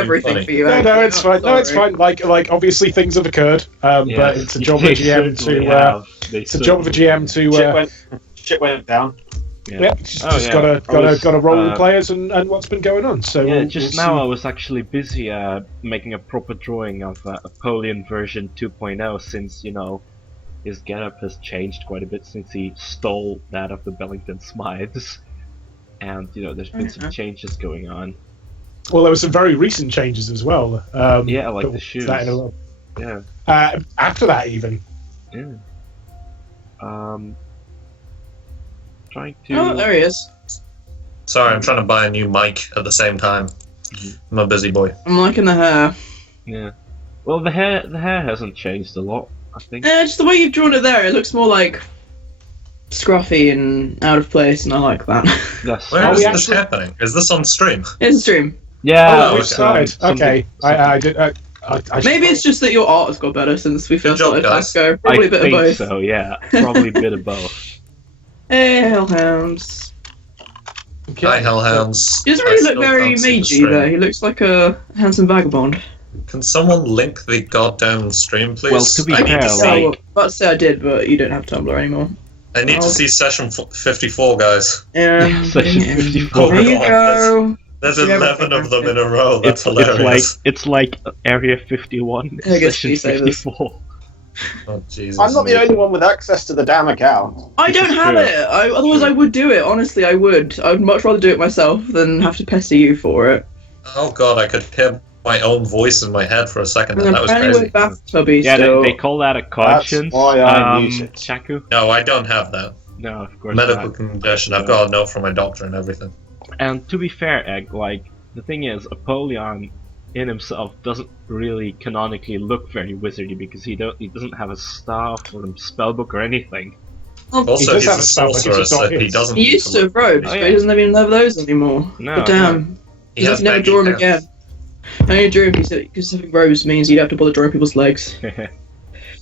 everything funny. for you. No, actually. it's fine. No, it's fine. Like obviously things have occurred, but it's a job of they the GM certainly to. have. They It's a job of the GM certainly to. Shit went down. Yeah, just I gotta was, roll with players and what's been going on. So yeah, we'll just see. now I was actually busy making a proper drawing of Apollyon version 2.0 since, you know, his getup has changed quite a bit since he stole that of the Bellington Smythes. And, you know, there's been some changes going on. Well, there were some very recent changes as well. Yeah, like the shoes. Yeah. After that, even. Yeah. Trying to... Oh, there he is. Sorry, I'm trying to buy a new mic at the same time. I'm a busy boy. I'm liking the hair. Yeah. Well, the hair hasn't changed a lot, I think. Yeah, just the way you've drawn it there, it looks more like scruffy and out of place, and I like that. Yes. Where Are is we this actually- happening? Is this on stream? It's a stream. Yeah. Oh, which side? Okay, I did. I Maybe it's just that your art has got better since we first job, started guys. PATHCO. Probably I a bit think of both. so, yeah. Probably a bit of both. Hey, hellhounds. Okay. Hi, Hellhounds. He doesn't I really look still very can't see the magey stream. there. He looks like a handsome vagabond. Can someone link the goddamn stream, please? Well, to be I need fair, to see. Oh, about to say I did, but you don't have Tumblr anymore. I need to see session 54, guys. Session 54. There you go. There's Yeah, 11 but- of them in a row. That's hilarious. It's like Area 51, I guess Session we say this. 54. Oh, Jesus. I'm not the only one with access to the damn account. I don't have true. it. Otherwise, I would do it. Honestly, I would. I would much rather do it myself than have to pester you for it. Oh god, I could hear my own voice in my head for a second. And And that was apparently crazy. with bathtubby Yeah, still. they call that a conscience. why I use it. Chaku? No, I don't have that. No, of course Medical not. condition. I've got a note from my doctor and everything. And to be fair, Egg, like, the thing is, Apollyon in himself doesn't really canonically look very wizardy because he doesn't have a staff or a spellbook or anything. Also, does he's have a a spell, but sorcerer, it's not so he his. doesn't He need used to look have robes, Oh, but yeah. he doesn't even have those anymore. No, but damn. He has never baggy draw him pants. again. I only drew him because having robes means you'd have to bother drawing people's legs.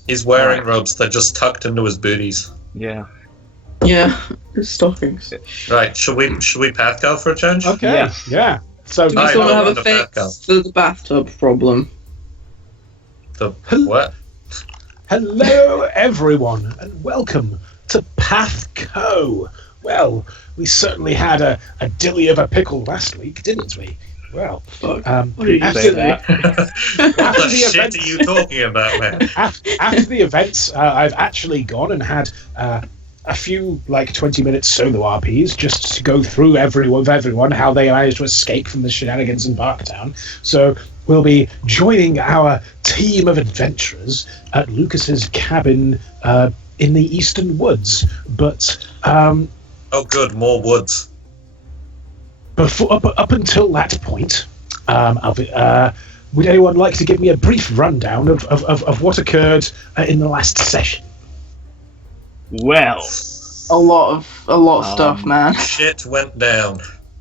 He's wearing robes. They're just tucked into his booties. yeah. Yeah, his stockings. Right, should we PATHCO for a change? Okay. Yes. Yeah. So Do we Hi, sort of have welcome a to fix for the bathtub problem? The what? hello, everyone, and welcome to PATHCO. Well, we certainly had a dilly of a pickle last week, didn't we? Well, Fuck. after What did you say the- What After the the shit event- are you talking about, man? after the events, I've actually gone and had a few 20-minute solo RPs just to go through everyone how they managed to escape from the shenanigans in Barktown. So we'll be joining our team of adventurers at Lucas's cabin in the Eastern Woods. But Oh, good, more woods. up until that point, would anyone like to give me a brief rundown of what occurred in the last session? Well, A lot of stuff, man. Shit went down.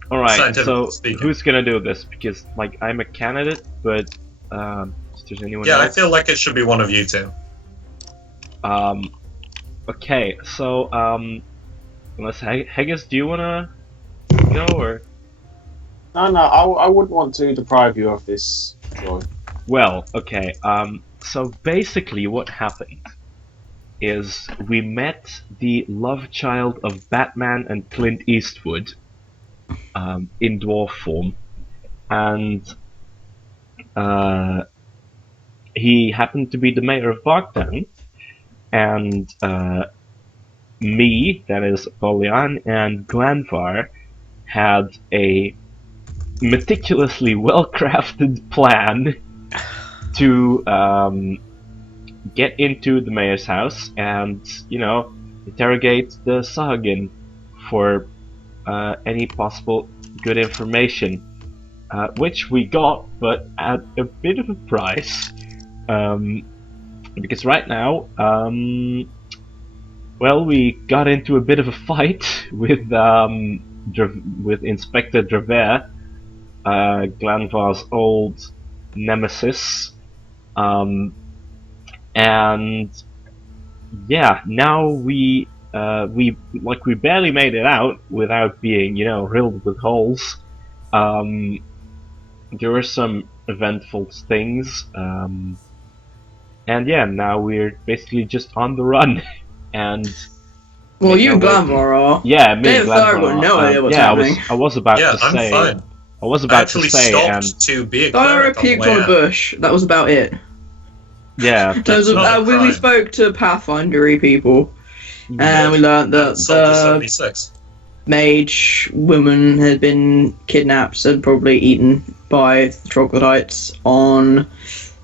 alright, Scientifically so speaking. who's gonna do this? Because, I'm a candidate, but, if there's anyone Yeah, I else? feel like it should be one of you two. Okay, so, unless, Haggis, do you wanna go, or? No, I wouldn't want to deprive you of this joy. Well, okay, so basically what happened is we met the love child of Batman and Clint Eastwood in dwarf form, and he happened to be the mayor of Barktown, and me, that is Apollyon, and Glanvar had a meticulously well-crafted plan to get into the mayor's house and, interrogate the Sahagin for any possible good information, which we got, but at a bit of a price, because right now, we got into a bit of a fight with Inspector Dravere, Glanvar's old nemesis, and yeah, now we barely made it out without being, riddled with holes. There were some eventful things. And yeah, now we're basically just on the run. And Well, make you our and way Glanvor are. yeah, me David and Thar Glenvar. got no idea what's yeah, happening. I was about Yeah, to I'm say. fine. I was I about actually to say, stopped to be a Thyra cleric on the puked way on a out. bush. That was about it. yeah, In terms of, not a we crime. spoke to Pathfindery people, and we learned that Soldier the 76. mage woman had been kidnapped and probably eaten by the troglodytes on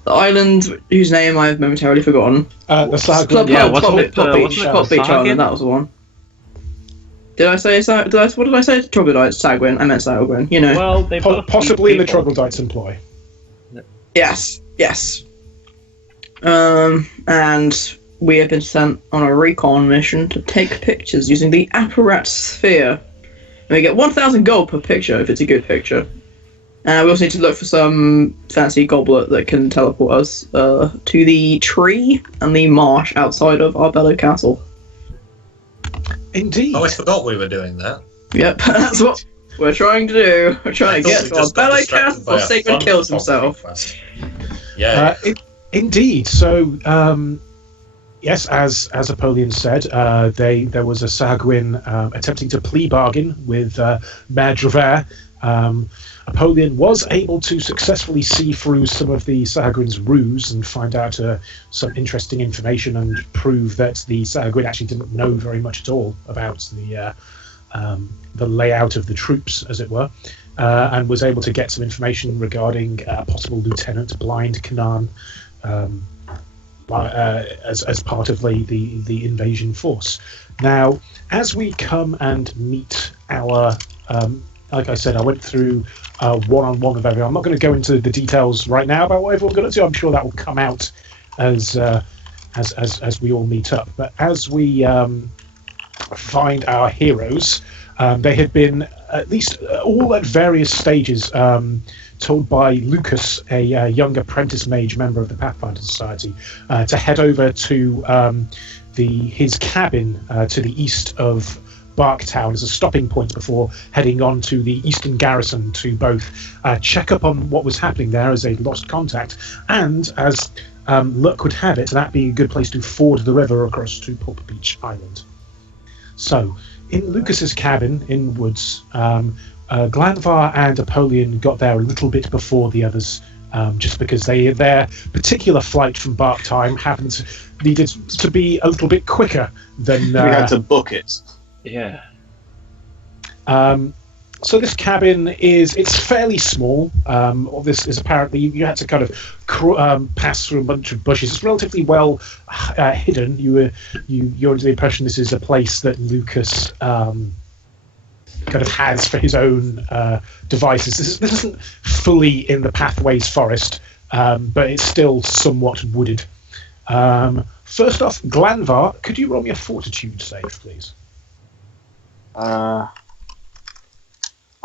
the island whose name I've momentarily forgotten. The Sahagrin. Club, Yeah, Club, wasn't Club it, Beach, wasn't it Club the Beach Island. Sahagin? That was the one. Did I say what did I say? Troglodytes, Sagwin. I meant Sagwin. You know. well, they both Possibly in eat the people. troglodytes' employ. Yes. And we have been sent on a recon mission to take pictures using the Apparat Sphere. And we get 1,000 gold per picture if it's a good picture. And we also need to look for some fancy goblet that can teleport us to the tree and the marsh outside of Arbello Castle. Indeed. Oh, I forgot we were doing that. Yep, that's what we're trying to do. We're trying to get to Arbello Castle before Sigmund kills himself. Yeah. Indeed. So, yes, as Apollyon said, there was a Sahagwin attempting to plea bargain with Mayor Dravere. Apollyon was able to successfully see through some of the Sahagwin's ruse and find out some interesting information and prove that the Sahagwin actually didn't know very much at all about the layout of the troops, as it were, and was able to get some information regarding possible Lieutenant Blind Kanan as part of the invasion force. Now, as we come and meet our, like I said, I went through one-on-one with everyone. I'm not going to go into the details right now about what everyone's going to do. I'm sure that will come out as we all meet up. But as we find our heroes, they had been at least all at various stages told by Lucas, a young apprentice mage member of the Pathfinder Society, to head over to his cabin to the east of Barktown as a stopping point before heading on to the eastern garrison to both check up on what was happening there as they'd lost contact, and as luck would have it, that being a good place to ford the river across to Pulp Beach Island. So, in Lucas's cabin in woods, Glanvar and Apollyon got there a little bit before the others, just because their particular flight from Barktime needed to be a little bit quicker than We had to book it. Yeah. So this cabin it's fairly small. This is apparently you had to kind of pass through a bunch of bushes. It's relatively well hidden. You're under the impression this is a place that Lucas kind of has for his own devices. This isn't fully in the Pathways forest, but it's still somewhat wooded. First off, Glanvar, could you roll me a fortitude save, please?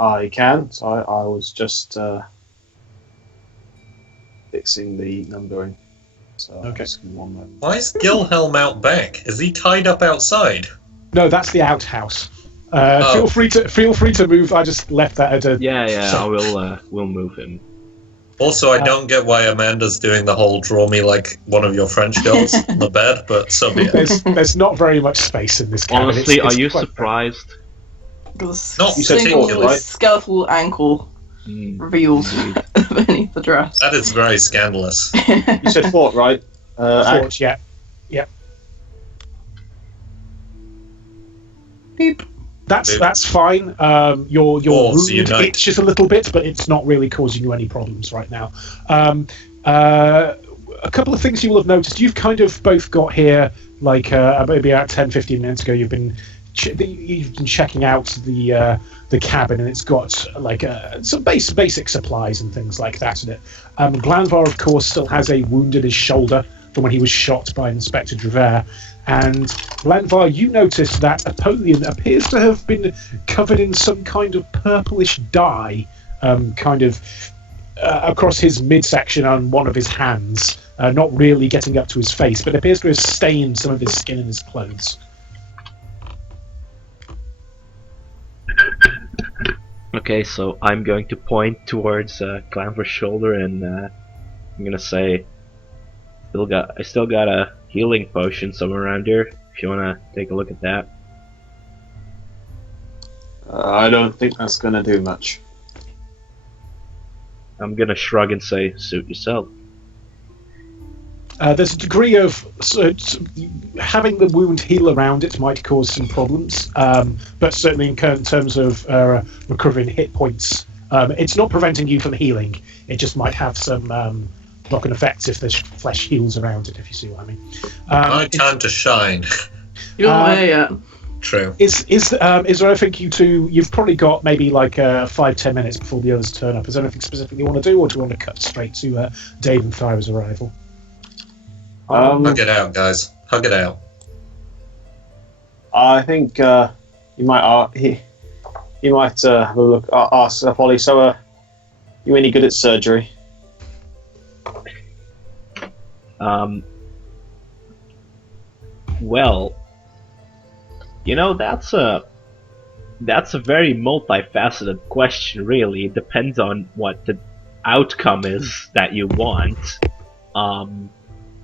I can. So I was just fixing the numbering. So Okay. just give me one moment. Why is Gilhelm out back? Is he tied up outside? No, that's the outhouse. Oh. Feel free to move. I just left that at a. Yeah, So- I will. We'll move him. Also, I don't get why Amanda's doing the whole draw me like one of your French girls on the bed, but so be it. There's not very much space in this cabin. Honestly, It's are you quite- surprised? The Not single particularly. right? skeletal ankle Mm. revealed beneath the dress. That is very scandalous. You said fort, right? Fort, yeah. Beep. That's fine. Your Force wound unite. itches a little bit, but it's not really causing you any problems right now. A couple of things you will have noticed. You've kind of both got here, like maybe about 10-15 minutes ago. You've been checking out the cabin, and it's got like some basic supplies and things like that in it. Glanvar, of course, still has a wound in his shoulder from when he was shot by Inspector Dravere. And Glanvar, you notice that Apollyon appears to have been covered in some kind of purplish dye, across his midsection on one of his hands, not really getting up to his face, but appears to have stained some of his skin and his clothes. Okay, so I'm going to point towards Clamper's shoulder, and I'm gonna say, I still got a healing potion somewhere around here. If you wanna take a look at that. I don't think that's gonna do much. I'm gonna shrug and say, suit yourself. There's a degree of having the wound heal around it might cause some problems, but certainly in terms of recovering hit points, it's not preventing you from healing. It just might have some knock-on effects if the flesh heals around it, if you see what I mean. My time to shine. You're not there yet. True. Is there anything you've probably got maybe like 5-10 minutes before the others turn up? Is there anything specific you want to do, or do you want to cut straight to Dave and Thyra's arrival? Hug it out, guys. Hug it out. I think you might he might have a look. Ask Polly. So, you any good at surgery? Well, that's a very multifaceted question. Really, it depends on what the outcome is that you want.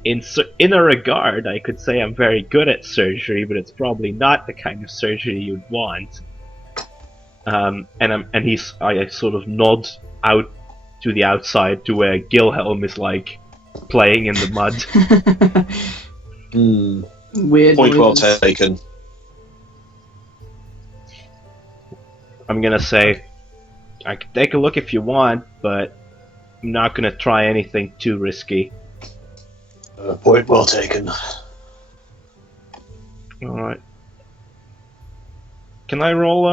In a regard, I could say I'm very good at surgery, but it's probably not the kind of surgery you'd want. I sort of nod out to the outside to where Gilhelm is like playing in the mud. Weird. Point well noises. taken. I'm gonna say, I can take a look if you want, but I'm not gonna try anything too risky. Point well taken. Alright. Can I roll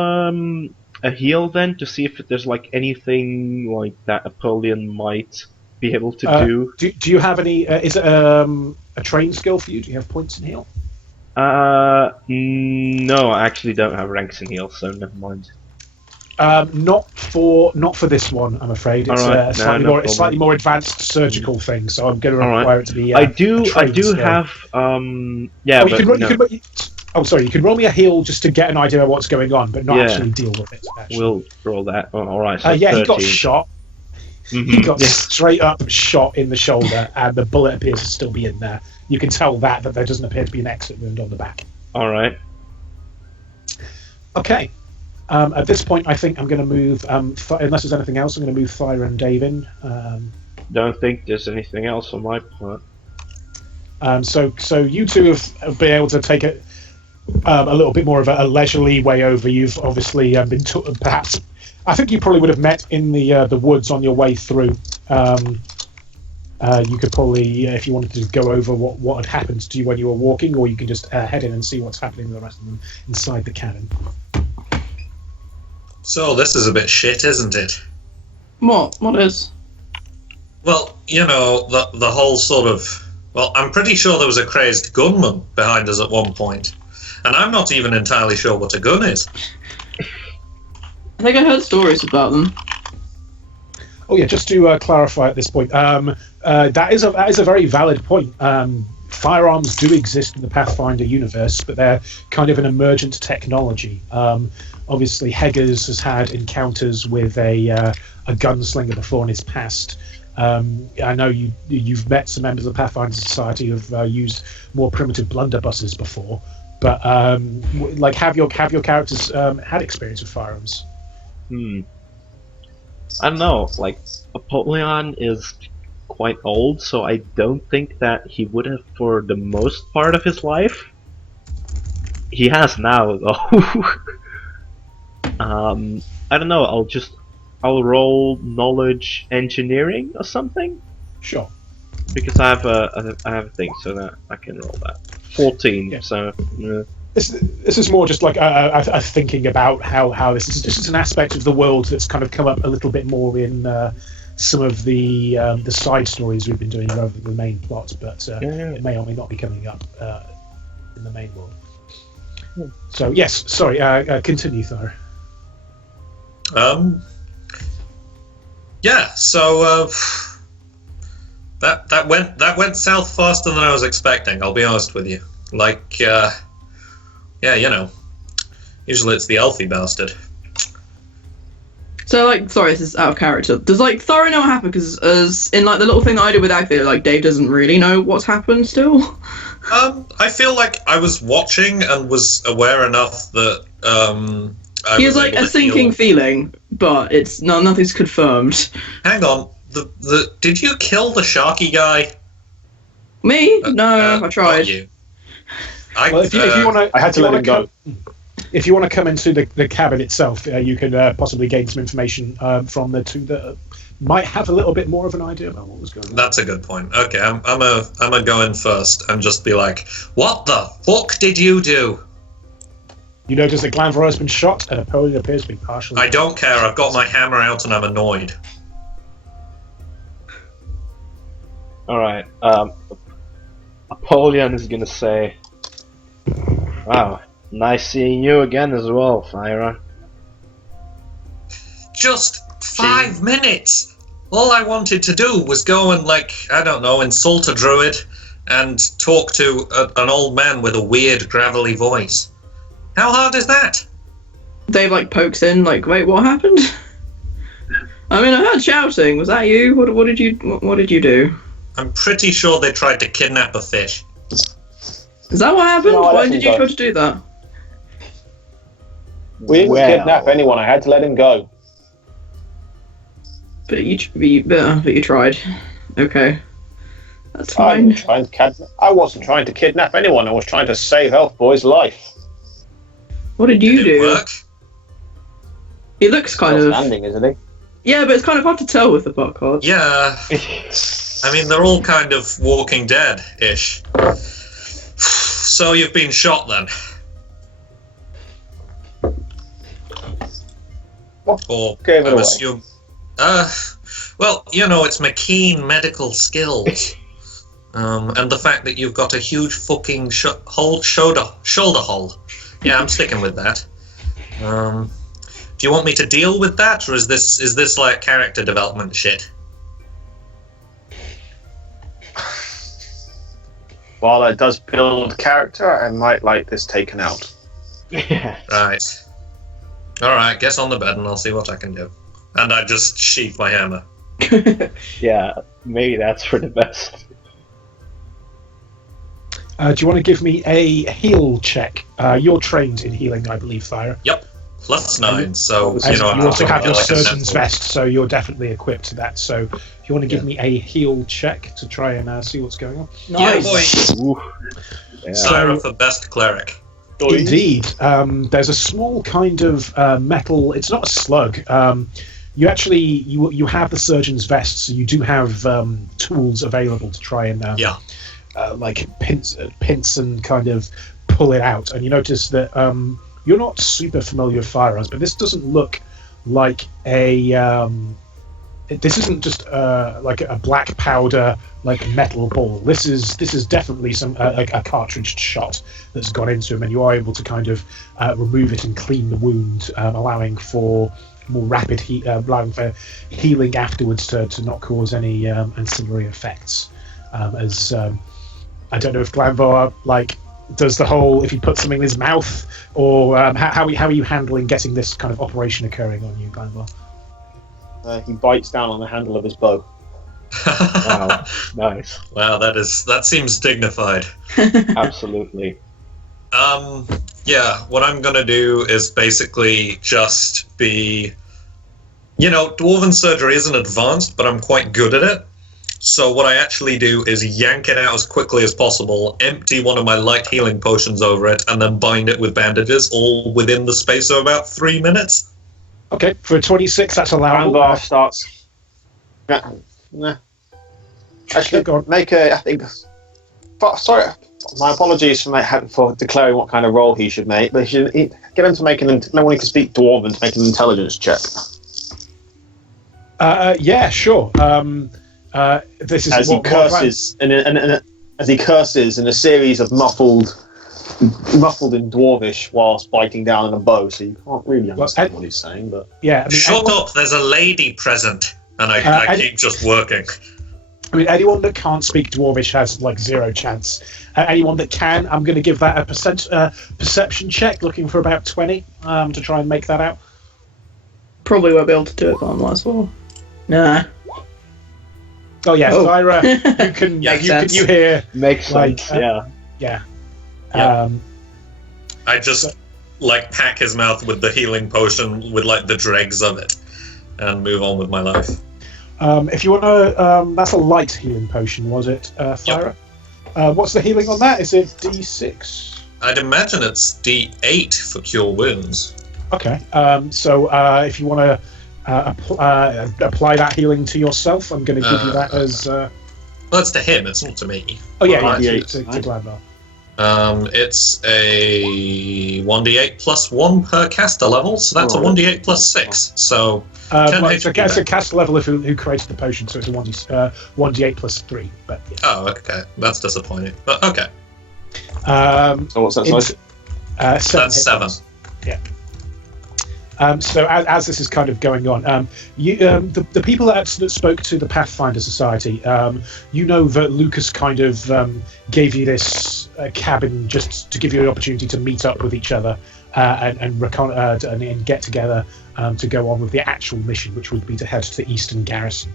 a heal then to see if there's like anything like that Apollyon might be able to do? Do you have any? Is it a trained skill for you? Do you have points in heal? No, I actually don't have ranks in heal, so never mind. Not for this one, I'm afraid. It's Alright, a slightly more advanced surgical thing, so I'm going to require it to be. I do skill. have yeah. You can roll me a heal just to get an idea of what's going on, but not actually deal with it. Actually. We'll roll that. Oh, all right. So he 13. got shot. He got straight up shot in the shoulder, and the bullet appears to still be in there. You can tell that there doesn't appear to be an exit wound on the back. All right. Okay. At this point, I think I'm going to move. Unless there's anything else, I'm going to move Thyra and Dave in. Don't think there's anything else on my part. So you two have been able to take it a little bit more of a leisurely way over. You've obviously been perhaps. I think you probably would have met in the woods on your way through. You could probably, if you wanted to go over what had happened to you when you were walking, or you can just head in and see what's happening with the rest of them inside the cannon. So this is a bit shit, isn't it? What? What is? Well, the whole sort of... Well, I'm pretty sure there was a crazed gunman behind us at one point. And I'm not even entirely sure what a gun is. I think I heard stories about them. Oh yeah, just to clarify at this point, that is a very valid point. Firearms do exist in the Pathfinder universe, but they're kind of an emergent technology. Obviously, Heggers has had encounters with a gunslinger before in his past. I know you've met some members of the Pathfinder Society who've used more primitive blunderbusses before, but have your characters had experience with firearms? I don't know. Like, Apollyon is quite old, so I don't think that he would have for the most part of his life. He has now, though. I don't know. I'll roll knowledge engineering or something. Sure. Because I have a thing, so that I can roll that. 14. Yeah. So. This is more just like a thinking about how this is an aspect of the world that's kind of come up a little bit more in some of the side stories we've been doing rather than the main plot, but it may or may not be coming up in the main world. So yes, sorry. Continue, Thor. Yeah. So that went south faster than I was expecting. I'll be honest with you. Like. Yeah, usually it's the Elfie bastard. So, like, sorry, this is out of character. Does, like, Thorough know what happened? Because, as in, like, the little thing that I did with Agfir, like, Dave doesn't really know what's happened still. I feel like I was watching and was aware enough that, He has, like, a sinking feeling, but it's nothing's confirmed. Hang on. Did you kill the Sharky guy? Me? No, I tried. You. Well, if you want to, I had to let him go. If you want to come into the cabin itself, you can possibly gain some information from the two that might have a little bit more of an idea about what was going on. That's a good point. Okay, I'm a go in first and just be like, what the fuck did you do? You notice that Glanvor has been shot, and Apollyon appears to be partially. I don't care. I've got my hammer out and I'm annoyed. All right. Apollyon is gonna say, "Wow, nice seeing you again as well, Fyra." Just 5 minutes. All I wanted to do was go and, like, I don't know, insult a druid and talk to an old man with a weird gravelly voice. How hard is that? Dave, like, pokes in, like, wait, what happened? I mean, I heard shouting. Was that you? What did you do? I'm pretty sure they tried to kidnap a fish. Is that what happened? No, I Why let did him you go. try to do that? We didn't kidnap anyone. I had to let him go. But you tried. Okay. That's I fine. wasn't trying to kidnap anyone. I was trying to save Elfboy's life. What did you Did it do? work? He looks kind of... Standing, isn't he? Yeah, but it's kind of hard to tell with the butt cards. Yeah. I mean, they're all kind of Walking Dead-ish. So you've been shot then? Or Gave it I away. assume... well, you know, it's McKean medical skills. And the fact that you've got a huge fucking shoulder hole. Yeah, I'm sticking with that. Do you want me to deal with that, or is this like character development shit? While it does build character, I might like this taken out. Yeah. Right. Alright, guess on the bed and I'll see what I can do. And I just sheath my hammer. Yeah, maybe that's for the best. Do you want to give me a heal check? You're trained in healing, I believe, Fyra. Yep. +9, so, And you know, you also have your like a surgeon's sentinel. vest, so you're definitely equipped to that. So if you want to give me a heal check to try and see what's going on. Nice. Yeah, boy. Ooh. Yeah. Sire of the best cleric. Indeed. There's a small kind of metal. It's not a slug. You actually you have the surgeon's vest, so you do have tools available to try and Yeah. like pinch and kind of pull it out. And you notice that you're not super familiar with firearms, but this doesn't look like a. This isn't just like a black powder like metal ball. This is definitely some like a cartridge shot that's gone into him, and you are able to kind of remove it and clean the wound, allowing for more rapid allowing for healing afterwards to not cause any ancillary effects. As I don't know if Glanvor like does the whole if he puts something in his mouth, or how are you handling getting this kind of operation occurring on you, Glanvor? He bites down on the handle of his bow. Wow, nice. Wow, that seems dignified. Absolutely. Yeah, what I'm gonna do is basically just be, you know, Dwarven surgery isn't advanced, but I'm quite good at it. So what I actually do is yank it out as quickly as possible, empty one of my light healing potions over it, and then bind it with bandages, all within the space of about 3 minutes. Okay, for a 26, that's allowable. Glanvor starts. Nah. Actually, Go on. make a. I think. Sorry, my apologies for declaring what kind of role he should make. But he should get him to make no one who can speak Dwarven to make an intelligence check. Yeah, sure. This is As he curses, as he curses in a series of muffled in Dwarvish whilst biting down on a bow, so you can't really understand what he's saying. But yeah, I mean, Shut up! There's a lady present, and I keep just working. I mean, anyone that can't speak Dwarvish has like 0 chance. Anyone that can, I'm going to give that a perception check, looking for about 20 to try and make that out. probably won't be able to do it, but I might as well. Nah. Oh yeah, Oh. Thyra, you can Makes sense. you hear Makes like sense. Yeah. yeah. Yeah. Um, I just like pack his mouth with the healing potion with like the dregs of it, and move on with my life. if you want to, that's a light healing potion, was it, Thyra? What's the healing on that? Is it D6? I'd imagine it's D8 for cure wounds. Okay. So if you want to apply that healing to yourself, I'm going to give you that as. Well, it's to him. It's not to me. Oh yeah, Right. yeah, to Gladwell. It's a 1d8 plus 1 per caster level, so that's a 1d8 plus 6. So Well, it's HP a caster level of who created the potion, so it's a 1d8 plus 3. But yeah. oh, okay, that's disappointing. But okay, So what's that size? that's 7. Yeah. So as this is kind of going on, the people that spoke to the Pathfinder Society, you know that Lucas kind of gave you this cabin just to give you an opportunity to meet up with each other and get together to go on with the actual mission, which would be to head to the Eastern Garrison.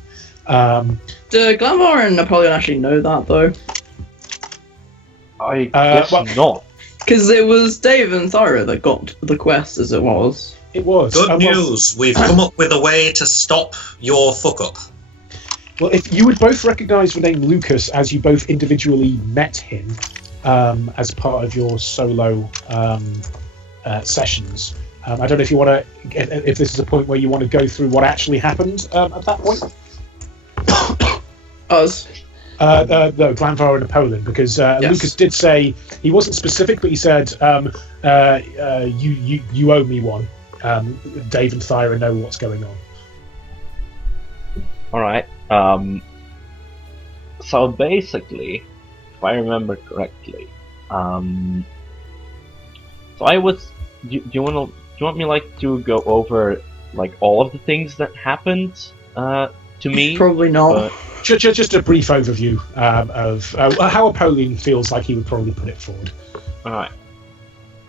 Do Glanvar and Napoleon actually know that, though? I guess not. Because it was Dave and Thyra that got the quest, as it was. It was. Good news. We've come up with a way to stop your fuck up. Well, if you would both recognise the name Lucas as you both individually met him as part of your solo sessions. I don't know if you want to, if this is a point where you want to go through what actually happened at that point. Us. No, Glanvar and Napoleon, because Yes. Lucas did say he wasn't specific, but he said you owe me one. Dave and Thyra know what's going on. Alright. So basically, if I remember correctly, so I was. Do you want me like to go over like all of the things that happened to me? Probably not. Just a brief overview of how Napoleon feels like he would probably put it forward. Alright.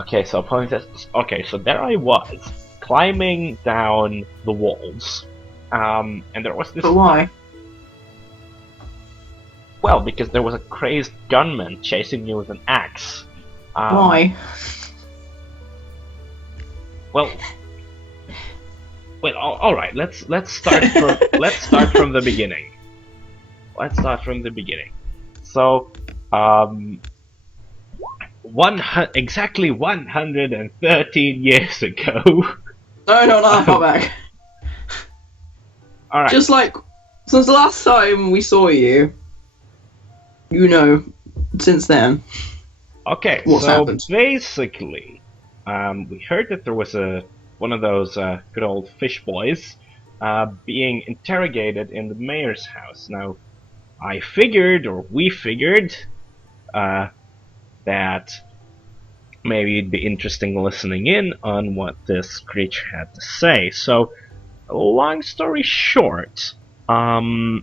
Okay, so so there I was, climbing down the walls. And there was this. But why? Well, because there was a crazed gunman chasing me with an axe. Why? Well, all right. Let's start from the beginning. Let's start from the beginning. So, exactly 113 years ago. No, not that far back. All right. Just like since the last time we saw you, since then. Okay, What's so happened? basically, we heard that there was one of those good old fish boys being interrogated in the mayor's house. Now, we figured, that maybe it'd be interesting listening in on what this creature had to say. So, long story short, I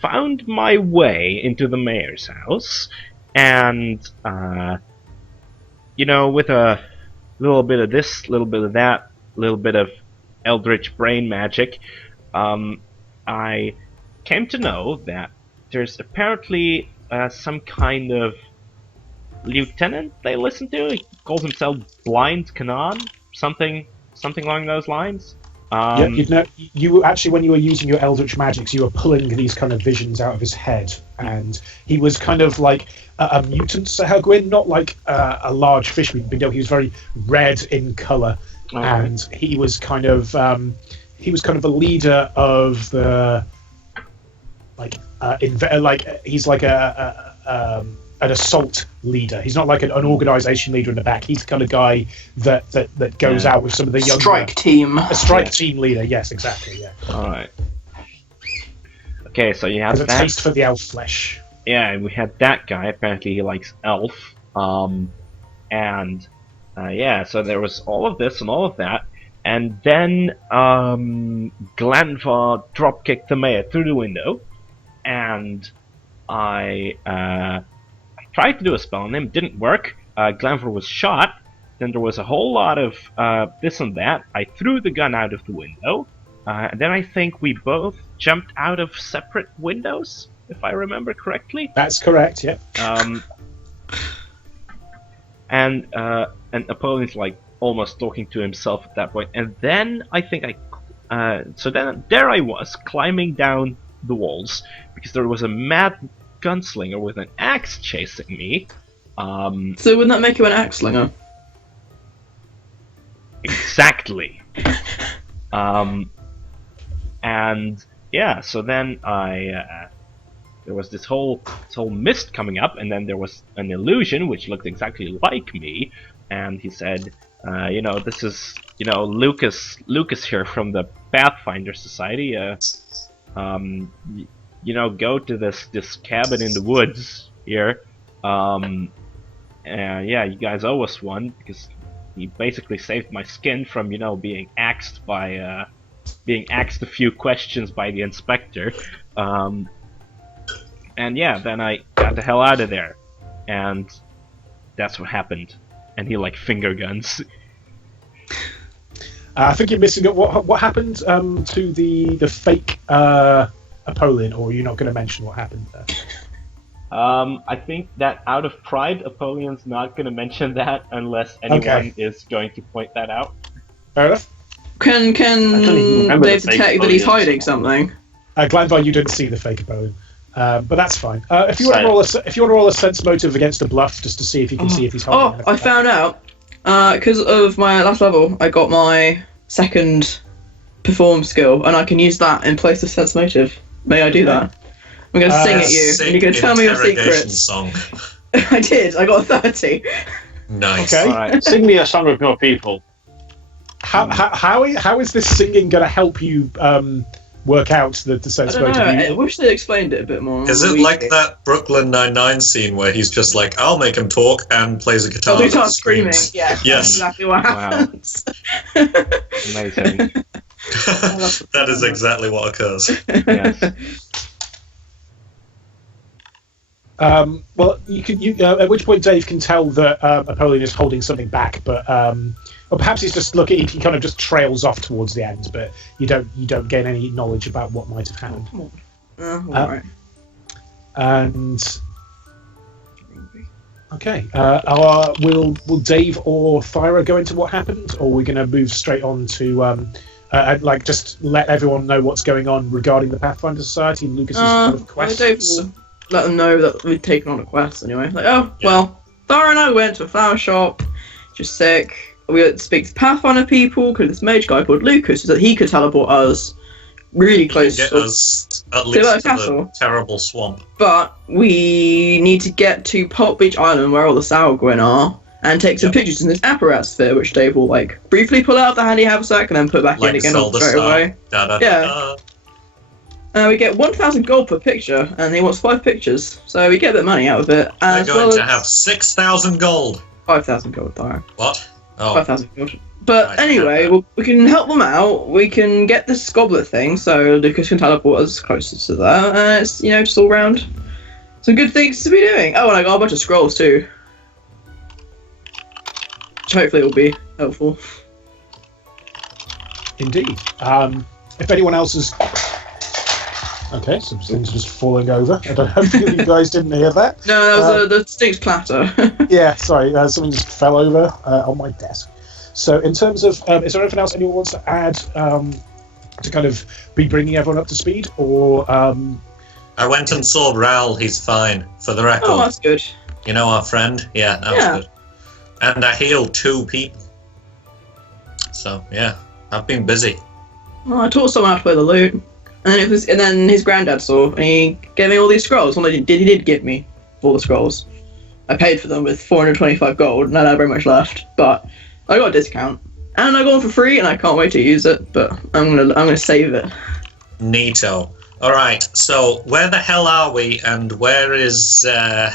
found my way into the mayor's house, and with a little bit of this, little bit of that, little bit of eldritch brain magic, I came to know that there's apparently some kind of lieutenant they listen to. He calls himself Blind Kanan, something along those lines. You actually, when you were using your eldritch magics, you were pulling these kind of visions out of his head, and he was kind of like a mutant Sahagwin, not like a large fish mutant, but he was very red in color, and he was kind of a leader of the he's like an assault leader. He's not like an organization leader in the back. He's the kind of guy that goes out with some of the younger... Strike team. A strike team leader, yes, exactly, yeah. Alright. Okay, so you have Has a taste for the elf flesh. Yeah, and we had that guy. Apparently he likes elf. So there was all of this and all of that. And then Glanvar dropkicked the mayor through the window. And I tried to do a spell on him, didn't work. Glanvar was shot, then there was a whole lot of this and that. I threw the gun out of the window. And then I think we both jumped out of separate windows, if I remember correctly. That's correct, yeah. And Napoleon's like almost talking to himself at that point. And then I think so then there I was, climbing down the walls, because there was a mad gunslinger with an axe chasing me. So wouldn't that make you an axe slinger? Exactly. And yeah, so then there was this whole mist coming up, and then there was an illusion which looked exactly like me, and he said, this is, Lucas here from the Pathfinder Society. Go to this cabin in the woods here. Yeah, you guys owe us one, because he basically saved my skin from, being axed a few questions by the inspector. And yeah, then I got the hell out of there, and that's what happened. And he finger guns. I think you're missing it. What happened to the fake Apollyon, or are you not going to mention what happened there? I think that out of pride, Apollion's not going to mention that unless anyone is going to point that out. Fair enough. Can they detect that he's hiding something? Glanvar, you didn't see the fake Apollyon, but that's fine. If you want to roll a sense motive against a bluff, just to see if you can see if he's hiding. I found out because of my last level, I got my second perform skill, and I can use that in place of sense motive. May I do that? I'm going to sing at you, and you're going to tell me your secrets. Song. I did. I got a 30. Nice. Okay. All right. Sing me a song of your people. How is this singing going to help you work out the sense motive? I wish they explained it a bit more. Is it like that Brooklyn Nine-Nine scene where he's just like, I'll make him talk, and plays a guitar He and starts screaming. screams? Yeah, Yes. that's exactly what happens. Amazing. That is exactly what occurs. Yes. Well, at which point Dave can tell that Apollyon is holding something back, but or perhaps he's just looking. He kind of just trails off towards the end, but you don't gain any knowledge about what might have happened. Alright. And okay, will Dave or Thyra go into what happened, or are we going to move straight on to just let everyone know what's going on regarding the Pathfinder Society and Lucas's kind of quest? Dave will let them know that we've taken on a quest anyway. Well, Thyra and I went to a flower shop, just sick. We went to speak to Pathfinder people, because this mage guy called Lucas, so that he could teleport us really close Get to us at least to castle. the terrible swamp. But we need to get to Pulp Beach Island, where all the Sourgwyn are, and take some pictures in this apparatus sphere, which Dave will briefly pull out of the handy haversack and then put back in again straight away. We get 1,000 gold per picture, and he wants 5 pictures, so we get a bit of money out of it. We're going to have 6,000 gold. 5,000 gold, Thyra. What? Oh. 5,000 gold. But Nice. anyway, we can help them out. We can get this goblet thing, so Lucas can teleport us closer to that. And it's, just all round some good things to be doing. Oh, and I got a bunch of scrolls too, which hopefully will be helpful. Indeed. If anyone else is... Okay, some things just falling over. I don't know if you guys didn't hear that. No, that was the stinks clatter. Yeah, sorry, something just fell over on my desk. So in terms of, is there anything else anyone wants to add to kind of be bringing everyone up to speed? Or I went and saw Raoul, he's fine, for the record. Oh, that's good. Our friend? Yeah, that was good. And I healed 2 people. So, yeah, I've been busy. Well, I taught someone how to play the lute. And then his granddad saw, and he gave me all these scrolls. Well, he did give me all the scrolls. I paid for them with 425 gold, and I don't have very much left. But I got a discount, and I got them for free, and I can't wait to use it. But I'm gonna save it. Neato. All right. So where the hell are we, and where is the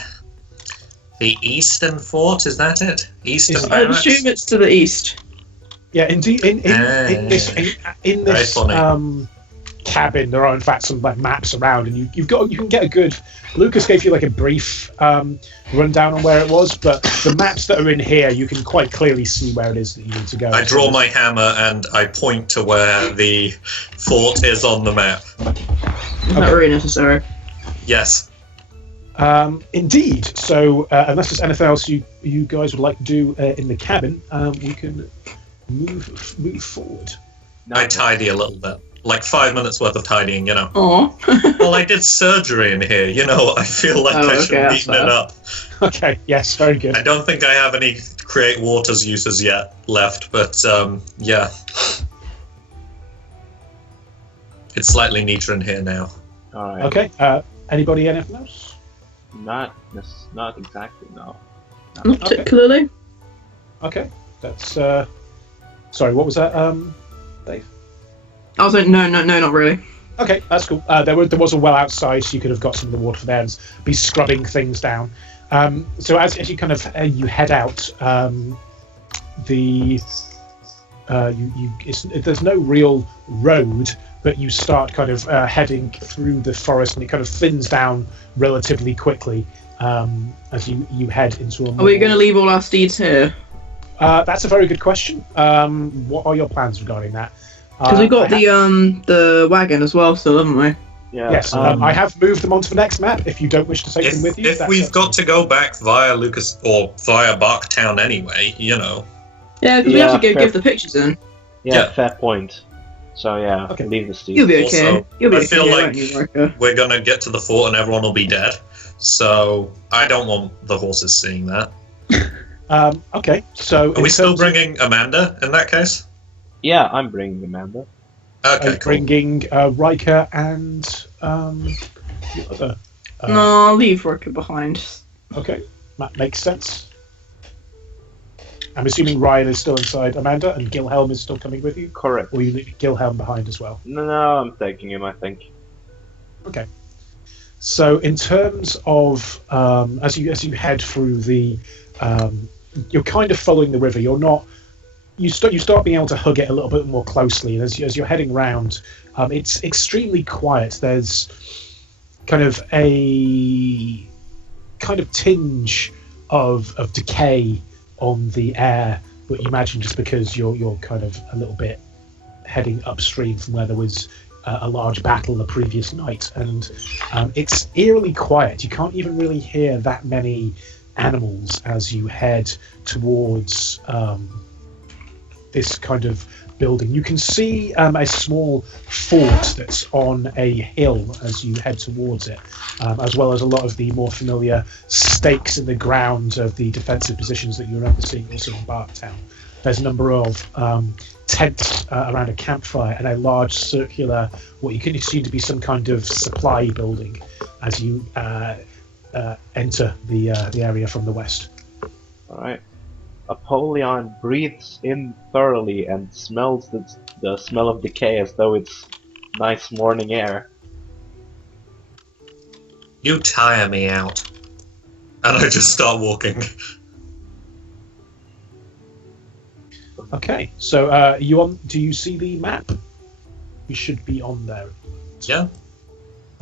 Eastern Fort? Is that it? Eastern I Barracks? assume it's to the east. yeah, indeed, in this Very funny. cabin, there are in fact some like maps around, and you can get a good. Lucas gave you like a brief rundown on where it was, but the maps that are in here, you can quite clearly see where it is that you need to go. I draw my hammer and I point to where the fort is on the map. Not really necessary. Yes. Indeed. So, unless there's anything else you guys would like to do in the cabin, we can move forward. I tidy a little bit. Like 5 minutes worth of tidying, you know. Aw. Well, I did surgery in here, you know. I feel like I should okay, neaten it up. Okay, yes, very good. I don't think I have any create waters uses yet left, but yeah. It's slightly neater in here now. Alright. Okay, anybody anything else? Not exactly, no. Not particularly. Okay, that's, sorry, what was that, Dave? I was like, no, not really. Okay, that's cool. There was a well outside, so you could have got some of the water from there and be scrubbing things down. So as you kind of you head out, there's no real road, but you start kind of heading through the forest, and it kind of thins down relatively quickly as you head into a. Are we going to leave all our steeds here? That's a very good question. What are your plans regarding that? Because we got the wagon as well, still, haven't we? Yeah. Yes, I have moved them onto the next map. If you don't wish to take them with you, if we've got to go back via Lucas or via Barktown anyway, you know. Yeah, because we have to give the pictures in. Yeah, fair point. So yeah, Okay. leave the steed. You'll be okay. Also, You'll be I okay, feel like won't you, Riker? we're gonna get to the fort and everyone will be dead. So I don't want the horses seeing that. Okay, so Are we still bringing Amanda in that case? Yeah, I'm bringing Amanda. Okay, cool. bringing Riker and the other. No, I'll leave Riker behind. Okay, that makes sense. I'm assuming Ryan is still inside Amanda, and Gilhelm is still coming with you, Correct. or you leave Gilhelm behind as well. No, I'm taking him, I think. Okay. So in terms of as you head through the, you're kind of following the river. You're not. You start being able to hug it a little bit more closely, and as you're heading round, it's extremely quiet. There's kind of a tinge of decay on the air, but you imagine just because you're kind of a little bit heading upstream from where there was a large battle the previous night, and it's eerily quiet. You can't even really hear that many animals as you head towards this kind of building. You can see a small fort that's on a hill as you head towards it, as well as a lot of the more familiar stakes in the ground of the defensive positions that you remember seeing also in Barktown. There's a number of tents around a campfire and a large circular, what you can assume to be some kind of supply building as you enter the area from the west. Alright. Apollyon breathes in thoroughly and smells the smell of decay as though it's nice morning air. You tire me out. And I just start walking. Okay, so do you see the map? You should be on there. Yeah.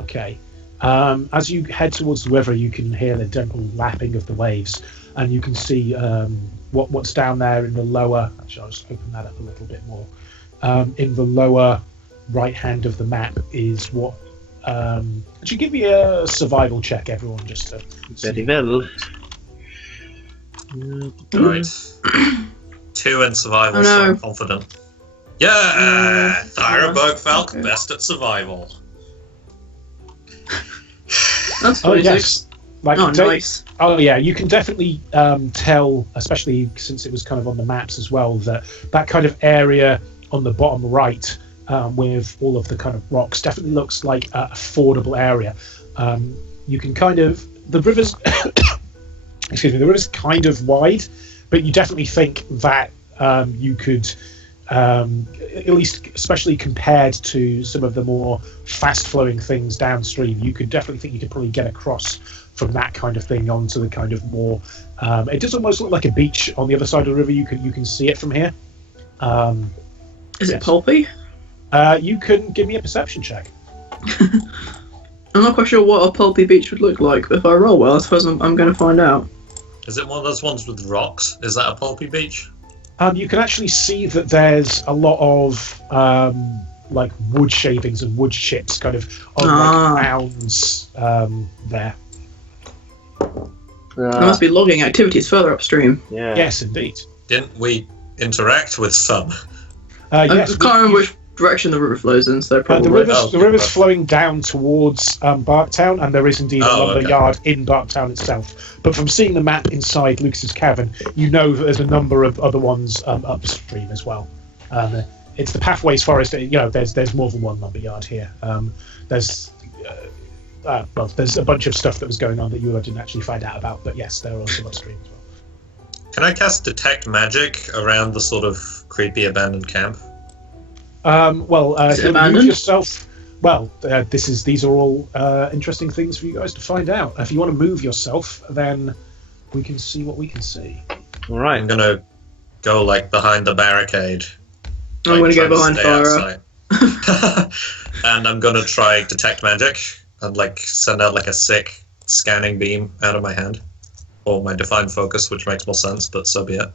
Okay. As you head towards the river, you can hear the gentle lapping of the waves, and you can see what's down there in the lower. Actually, I'll just open that up a little bit more. In the lower right hand of the map is what. Could you give me a survival check, everyone, just to. Very well. Right. 2 in survival, so I'm confident. Yeah! Thyroberg Falk, best at survival. That's Oh 26. yes. Like Nice. Oh yeah, you can definitely tell, especially since it was kind of on the maps as well, that kind of area on the bottom right with all of the kind of rocks definitely looks like a fordable area. You can kind of the river's excuse me, the river's kind of wide, but you definitely think that you could at least, especially compared to some of the more fast-flowing things downstream, you could definitely think you could probably get across from that kind of thing onto the kind of more. It does almost look like a beach on the other side of the river. You can see it from here. Is it pulpy? You can give me a perception check. I'm not quite sure what a pulpy beach would look like, but if I roll well, I suppose I'm going to find out. Is it one of those ones with rocks? Is that a pulpy beach? You can actually see that there's a lot of like wood shavings and wood chips kind of on like mounds there. There must be logging activities further upstream. Yeah. Yes, indeed. Didn't we interact with some? Yes, I can't remember which direction the river flows in, so the probably. river's flowing down towards Barktown, and there is indeed a lumber yard in Barktown itself. But from seeing the map inside Lucas's cavern, you know that there's a number of other ones upstream as well. It's the Pathways Forest. There's more than one lumber yard here. There's a bunch of stuff that was going on that you didn't actually find out about. But yes, there are also upstream as well. Can I cast Detect Magic around the sort of creepy abandoned camp? Is it Move abandoned? yourself. Well, these are all interesting things for you guys to find out. If you want to move yourself, then we can see what we can see. All right. I'm gonna go like behind the barricade. I'm going to go trying behind stay Farah. outside. And I'm gonna try Detect Magic and like send out like a sick scanning beam out of my hand, or my Define Focus, which makes more sense, but so be it.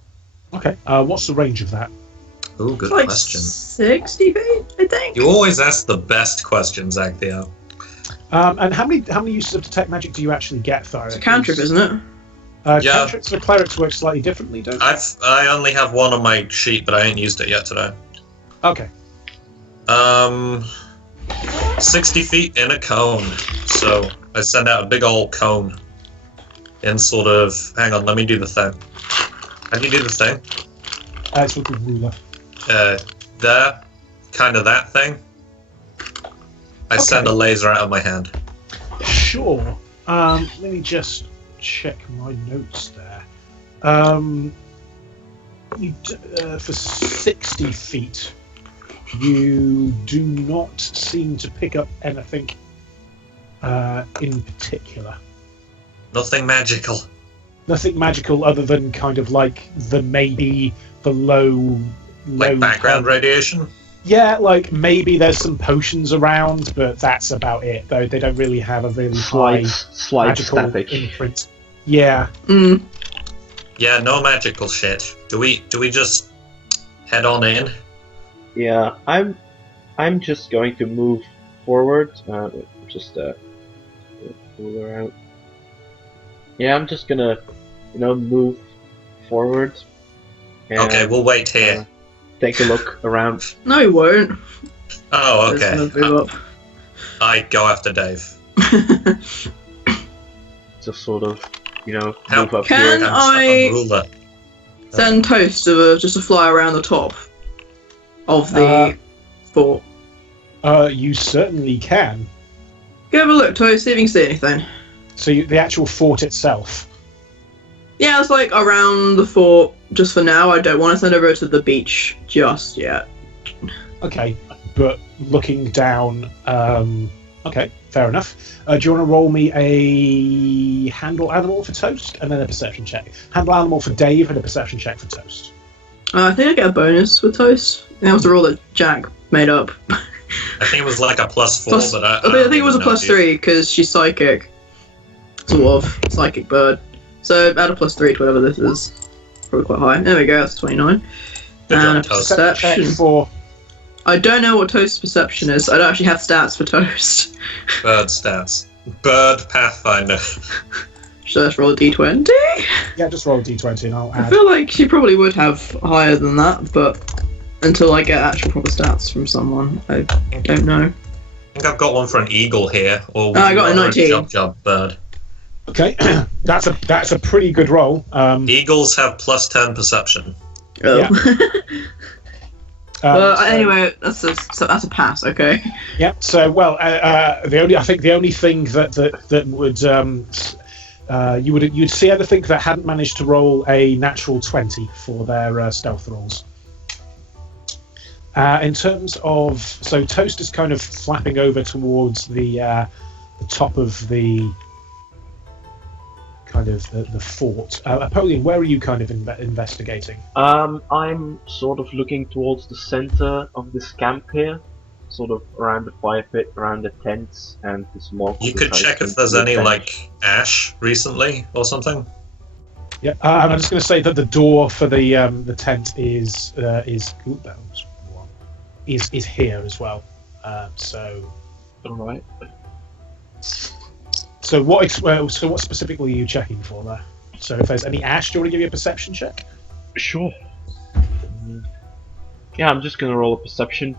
Okay. What's the range of that? Ooh, good It's like question. 60 feet, I think. You always ask the best questions, Actheo. And how many uses of detect magic do you actually get, Thyra? It's a cantrip, isn't it? Yeah. Cantrips and clerics work slightly differently, don't they? I only have one on my sheet, but I ain't used it yet today. Okay. 60 feet in a cone. So I send out a big old cone. In sort of, hang on, let me do the thing. How do you do the thing? It's with the ruler. There, kind of that thing. I send a laser out of my hand. Sure. Let me just check my notes there. For 60 feet, you do not seem to pick up anything in particular. Nothing magical. Nothing magical other than kind of like the low Like background radiation? Yeah, like maybe there's some potions around, but that's about it. Though they don't really have a really high Slight magical static. imprint. Yeah. Yeah, no magical shit. Do we just head on in? Yeah, I'm just going to move forward. Just move around. Yeah, I'm just gonna, move forward. And, Okay, we'll wait here. Take a look around. No, he won't. Oh, He's okay. gonna move up. I go after Dave. Just sort of, move How- up Can here. I- I'm ruler. Send Toast just to fly around the top of the fort. You certainly can. Go have a look, Toast, see if you can see anything. So the actual fort itself. Yeah, it's like around the fort just for now. I don't want to send over to the beach just yet. Okay, but looking down. Okay, fair enough. Do you want to roll me a handle animal for Toast and then a perception check? Handle animal for Dave and a perception check for Toast. I think I get a bonus with Toast. I think that was the roll that Jack made up. I think it was like a +4, Plus, but I think it was a +3 because she's psychic. Sort of. Psychic bird. So add a +3 to whatever this is. Probably quite high. There we go, that's 29. Good And job, a Toast. perception. Check for. I don't know what Toast's perception is. I don't actually have stats for Toast. Bird stats. Bird Pathfinder. Should I just roll a d20? Yeah, just roll a d20 and I'll I add. feel like she probably would have higher than that, but until I get actual proper stats from someone, I don't know. I think I've got one for an eagle here, or would I you got a rather 19. Jub bird. Okay, that's a pretty good roll. Eagles have +10 perception. Oh. Yeah. Well, So- anyway, that's a pass. Okay. Yeah. So, well, the only thing that would you'd see anything that hadn't managed to roll a natural 20 for their stealth rolls. In terms of, so Toast is kind of flapping over towards the top of the kind of the fort. Apollyon, where are you kind of investigating? I'm sort of looking towards the center of this camp here. sort of around the fire pit, around the tents, and the smoke. You could check if there's any like ash recently or something. Yeah, I'm just going to say that the door for the tent is here as well. So Alright. So what specifically are you checking for there? So if there's any ash, do you want to give me a perception check? Sure. Yeah, I'm just gonna roll a perception.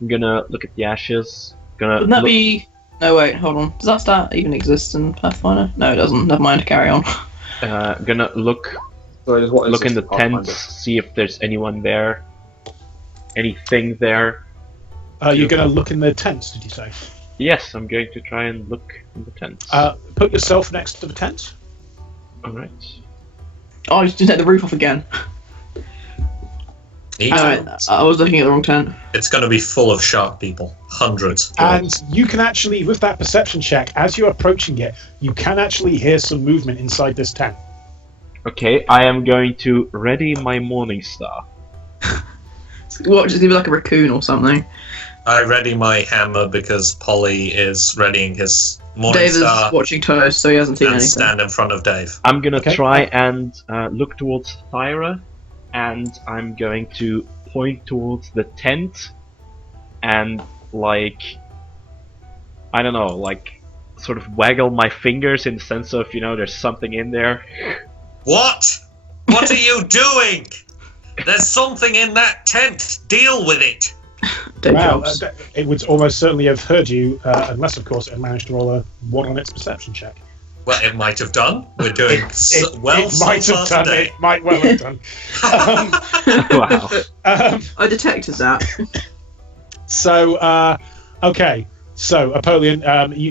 I'm gonna look at the ashes. Wouldn't that be... No, wait, hold on. Does that stat even exist in Pathfinder? No, it doesn't. Never mind, carry on. Gonna look in the tents, see if there's anyone there. Anything there. You're going to look in the tents, did you say? Yes, I'm going to try and look in the tents. Put yourself next to the tent. Alright. Oh, I just take the roof off again. I was looking at the wrong tent. It's going to be full of shark people. Hundreds. And you can actually, with that perception check, as you're approaching it, you can actually hear some movement inside this tent. Okay, I am going to ready my morning star. What, just gonna be like a raccoon or something? I ready my hammer because Polly is readying his morning Dave star is watching toast, so he hasn't seen and anything. stand in front of Dave. I'm gonna try and look towards Thyra, and I'm going to point towards the tent, and like, I don't know, like, sort of waggle my fingers in the sense of, you know, there's something in there. What? What are you doing? There's something in that tent. Deal with it. Well, it would almost certainly have heard you, unless, of course, it had managed to roll a 1 on its perception check. Well, it might have done. We're doing It might have done. today. It might well have done. Wow. I detected that. So, okay. So, Apollyon,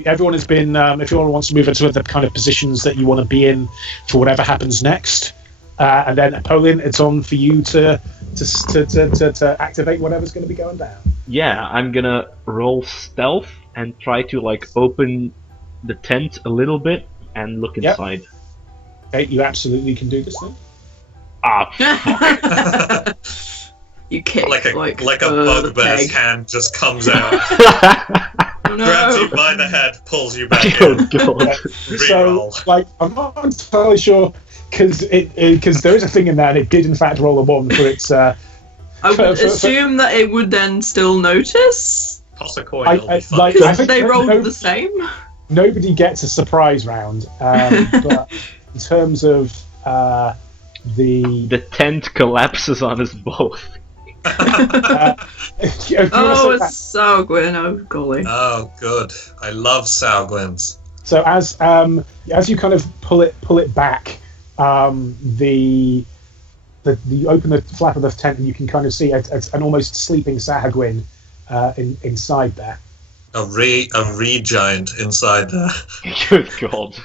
everyone has been. If everyone wants to move into the kind of positions that you want to be in for whatever happens next, and then Apollyon, it's on for you to activate whatever's going to be going down. Yeah, I'm gonna roll stealth and try to like open the tent a little bit and look inside. Okay, you absolutely can do this then. Ah. You kick like a the bugbear's peg. hand just comes out, Oh, no. grabs you by the head, pulls you back Oh in. god. So, like, I'm not entirely sure because there is a thing in there, and it did in fact roll a 1 for its. I would assume that it would then still notice. Toss a coin. It'll be fun. I Because think they rolled no- the same. Nobody gets a surprise round, but in terms of The tent collapses on us both. if you Oh, wanna say it's Sauguin. Oh, golly. Oh, good. I love Sauglins. so as you kind of pull it back, you open the flap of the tent and you can kind of see an almost sleeping Sahagwin inside there. A re-giant inside there. Good god.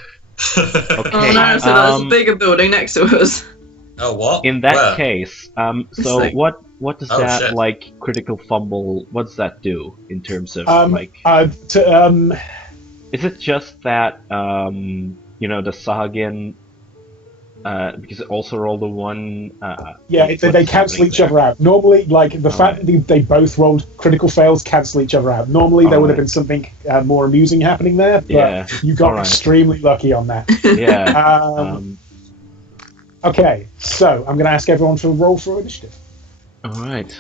Okay. Oh no, so there's a bigger building next to us. Oh, what? In that Where? case, so like- what does Oh, that shit. like critical fumble? What does that do in terms of like? Is it just that you know, the Sahagin? Because it also rolled a 1. They cancel each other out. Normally, like the fact that they both rolled critical fails cancel each other out. Normally, there would have been something more amusing happening there, but Yeah. you got Alright. extremely lucky on that. Yeah. Okay, so I'm going to ask everyone to roll for initiative. All right.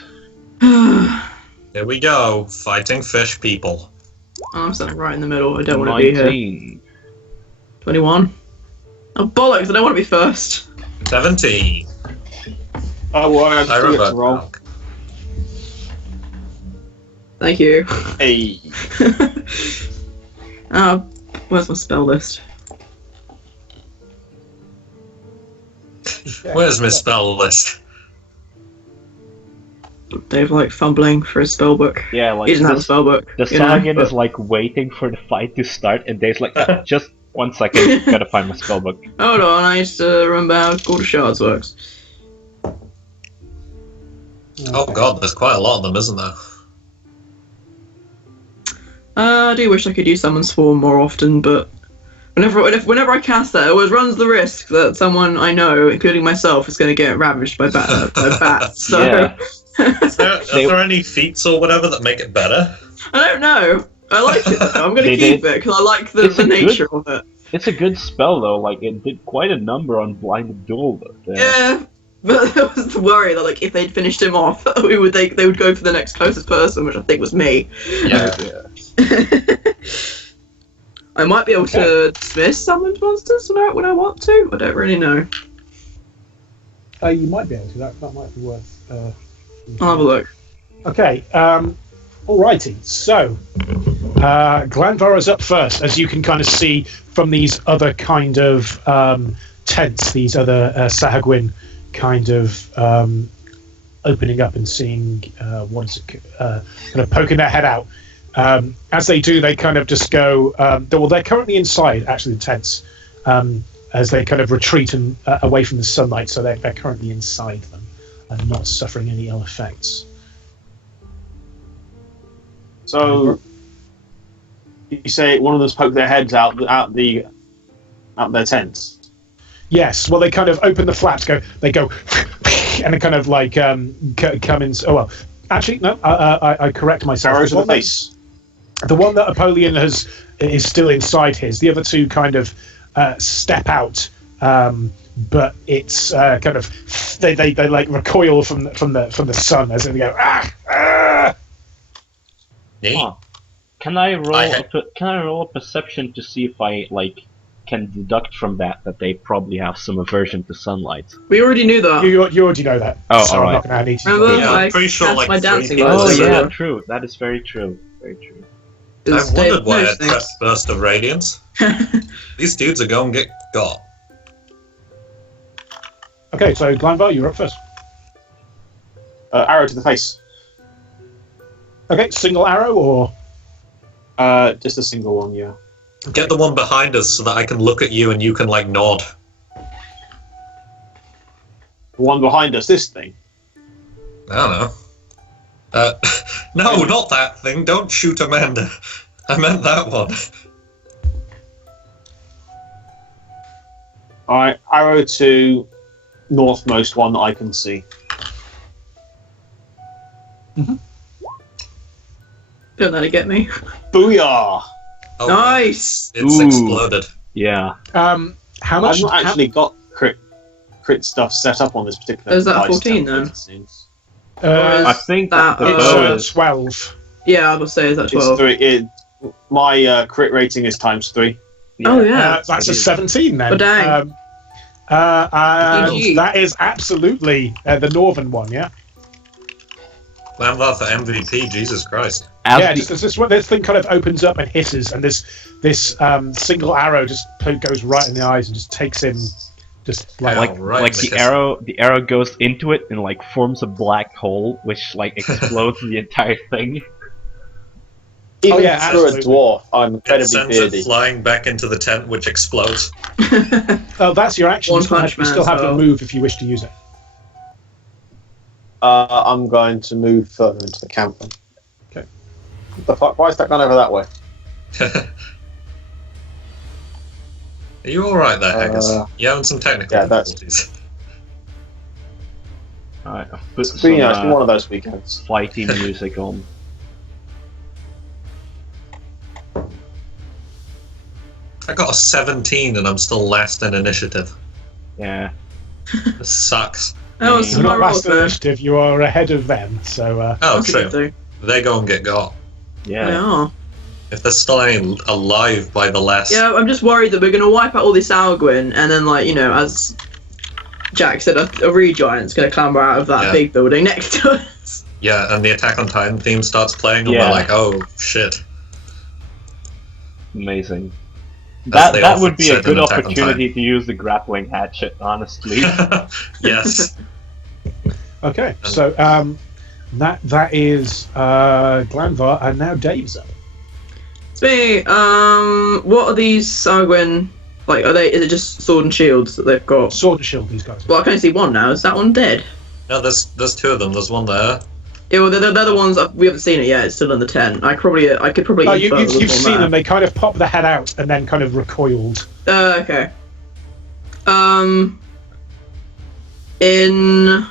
Here we go. Fighting fish people. I'm standing right in the middle. I don't want to be here. 19. 21. Oh, bollocks, I don't want to be first. 17. Oh, well, I I still get remember. to roll. Thank you. Hey. Where's my spell list? Where's my spell list? Dave, like, fumbling for his spell book. Yeah, like He doesn't have a spell book. the you know, Sahagin but- is like waiting for the fight to start, and Dave's like, just 1 second, gotta find my spellbook. Hold on, I used to remember how Court of Shards works. Oh god, there's quite a lot of them, isn't there? I do wish I could use Summon Swarm more often, but whenever I cast that, it always runs the risk that someone I know, including myself, is going to get ravaged by bats. So Yeah. Is there any feats or whatever that make it better? I don't know. I like it though. I'm gonna They keep did- it because I like the It's a nature of it. It's a good spell though. Like it did quite a number on Blinded Duel though. Yeah, but there was the worry that like if they'd finished him off, they would go for the next closest person, which I think was me. Yeah. I might be able to dismiss summoned monsters when I want to. I don't really know. You might be able to. That might be worth. I'll have a look. Okay. Alrighty. So, Glanvar is up first, as you can kind of see from these other kind of tents, these other Sahagwin kind of opening up and seeing what is it, kind of poking their head out. As they do, they kind of just go. They're currently inside, actually, the tents, as they kind of retreat and away from the sunlight. So they're currently inside them and not suffering any ill effects. So you say one of them poke their heads out their tents. Yes. Well, they kind of open the flaps. They go, and they kind of like come in. Oh well. Actually, no. I correct myself. Arrows to the face. The one that Apollyon is still inside his. The other two kind of step out, but it's kind of they like recoil from the sun as they go. Neat. Huh. Can I roll? I Can I roll a perception to see if I can deduct from that they probably have some aversion to sunlight? We already knew that. You already know that. Oh, so alright. I'm not going to need to. Remember? Yeah, I'm Like, pretty sure that's like my 3 dancing people. lights. Oh Yeah. yeah, true. That is very true. Very true. I It's Dave wondered why knows it things. pressed Burst of Radiance. These dudes are going to get got. Okay, so Glanvar, you're up first. Arrow to the face. Okay, single arrow or Just a single one, yeah. Get the one behind us so that I can look at you and you can like nod. The one behind us, this thing. I don't know. No, not that thing. Don't shoot Amanda. I meant that one. Alright, arrow to northmost one that I can see. Don't let it get me. Booyah! Oh, Nice. It's Ooh. exploded. Yeah. how much? I've not actually got crit stuff set up on this particular. Is that dice 14 template, then? it seems. I think that, the It's bow is 12. Yeah, I would say is that 12. It's 3. My crit rating is ×3. Oh yeah. That's a 17 then. Oh, dang. And GG. that is absolutely the northern one, yeah. Glanvar for MVP. Jesus Christ. Yeah, just this thing kind of opens up and hisses, and this single arrow just goes right in the eyes and just takes him, just like Like- right in the the arrow goes into it and like forms a black hole, which like explodes the entire thing. Even yeah, for a absolutely. dwarf, I'm It incredibly sends it beardy. flying back into the tent, which explodes. oh, that's your action. One You still punch have, you still man have as to well. move if you wish to use it. I'm going to move further into the camp. Then. Okay. What the fuck? Why is that gone over that way? Are you alright there, Haggis? You having some technical yeah, that's- difficulties? Alright, I'll put It's been, some it's been one of those weekends. flighty music on. I got a 17 and I'm still last in initiative. Yeah. This sucks. That was You're my not roll last in there. initiative. You are ahead of them. So Oh, That's a good true. thing. They go and get got. Yeah. Yeah. If there's still any alive by the last... Yeah, I'm just worried that we're going to wipe out all this Alguin, and then, like, you know, as Jack said, a re-giant's going to clamber out of that Yeah. big building next to us. Yeah, and the Attack on Titan theme starts playing, and Yeah. we're like, oh, shit. Amazing. As That they that often would be a said in good Attack on opportunity to use the grappling hatchet, honestly. Yes. okay, so that is Glanvar, and now Dave's up. It's me. What are these Alguin? Like, is it just sword and shields that they've got? Sword and shield. These guys. Well, I can only see one now. Is that one dead? No, there's 2 of them. There's one there. Yeah, well, they're the ones we haven't seen it yet. It's still in the tent. I could probably. Oh, infer you've with seen one them. They kind of pop the head out and then kind of recoiled. there. Okay. In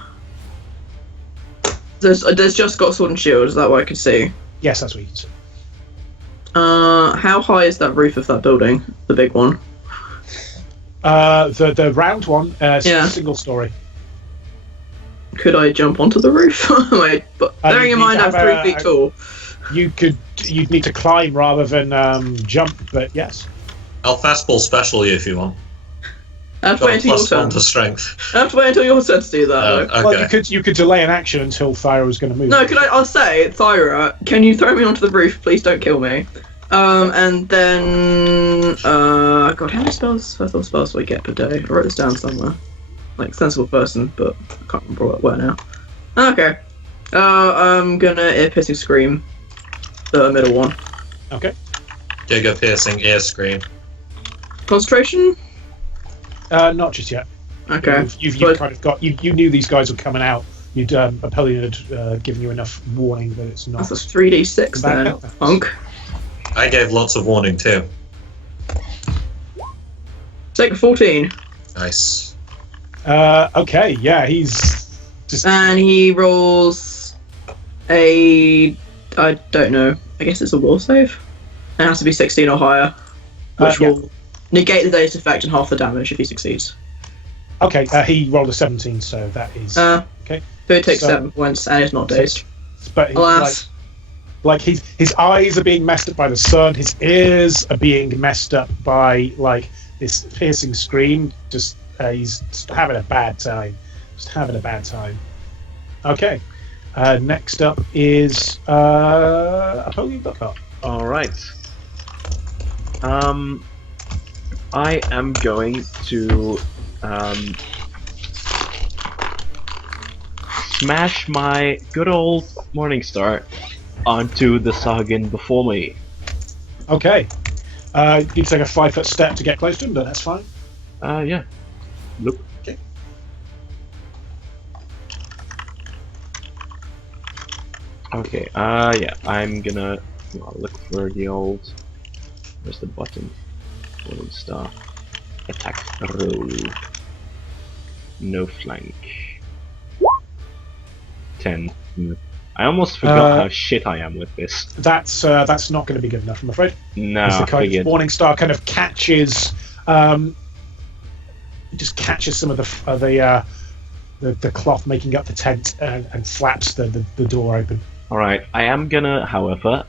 There's just got sword and shield. Is that what I can see? Yes, that's what you can see. How high is that roof of that building? The big one. The round one, Yeah. single story. Could I jump onto the roof? Wait, but bearing you in need mind to I'm have 3 feet tall. You'd need to climb rather than jump, but yes. I'll fastball special you if you want. I have to wait Got a until your plus 1 turn. to strength. I have to wait until your turn to do that. though. Okay. Well, you could delay an action until Thyra was going to move. No, I'll say, Thyra, can you throw me onto the roof? Please don't kill me. And then, God, how many spells? First level spells do I get per day? I wrote this down somewhere. Like, sensible person, but I can't remember where now. Okay. I'm gonna ear-piercing scream. The middle one. Okay. Giga piercing ear scream. Concentration? Not just yet. Okay. You've But- kind of got. You knew these guys were coming out. You'd Apollyon had given you enough warning that it's not. That's a 3d6 then, Back up. punk. I gave lots of warning too. Take a 14. Nice. Okay. Yeah, he's just. And he rolls a... I don't know. I guess it's a will save? It has to be 16 or higher. Which Yeah. will negate the day's effect and half the damage if he succeeds. Okay. He rolled a 17, so that is. Okay. So it takes So- 7 points and it's not dazed. But he, Alas. like his eyes are being messed up by the sun. His ears are being messed up by like this piercing scream. Just he's just having a bad time. Just having a bad time. Okay. Next up is Apollyon Buckhart. All right. I am going to smash my good old Morningstar onto the Sahuagin before me. Okay. You need to take a 5-foot step to get close to him, but that's fine. Yeah. Look. Okay. Okay, yeah, I'm gonna look for the old... Where's the button? Golden star. Attack roll. No flank. 10. I almost forgot how shit I am with this. That's not going to be good enough, I'm afraid. No, As the I kind figured. of Morning Star kind of catches, just catches some of the cloth making up the tent and flaps the door open. Alright, I am gonna, however,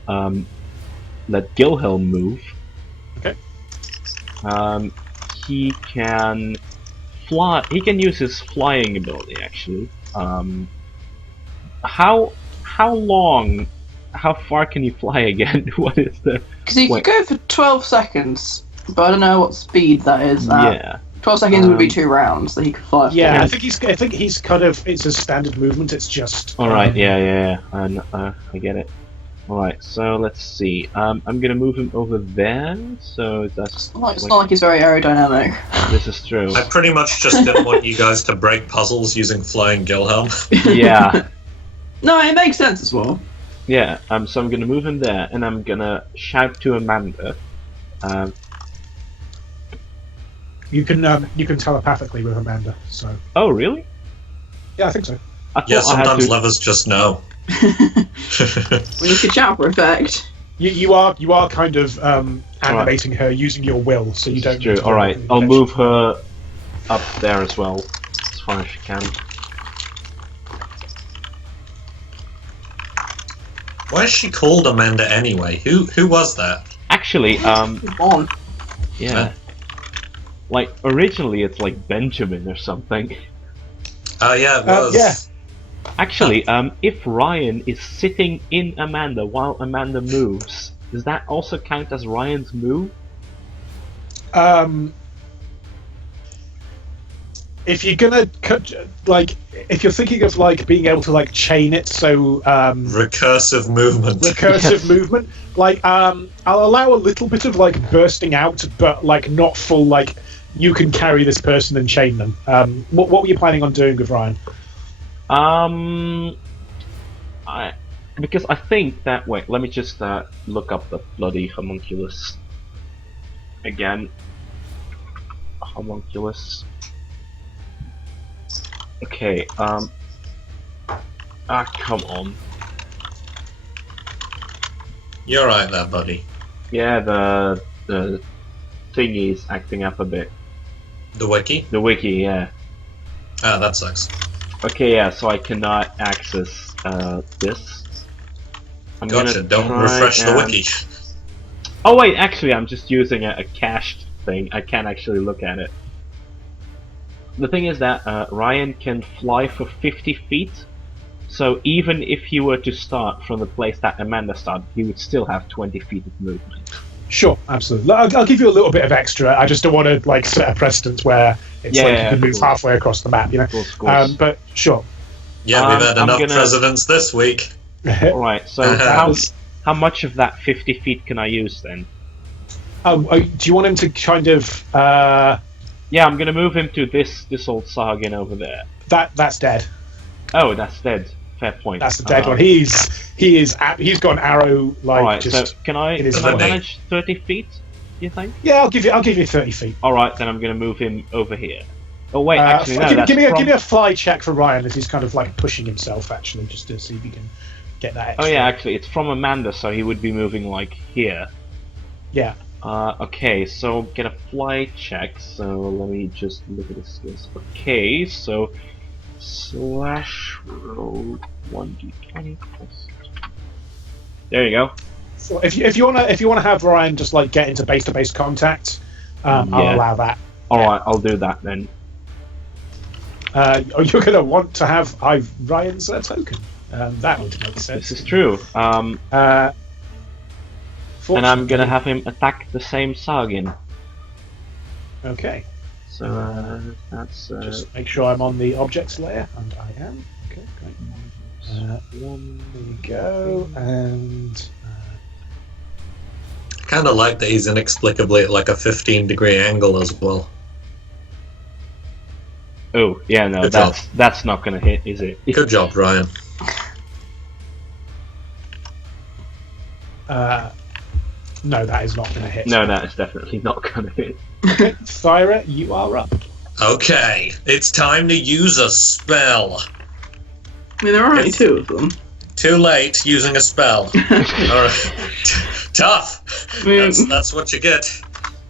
let Gilhelm move. Okay. He can fly. He can use his flying ability, actually. How long? How far can he fly again? What is the? Because he Wait. could go for 12 seconds, but I don't know what speed that is. Yeah. 12 seconds would be Um, 2 rounds that he could fly. Yeah, Yeah. I think he's kind of. It's a standard movement. It's just. Alright, yeah. I get it. Alright, so let's see. I'm gonna move him over there. So that's. It's not like he's very aerodynamic. This is true. I pretty much just didn't want you guys to break puzzles using flying Gilhelm. Yeah. No, it makes sense as well. Yeah, so I'm gonna move him there, and I'm gonna shout to Amanda. You can telepathically with Amanda. So Oh, really? yeah, I think so. I thought Yeah, I had sometimes to. lovers just know. When you could shout for effect. You are kind of animating her using your will, so you don't. True. need to All right, roll I'll any move her up there as well, as far as she can. Why is she called Amanda anyway? Who was that? Actually, On. yeah. Like originally, it's like Benjamin or something. Oh yeah, it was. yeah. Actually, if Ryan is sitting in Amanda while Amanda moves, does that also count as Ryan's move? If you're gonna if you're thinking of like being able to like chain it, so Recursive movement. recursive movement, I'll allow a little bit of like bursting out, but like not full. Like you can carry this person and chain them. What were you planning on doing with Ryan? Because I think that. Wait, let me just look up the bloody homunculus again. Homunculus. Okay. Ah, come on. You're right there, buddy. Yeah, the thingy's acting up a bit. The wiki? The wiki, yeah. Ah, that sucks. Okay, yeah, so I cannot access this. I'm Gotcha, gonna don't try refresh the and- wiki. Oh wait, actually I'm just using a cached thing. I can't actually look at it. The thing is that Ryan can fly for 50 feet, so even if he were to start from the place that Amanda started, he would still have 20 feet of movement. Sure, absolutely. I'll give you a little bit of extra. I just don't want to like set a precedent where it's like you can move halfway across the map, you know. Of course. But sure. Yeah, we've had I'm enough gonna- presidents this week. Alright, so how much of that 50 feet can I use then? Do you want him to kind of? Yeah, I'm gonna move him to this old Sargon over there. That's dead. Oh, that's dead. Fair point. That's the dead one. He's got an arrow like Alright, just. so can I his body. manage 30 feet? Do you think? Yeah, I'll give you 30 feet. Alright, then I'm gonna move him over here. Oh wait, actually no, give that's me a fly check for Ryan as he's kind of like pushing himself actually, just to see if he can get that extra. Oh yeah, actually it's from Amanda, so he would be moving like here. Yeah. Okay, so get a fly check, so let me just look at the skills. Okay, so slash roll 1d20 plus. There you go. So if you wanna have Ryan just like get into base to base contact, I'll allow that. Alright, I'll do that then. You're gonna want to have Ryan's token. That would make sense. This is true. And I'm gonna have him attack the same Sargon. Okay. So that's Just make sure I'm on the objects layer, and I am. Okay, great. There we go, and I kind of like that he's inexplicably at like a 15-degree angle as well. oh yeah, no, Good job. that's not gonna hit, is it? Good job, Ryan. no, that is not going to hit. No, that is definitely not gonna hit. Okay, Thyra, you are up. Okay, it's time to use a spell. I mean, there are only It's- two of them. Too late using a spell. Alright. Tough. I mean, That's what you get.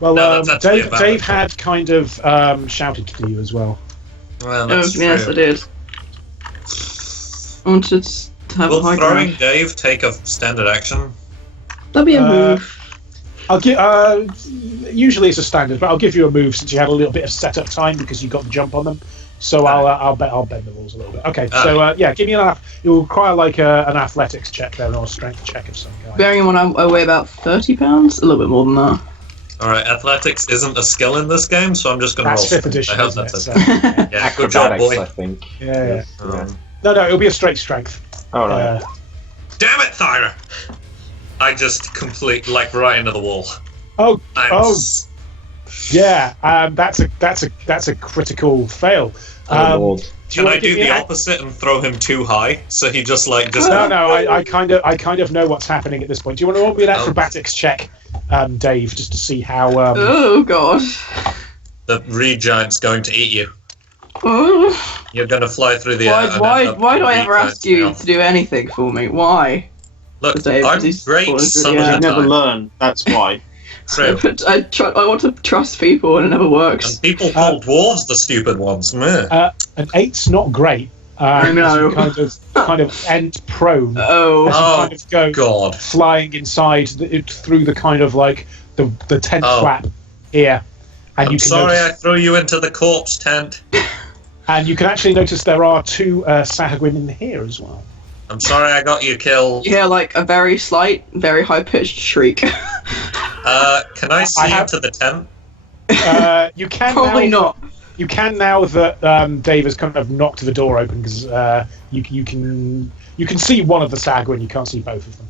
Well, No, that's actually a valid Dave had kind of shouted to you as well. Well, oh, that's yes, true. I did. I wanted to have a Will high throwing ground. Dave take a standard action? That'd be a move. I'll give. Usually it's a standard, but I'll give you a move since you had a little bit of setup time because you got the jump on them. So I'll bend the rules a little bit. Okay, so yeah, give me it will require like an athletics check then or a strength check of some kind. Bearing in mind I weigh about 30 pounds, a little bit more than that. Alright, athletics isn't a skill in this game, so I'm just going to roll. That's 5th strength. edition, I hope isn't it? that's So, it. Yeah, good job, Acrobatics, I boy. think. yeah. Um, No, it'll be a straight strength. Alright. Damn it, Thyra! I just complete like right into the wall. Oh, I'm oh. s- Yeah, that's a critical fail. Oh lord. Do you Can wanna I give do me the an- opposite and throw him too high so he just like No, I kind of know what's happening at this point. Do you want to roll me an acrobatics check, Dave, just to see how? Oh god. the reed giant's going to eat you. Oh. You're going to fly through the air. and Why end up do I in ever reed ask giant's you mouth. to do anything for me? Why? Look, Dave, I'm he's great falling through some the of air. the Never time. learn. That's why. True. But I want to trust people and it never works. And people call dwarves the stupid ones. Meh. an 8's not great. I know. As you kind of end prone. Oh. As you Oh, kind of go God. flying inside through the kind of like the tent Oh. flap here, and I'm you can sorry I notice, threw you into the corpse tent. and you can actually notice there are two Sahagwin in here as well. I'm sorry I got you killed. You hear like a very slight, very high pitched shriek. Can I see have- into the tent? You can Probably now, not. You can now that Dave has kind of knocked the door open because you can see one of the Sahagwin. You can't see both of them.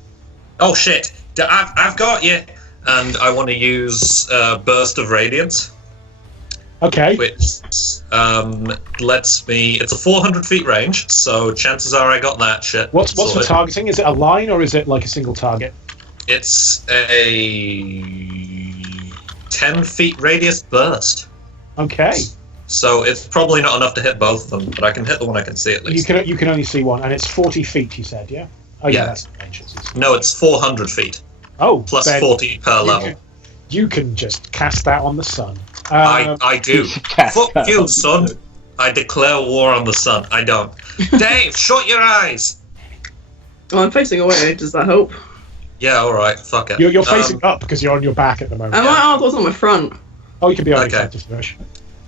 Oh shit! I've got you. And I want to use Burst of Radiance, Okay. which lets me. It's a 400 feet range, so chances are I got that shit. What's for sorted. targeting? Is it a line or is it like a single target? It's a 10 feet radius burst. Okay. So it's probably not enough to hit both of them, but I can hit the one I can see at least. You can only see one, and it's 40 feet. You said, yeah. Oh yeah, Yeah. that's inches. No, it's 400 feet. Oh, Plus then 40 per level. You can just cast that on the sun. I do. Cast Fuck that you, on- son. I declare war on the sun. I don't. Dave, shut your eyes! Well, I'm facing away. Does that help? Yeah, alright, fuck it. You're facing up because you're on your back at the moment. Am I? Oh, I was on my front. Oh, you can be on Okay. your front if you wish.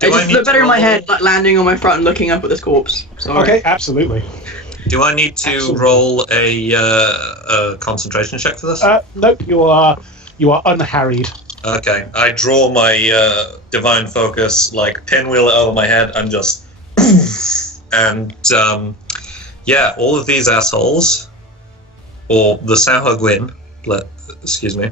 Do It I just need looked to better in my roll- head, like landing on my front and looking up at this corpse. Sorry. Okay, absolutely. Do I need to Absolutely. roll a concentration check for this? Nope, you are unharried. Okay, I draw my divine focus, like pinwheel it over my head, and just, and yeah, all of these assholes, or the Sahagwin, excuse me,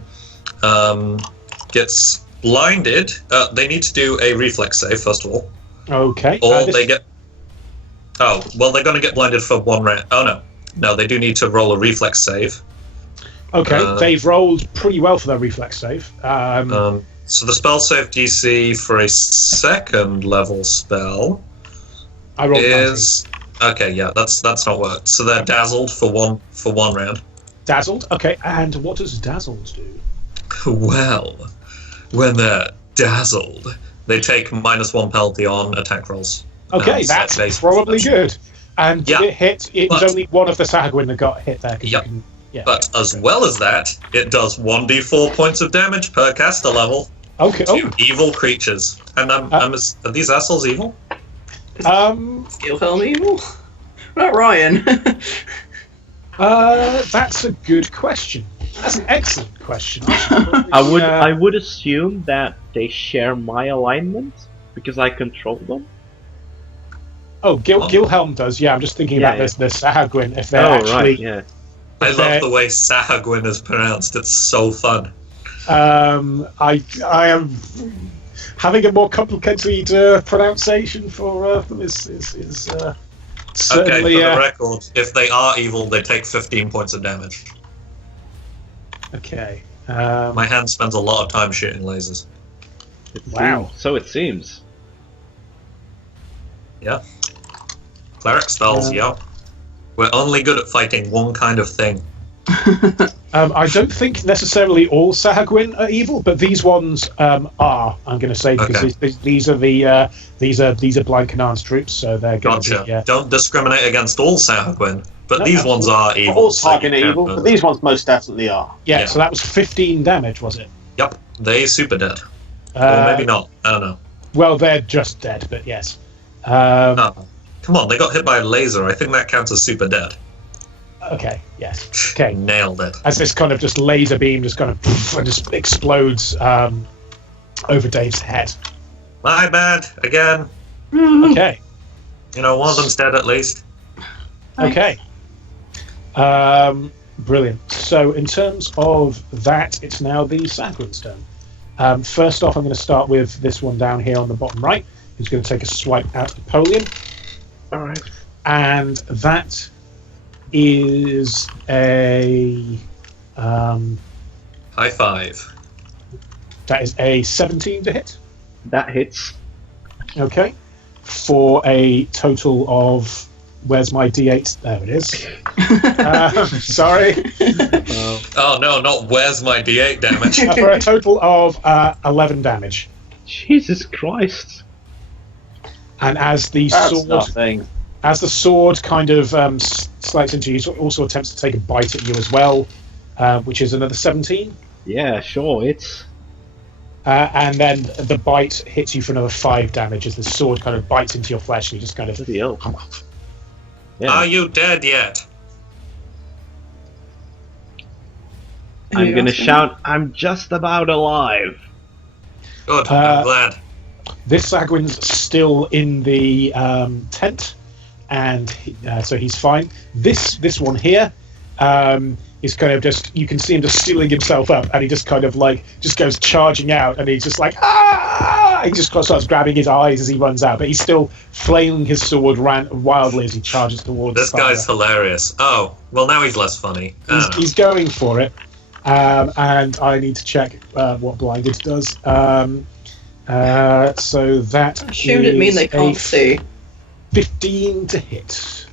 gets blinded. They need to do a reflex save first of all, Okay. or they get. Oh well, they're going to get blinded for one round. Oh no, they do need to roll a reflex save. Okay, they've rolled pretty well for their reflex save. So the spell save DC for a second level spell I rolled 19. is okay. Yeah, that's not worked. So they're dazzled for one round. Dazzled. Okay, and what does dazzled do? Well, when they're dazzled, they take -1 penalty on attack rolls. Okay, that's based probably perception. good. And Yeah, did it hit? It was but- only one of the Sahagwin that got hit there. 'Cause Yeah. you can, yeah. But as well as that, it does 1d4 points of damage per caster level Okay. to evil creatures. And are these assholes evil? Skill helm evil? Not Ryan. That's a good question. That's an excellent question. I would assume that they share my alignment because I control them. Oh, Gilhelm does. Yeah, I'm just thinking Yeah, about the Sahagwin. If they're Oh actually, right, yeah. I if love they're- the way Sahagwin is pronounced. It's so fun. I am having a more complicated pronunciation for them is certainly. Okay, for the record, if they are evil, they take 15 points of damage. Okay. My hand spends a lot of time shooting lasers. Wow. So it seems. Yeah. Cleric spells, yeah. We're only good at fighting one kind of thing. I don't think necessarily all Sahagwin are evil, but these ones are. I'm going to say because Okay. these are these are Blind Canar's troops, so they're going to Gotcha. be. Yeah. Don't discriminate against all Sahagwin, but No, these ones are evil. All so you Tarkin are can't evil, know. but these ones most definitely are. Yeah, so that was 15 damage, was it? Yep, they super dead. Or maybe not. I don't know. Well, they're just dead, but yes. No. Come on, they got hit by a laser. I think that counts as super dead. Okay, yes. Okay. Nailed it. As this kind of just laser beam just kind of poof, and just explodes over Dave's head. My bad, again. Okay. You know, one of them's dead at least. Okay. Brilliant. So in terms of that, it's now the Sahagwin's turn. First off, I'm going to start with this one down here on the bottom right, who's going to take a swipe at Napoleon. All right. And that is a High five. that is a 17 to hit. That hits. Okay. For a total of where's my D8? There it is. Sorry. Oh no, not where's my D8 damage. For a total of 11 damage. Jesus Christ. And as the That's sword nothing. as the sword kind of slides into you, it also attempts to take a bite at you as well, which is another 17. Yeah, sure. It's And then the bite hits you for another 5 damage as the sword kind of bites into your flesh and you just kind of... bloody hell. Yeah. Are you dead yet? I'm gonna shout, "I'm just about alive." Good, I'm glad. This Sagwin's still in the tent, and so he's fine. This one here is kind of just, you can see him just stealing himself up, and he just kind of like just goes charging out, and he's just like ah! He just starts grabbing his eyes as he runs out, but he's still flailing his sword wildly as he charges towards. This Clara. guy's hilarious. Oh, well now he's less funny. I don't know. He's going for it, and I need to check what blinded does. So that I assumed it mean they can't see. 15 to hit.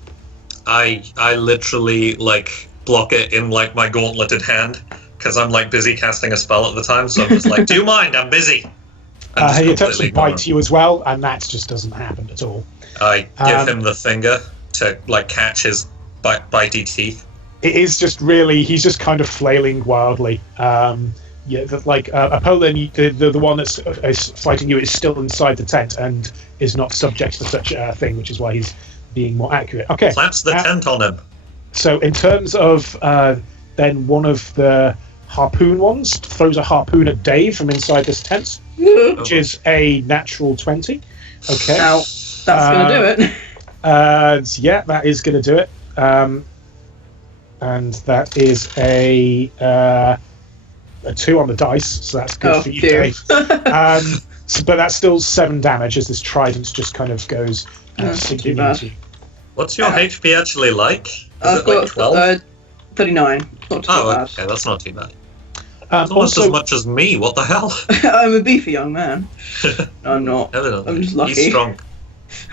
I literally like block it in like my gauntleted hand because I'm like busy casting a spell at the time. So I'm just like, do you mind? I'm busy. He attempts to bite you as well, and that just doesn't happen at all. I give him the finger to like catch his bitey teeth. It is just really, he's just kind of flailing wildly. Apollon, the one that's is fighting you, is still inside the tent and is not subject to such a thing, which is why he's being more accurate. Okay. Claps the tent on him. So in terms of then one of the harpoon ones throws a harpoon at Dave from inside this tent, which is a natural 20. Okay. Now, that's going to do it. Yeah, that is going to do it. And that is a 2 on the dice, so that's good for you, Dave. But that's still 7 damage as this trident just kind of goes sinking into you. What's your HP actually like? Is it like 12? 39. Not too bad. Okay, that's not too bad. It's almost as much as me. What the hell? I'm a beefy young man. I'm not. Evidently. I'm just lucky. He's strong.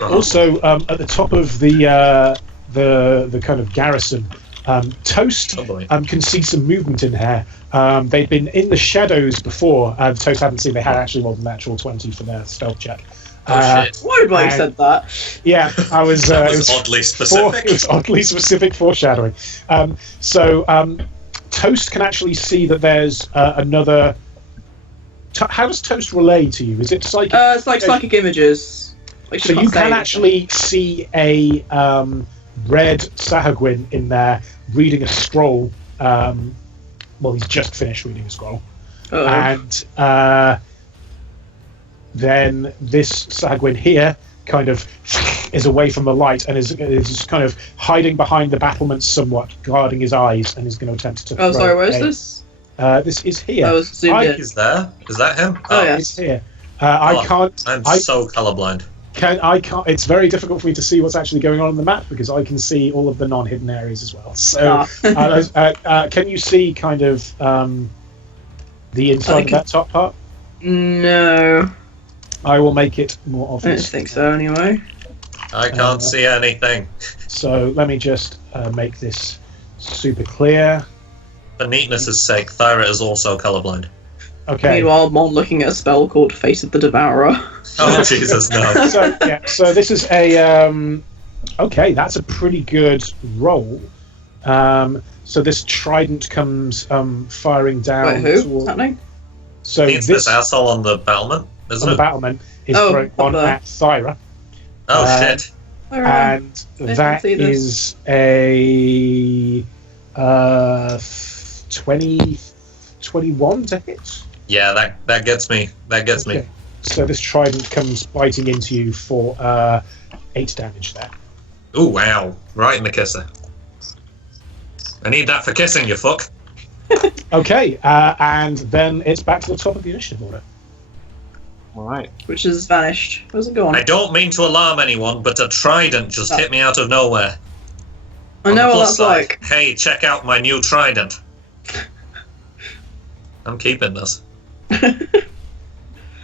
Also, at the top of the kind of garrison, Toast can see some movement in here. They'd been in the shadows before. Toast hadn't seen they had actually rolled a natural 20 for their stealth check. Shit. Why did I said that? Yeah, I was. That was oddly specific. It was oddly specific foreshadowing. Toast can actually see that there's another. How does Toast relay to you? Is it psychic? It's like psychic images. Like so you can actually see a red Sahagwin in there reading a scroll. Well, he's just finished reading a scroll. And then this Sahagwin here kind of is away from the light and is kind of hiding behind the battlements somewhat, guarding his eyes, and is going to attempt to Oh, sorry, where is this? This is here. I was zoomed in. Is there? Is that him? Oh, yeah. It's here. I can't. I'm so colorblind. I can't. It's very difficult for me to see what's actually going on the map because I can see all of the non-hidden areas as well. So, can you see kind of the inside of that top part? No. I will make it more I obvious. don't think so, anyway. I can't see anything. So let me just make this super clear. For neatness' sake, Thyra is also colorblind. Okay. Meanwhile, Mon looking at a spell called Face of the Devourer. Oh Jesus, no! So this is a okay. That's a pretty good roll. So this trident comes firing down. Wait, who? toward- What's happening? So It's this asshole on the battlement, on isn't the it? battlement is Oh, throwing one up there. at Thyra, Oh shit! Where am I? and didn't that see this. is a 21 to hit. Yeah, that gets me. That gets me. Okay. So this trident comes biting into you for 8 damage there. Ooh, wow! Right in the kisser. I need that for kissing, you fuck. Okay, and then it's back to the top of the initiative order. Alright. Which has vanished. Where's it gone? I don't mean to alarm anyone, but a trident just hit me out of nowhere. I On know the what plus that's side, like. Hey, check out my new trident. I'm keeping this.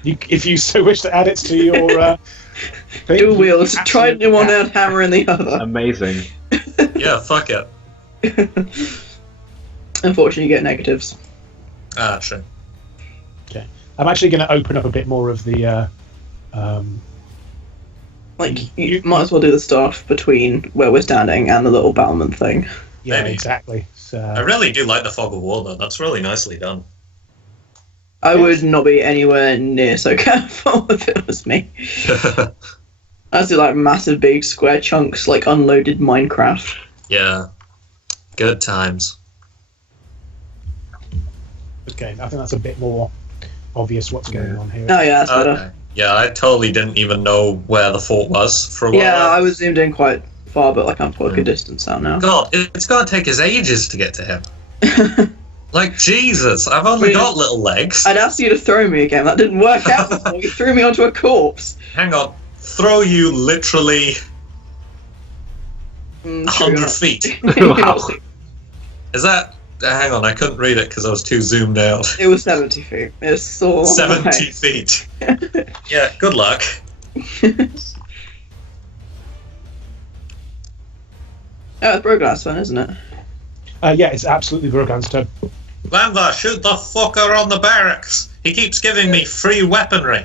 If you so wish to add it to your thing, Dual wields. absolutely Trident in one can. hand, hammer in the other. Amazing. Yeah, fuck it. Unfortunately, you get negatives. Ah, true. I'm actually going to open up a bit more of the. Like, you might as well do the stuff between where we're standing and the little battlement thing. Yeah, Maybe. exactly. So, I really do like the fog of war, though. That's really nicely done. I would not be anywhere near so careful if it was me. I do like massive, big square chunks, like unloaded Minecraft. Yeah. Good times. okay, I think that's a bit more obvious what's going on here. Oh yeah, that's better. Okay. Yeah, I totally didn't even know where the fort was for a while. Yeah, I was zoomed in quite far, but like I'm quite a good distance out now. God, it's gonna take us ages to get to him. Like, Jesus, I've only got little legs. I'd asked you to throw me again. That didn't work out before. You threw me onto a corpse. Hang on. Throw you literally True 100 enough. feet. You're not Wow. see- Is that Hang on, I couldn't read it because I was too zoomed out. It was 70 feet. It's so long 70 away. feet. Yeah, good luck. Oh, it's Broglass one, isn't it? Yeah, it's absolutely Brogan's turn. Lambda, shoot the fucker on the barracks. He keeps giving me free weaponry.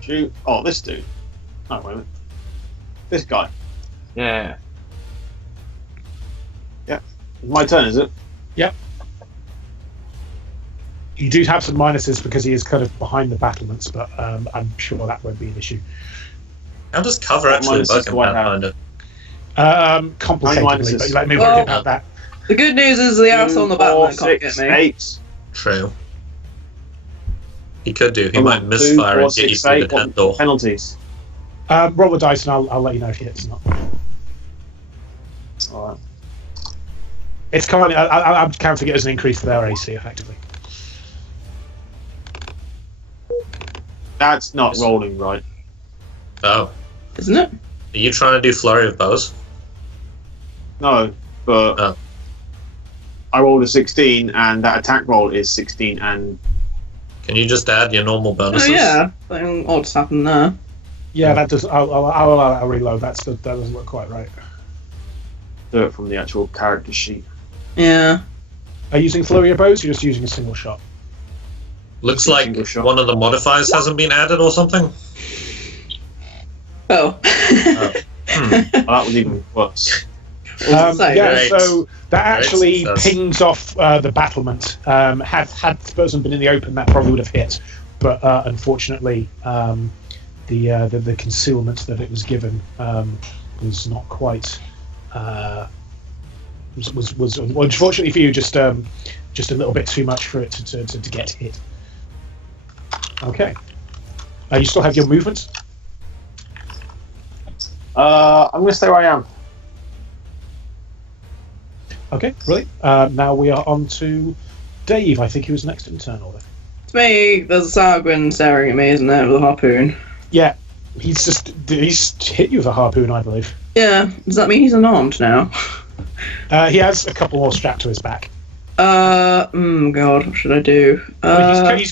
Shoot. Oh, this dude. Oh, wait a minute. This guy. Yeah. My turn, is it? You do have some minuses because he is kind of behind the battlements, but I'm sure that won't be an issue. How does cover What actually minuses work in do I have? Pathfinder? Complicatedly, minuses. but let me Well, worry about that. The good news is the ass on the 2, battlement 4, can't get 6, me. 8. True. He could do. He Come might on, 2, misfire 4, and get you 6, through the 8. tent What door. penalties? Roll the dice and I'll let you know if he hits or not. Alright. It's kind of, I'm counting it as an increase to their AC, effectively. That's not rolling right. Oh. Isn't it? Are you trying to do flurry of bows? No, but Oh. I rolled a 16, and that attack roll is 16, and Can you just add your normal bonuses? Oh yeah, something odd's happened there. Yeah, that does. I'll reload. That doesn't look quite right. do it from the actual character sheet. Yeah. Are you using flurry of bows? Or you're just using a single shot. Looks like Single shot. one of the modifiers hasn't been added or something. Oh. Oh. Well, that was even worse. What was it say? Yeah, Great. so that actually Great success. pings off the battlement. Had the person been in the open, that probably would have hit, but unfortunately, the concealment that it was given was not quite. Was unfortunately for you just a little bit too much for it to get hit. Okay. You still have your movement. I'm going to stay where I am. Okay, brilliant. Now we are on to Dave. I think he was next in turn order. It's me. There's a Sargwin staring at me, isn't there, with a harpoon? Yeah, he's hit you with a harpoon, I believe. Yeah. Does that mean he's unarmed now? He has a couple more strapped to his back. God, what should I do?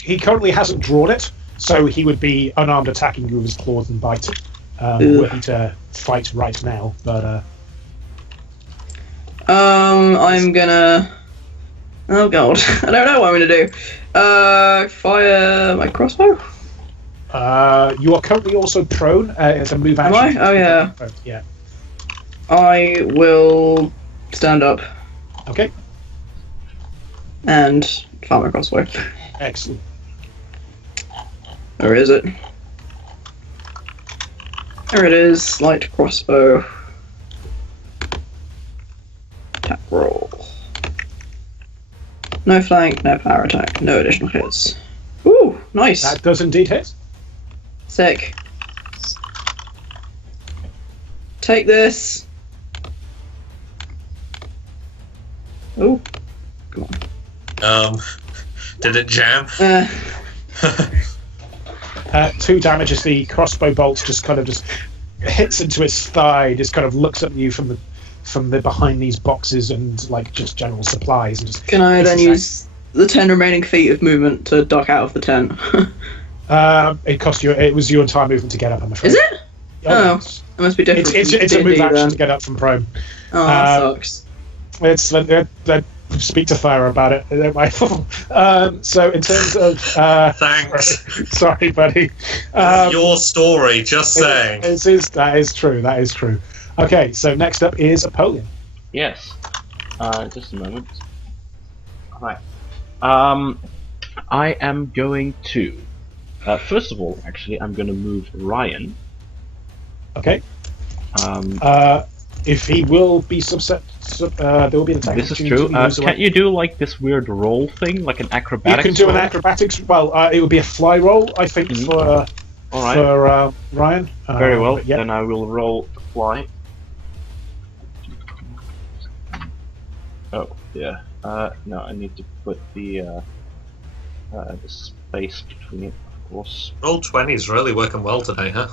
He currently hasn't drawn it, so he would be unarmed, attacking you with his claws and biting. Were he to fight right now, but I'm gonna. Oh god, I don't know what I'm gonna do. Fire my crossbow. you are currently also prone. It's a move Am action. I? Oh yeah. Yeah. I will stand up Okay. and fire my crossbow. Excellent. Where is it? There it is. Light crossbow. Attack roll. No flank, no power attack, no additional hits. Ooh, nice. That does indeed hit. Sick. Take this. Ooh, come on. Did it jam? 2 damage as the crossbow bolt just hits into his thigh. Just kind of looks at you from the behind these boxes and like just general supplies and just. Can I then misses use the 10 remaining feet of movement to duck out of the tent? It cost you. It was your entire movement to get up. I'm afraid. Is it? Oh, yes. it must be different. It's from a move D&D action then. to get up from prone. Oh, that sucks. It's speak to Fire about it. So in terms of Thanks. sorry, buddy. Your story, just saying. That is true. Okay, so next up is Apollyon. Yes. Just a moment. Alright. I am going to. First of all, actually, I'm going to move Ryan. Okay. If he will be subset, there will be an attack. This is opportunity true. to use Can't you do like this weird roll thing, like an You acrobatics? can do an roll? acrobatics. Well, it would be a fly roll, I think, Mhm. for All right. for Ryan. Very well. but yeah. Then I will roll to fly. Oh yeah. No, I need to put the space between it, of course. Roll 20's really working well today, huh?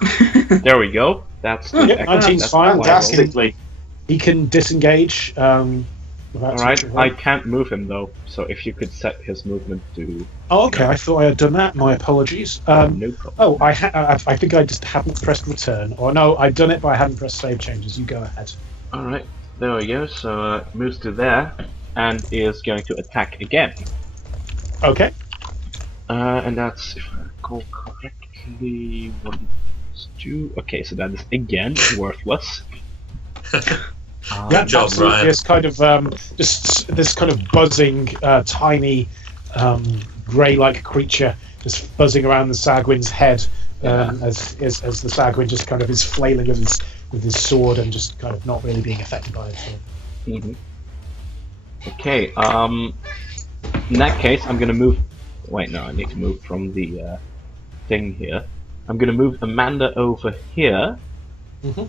There we go. That's the Yeah, 19's that's fine. the fly roll. Fantastically. He can disengage. All right, I can't move him though. So if you could set his movement to. Oh, okay. I thought I had done that. My apologies. No problem. Oh, I think I just hadn't pressed return. Or no, I'd done it, but I hadn't pressed save changes. You go ahead. All right, there we go. So moves to there, and is going to attack again. Okay. And that's, if I recall correctly, 1, 2. Okay, so that is again worthless. Yeah, Good job, absolutely. Ryan. This kind of just this kind of buzzing, tiny, grey-like creature just buzzing around the Sagwin's head, as the Sagwin just kind of is flailing with his sword and just kind of not really being affected by it. Mm-hmm. Okay. In that case, I'm gonna move. Wait, no, I need to move from the thing here. I'm gonna move Amanda over here. Mm-hmm.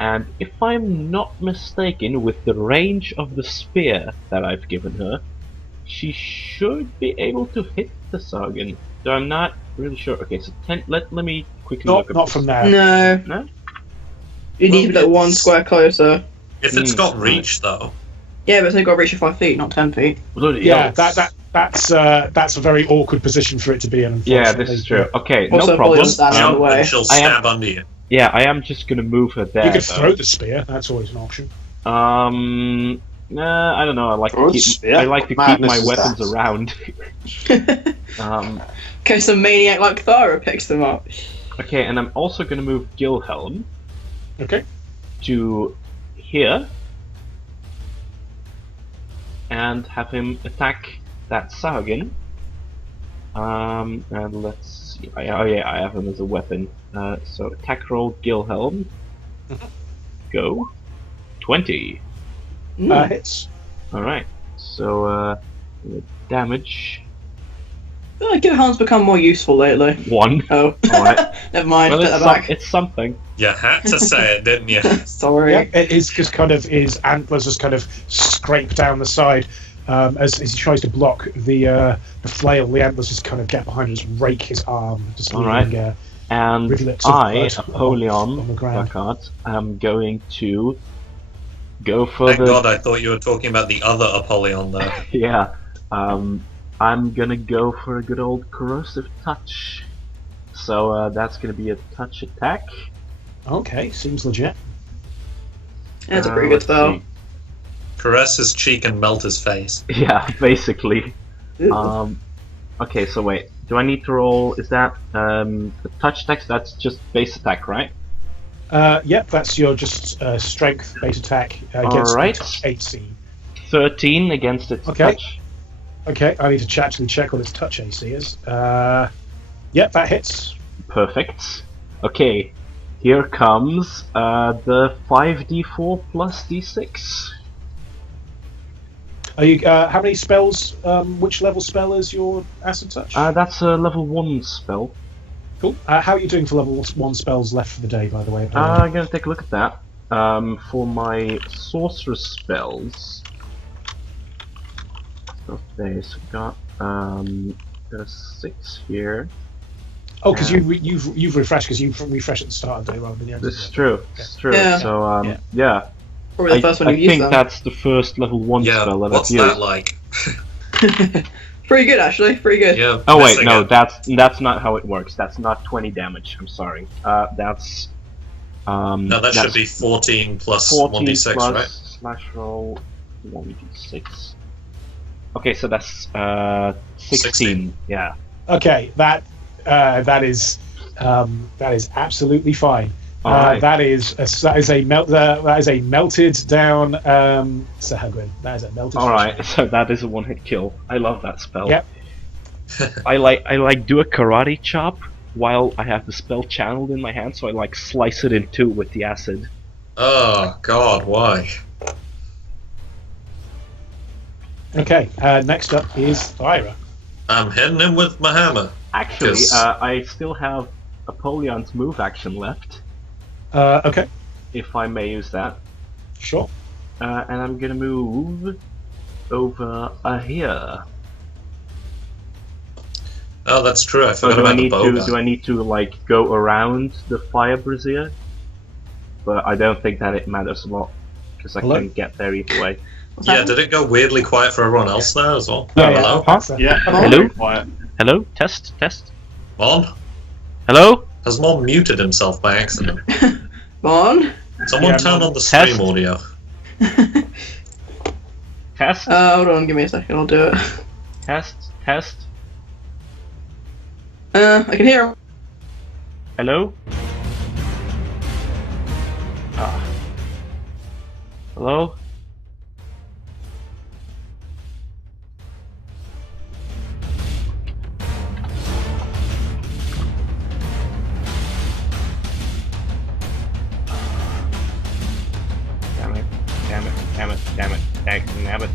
And if I'm not mistaken, with the range of the spear that I've given her, she should be able to hit the Sargon. So I'm not really sure. Okay, so 10. Let me quickly look. Not from there. No. No. You need to be like one it's- square closer. If it's got right. reach, though. Yeah, but it's only got to reach 5 feet, not 10 feet. Bloody Yeah, hell. that's a very awkward position for it to be in. Yeah, this is true. Okay, Also, no problem. Paul's standing in the Jump way. and she'll I am- stab under you. Yeah, I am just gonna move her there. You could though. throw the spear. That's always an option. Nah, I don't know. I like Throw to the keep. spear? I like to What keep my madness is weapons that? around. Okay, some maniac like Thara picks them up. Okay, and I'm also gonna move Gilhelm Okay. to here and have him attack that Sargon. And let's see. Oh yeah, I have him as a weapon. So attack roll Gilhelm. Go. 20. Hits. Alright. So damage I feel like Gilhelm's become more useful lately. 1. Oh, Alright. never mind. Well, Put that back. it's something. You had to say it, didn't you? Sorry. Yeah, it is just kind of his antlers just kind of scrape down the side as he tries to block the flail. The antlers just kind of get behind and just rake his arm, just Alright. leaving And rivulets of I, blood Apollyon, on the ground. Blackheart, am going to go for Thank the. God I thought you were talking about the other Apollyon there. Yeah. I'm gonna go for a good old corrosive touch. So that's gonna be a touch attack. Okay, seems legit. That's a pretty good let's spell. see. Caress his cheek and melt his face. Yeah, basically. Ooh. Okay, so wait. Do I need to roll? Is that the touch attack? That's just base attack, right? Yep, that's your just strength base attack against Alright. touch AC. 13 against its Okay. touch. Okay, I need to actually check what its touch AC is. Yep, that hits. Perfect. Okay, here comes the 5d4 plus d6. Are you? How many spells? Which level spell is your acid touch? That's a level 1 spell. Cool. How are you doing for level 1 spells left for the day, by the way? I'm gonna take a look at that. For my sorceress spells, we've got there's 6 here. Oh, because you've refreshed because you refresh at the start of the day rather than the end. This of is the day. true. It's true. Yeah. So yeah. Probably the first one I you've used think them. that's the first level 1 Yeah, spell that what's I've used. that like? Pretty good, actually. Pretty good. Yeah. Oh wait, missing no, it. that's not how it works. That's not 20 damage. I'm sorry. That's No, that should be 14 plus 14 1d6, plus right? slash roll 1d6. Okay, so that's 16. 16. Yeah. Okay, that is absolutely fine. Alright. That is a melted down Sahagwin. That is a melted. All right. So that is a one-hit kill. I love that spell. Yep. I like do a karate chop while I have the spell channeled in my hand, so I like slice it in two with the acid. Oh, God, why? Okay. Next up is Thyra. I'm hitting him with my hammer. Actually, 'Cause- I still have Apollyon's move action left, Okay. if I may use that. Sure. And I'm gonna move over here. Oh, that's true. I So forgot do I about the need bow to gun. do I need to like go around the fire brazier? but I don't think that it matters a lot because I Hello? couldn't get there either way. What's Yeah, happening? did it go weirdly quiet for everyone else there as well? Yeah, Hello? That's it. Yeah. Hello? very quiet. Hello? Test? Test? Mon? Hello? Has Mon muted himself by accident? Bon? Someone Yeah, turn Mon. on the stream Test. audio. Test? Hold on, give me a second, I'll do it. Test? Test? I can hear him. Hello? Ah. Hello? Damn it, damn it, damn it, damn it, damn it.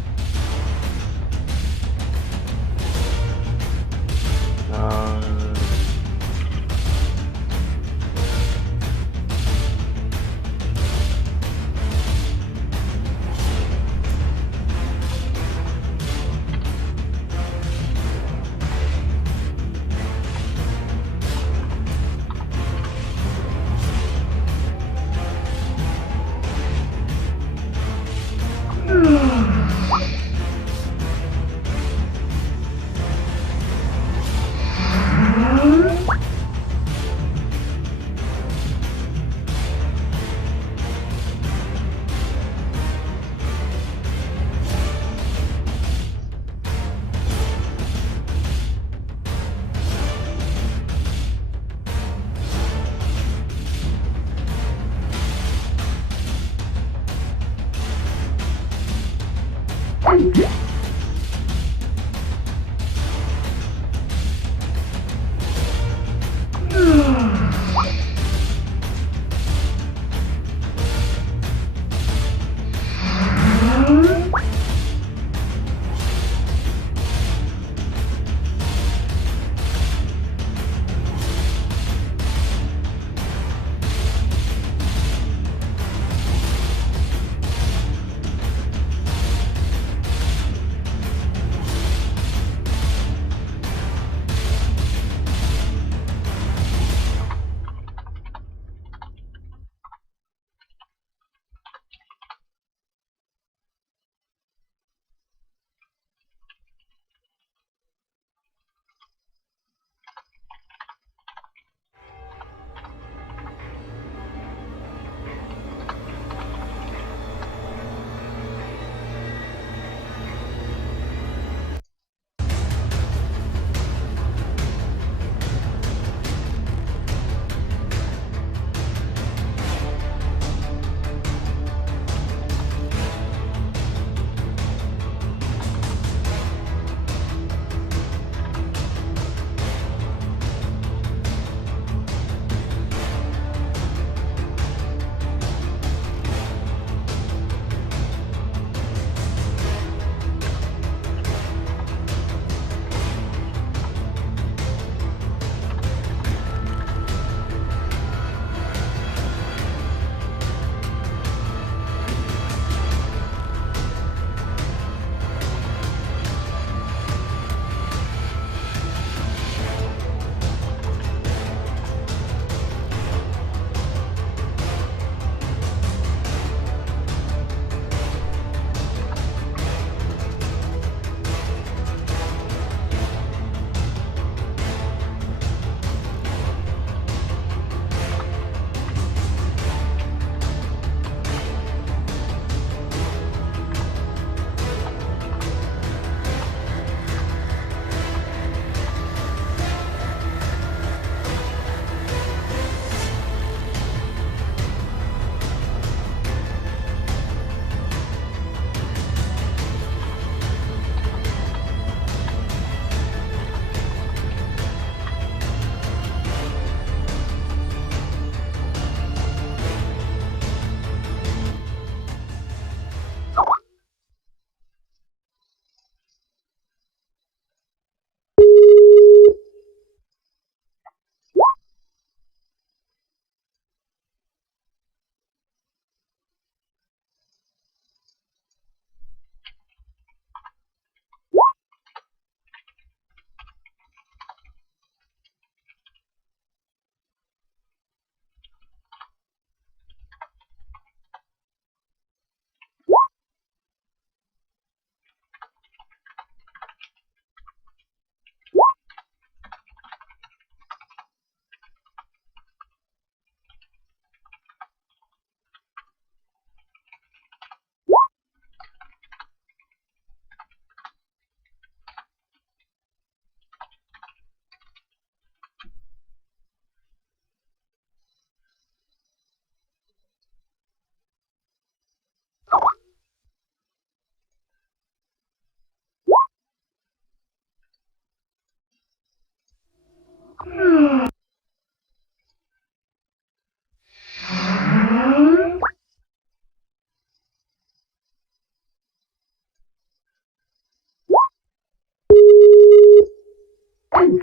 Hello!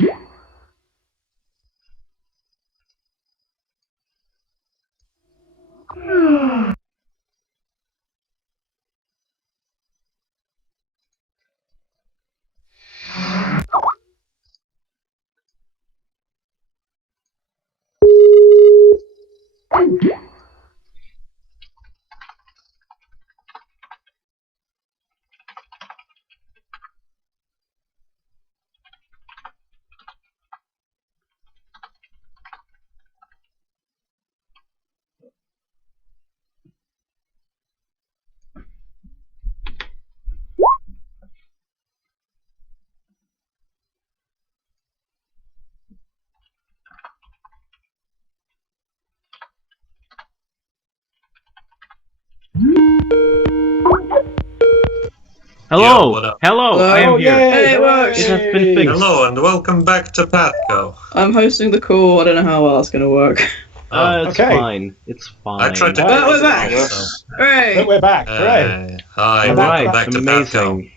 Yo, what up? Hello! I am here. Hey, it works. It has been fixed. Hello, and welcome back to PATHCO. I'm hosting the call. I don't know how well that's going to work. It's okay. fine. It's fine. I tried to. But we're back. So. Hooray! But we're back. Hooray. Hi, Well, welcome Right, back to PATHCO. amazing.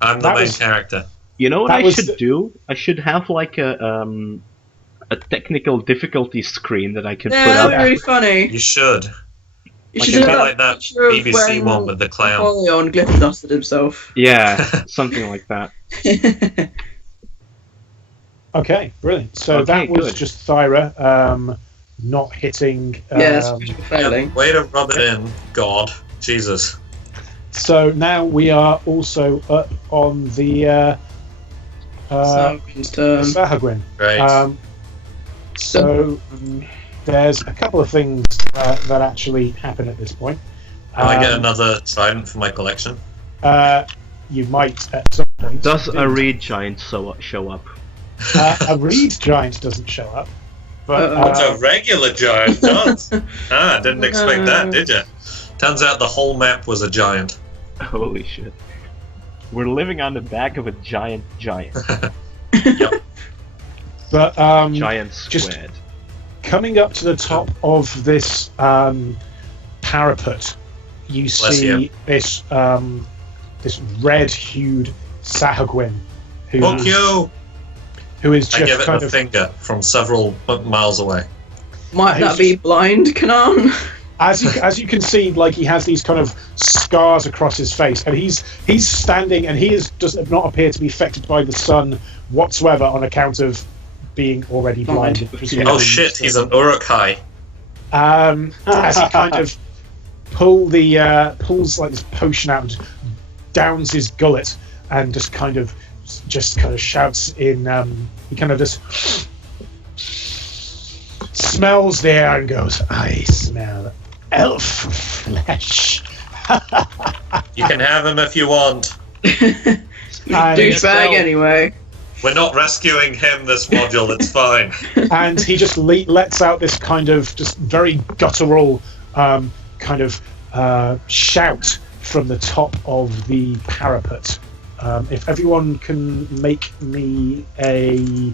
I'm the That main was- character. You know what That I was should the- do? I should have like a technical difficulty screen that I can Yeah, put that'd up. be really funny. You should. You Like, should it'd do be that like that picture of BBC when one with the clown. Napoleon glitter dusted himself. Yeah, something like that. Okay, brilliant. So Okay, that was good. just Thyra not hitting. Yes, Um, failing. Way to rub it in, God. Jesus. so now we are also up on the Someone's turn. Sahagwin. Right. So there's a couple of things that actually happen at this point. Can I get another trident for my collection? You might at some point. Does a reed giant show up? A reed giant doesn't show up, but Uh-oh. It's a regular giant does. Didn't expect that, did you? Turns out the whole map was a giant. Holy shit. We're living on the back of a giant. but Giant just- squid. coming up to the top of this parapet, you Bless see you. this this red-hued Sahagwin, Fuck you! who is I give just it kind the of finger from several miles away. Might that be blind, Kanan? as you can see, like he has these kind of scars across his face, and he's standing, and does not appear to be affected by the sun whatsoever on account of being already blind. Oh shit, he's an Uruk-hai. As he kind of pulls like this potion out and downs his gullet, and just kind of shouts in. He kind of just smells the air and goes, "I smell elf flesh." You can have him if you want. Douchebag anyway. We're not rescuing him this module, it's fine. And he just lets out this kind of just very guttural shout from the top of the parapet. If everyone can make me a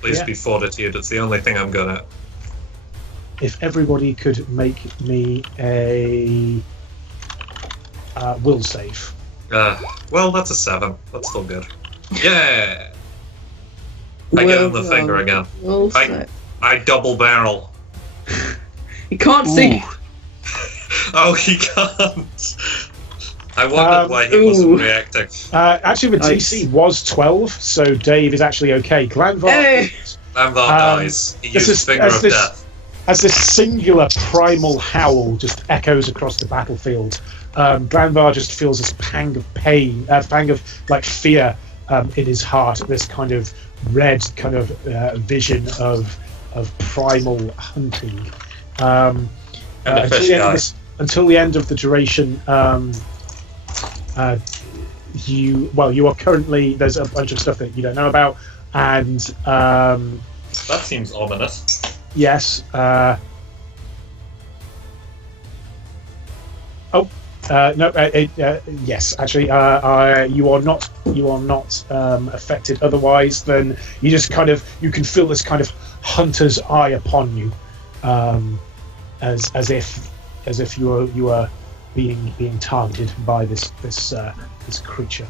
Please be fortitude, it's the only thing I'm good at. if everybody could make me a will save. Well, that's a 7. That's still good. Yeah! I give him the finger again. I double barrel. You can't see. Oh, he can't! I wondered why he wasn't reacting. Actually, the Nice. DC was 12, so Dave is actually okay. Glanvar, Hey! Lamvar dies. He this used is- Finger as of this- Death. as this singular primal howl just echoes across the battlefield, Glanvar just feels this pang of pain, pang of like fear in his heart. This kind of red kind of vision of primal hunting. And a fish guy. Until the end of the duration, you are currently, there's a bunch of stuff that you don't know about, and That seems ominous. yes. Yes. Actually, you are not affected. Otherwise, than you just you can feel this kind of hunter's eye upon you, as if you were being targeted by this creature.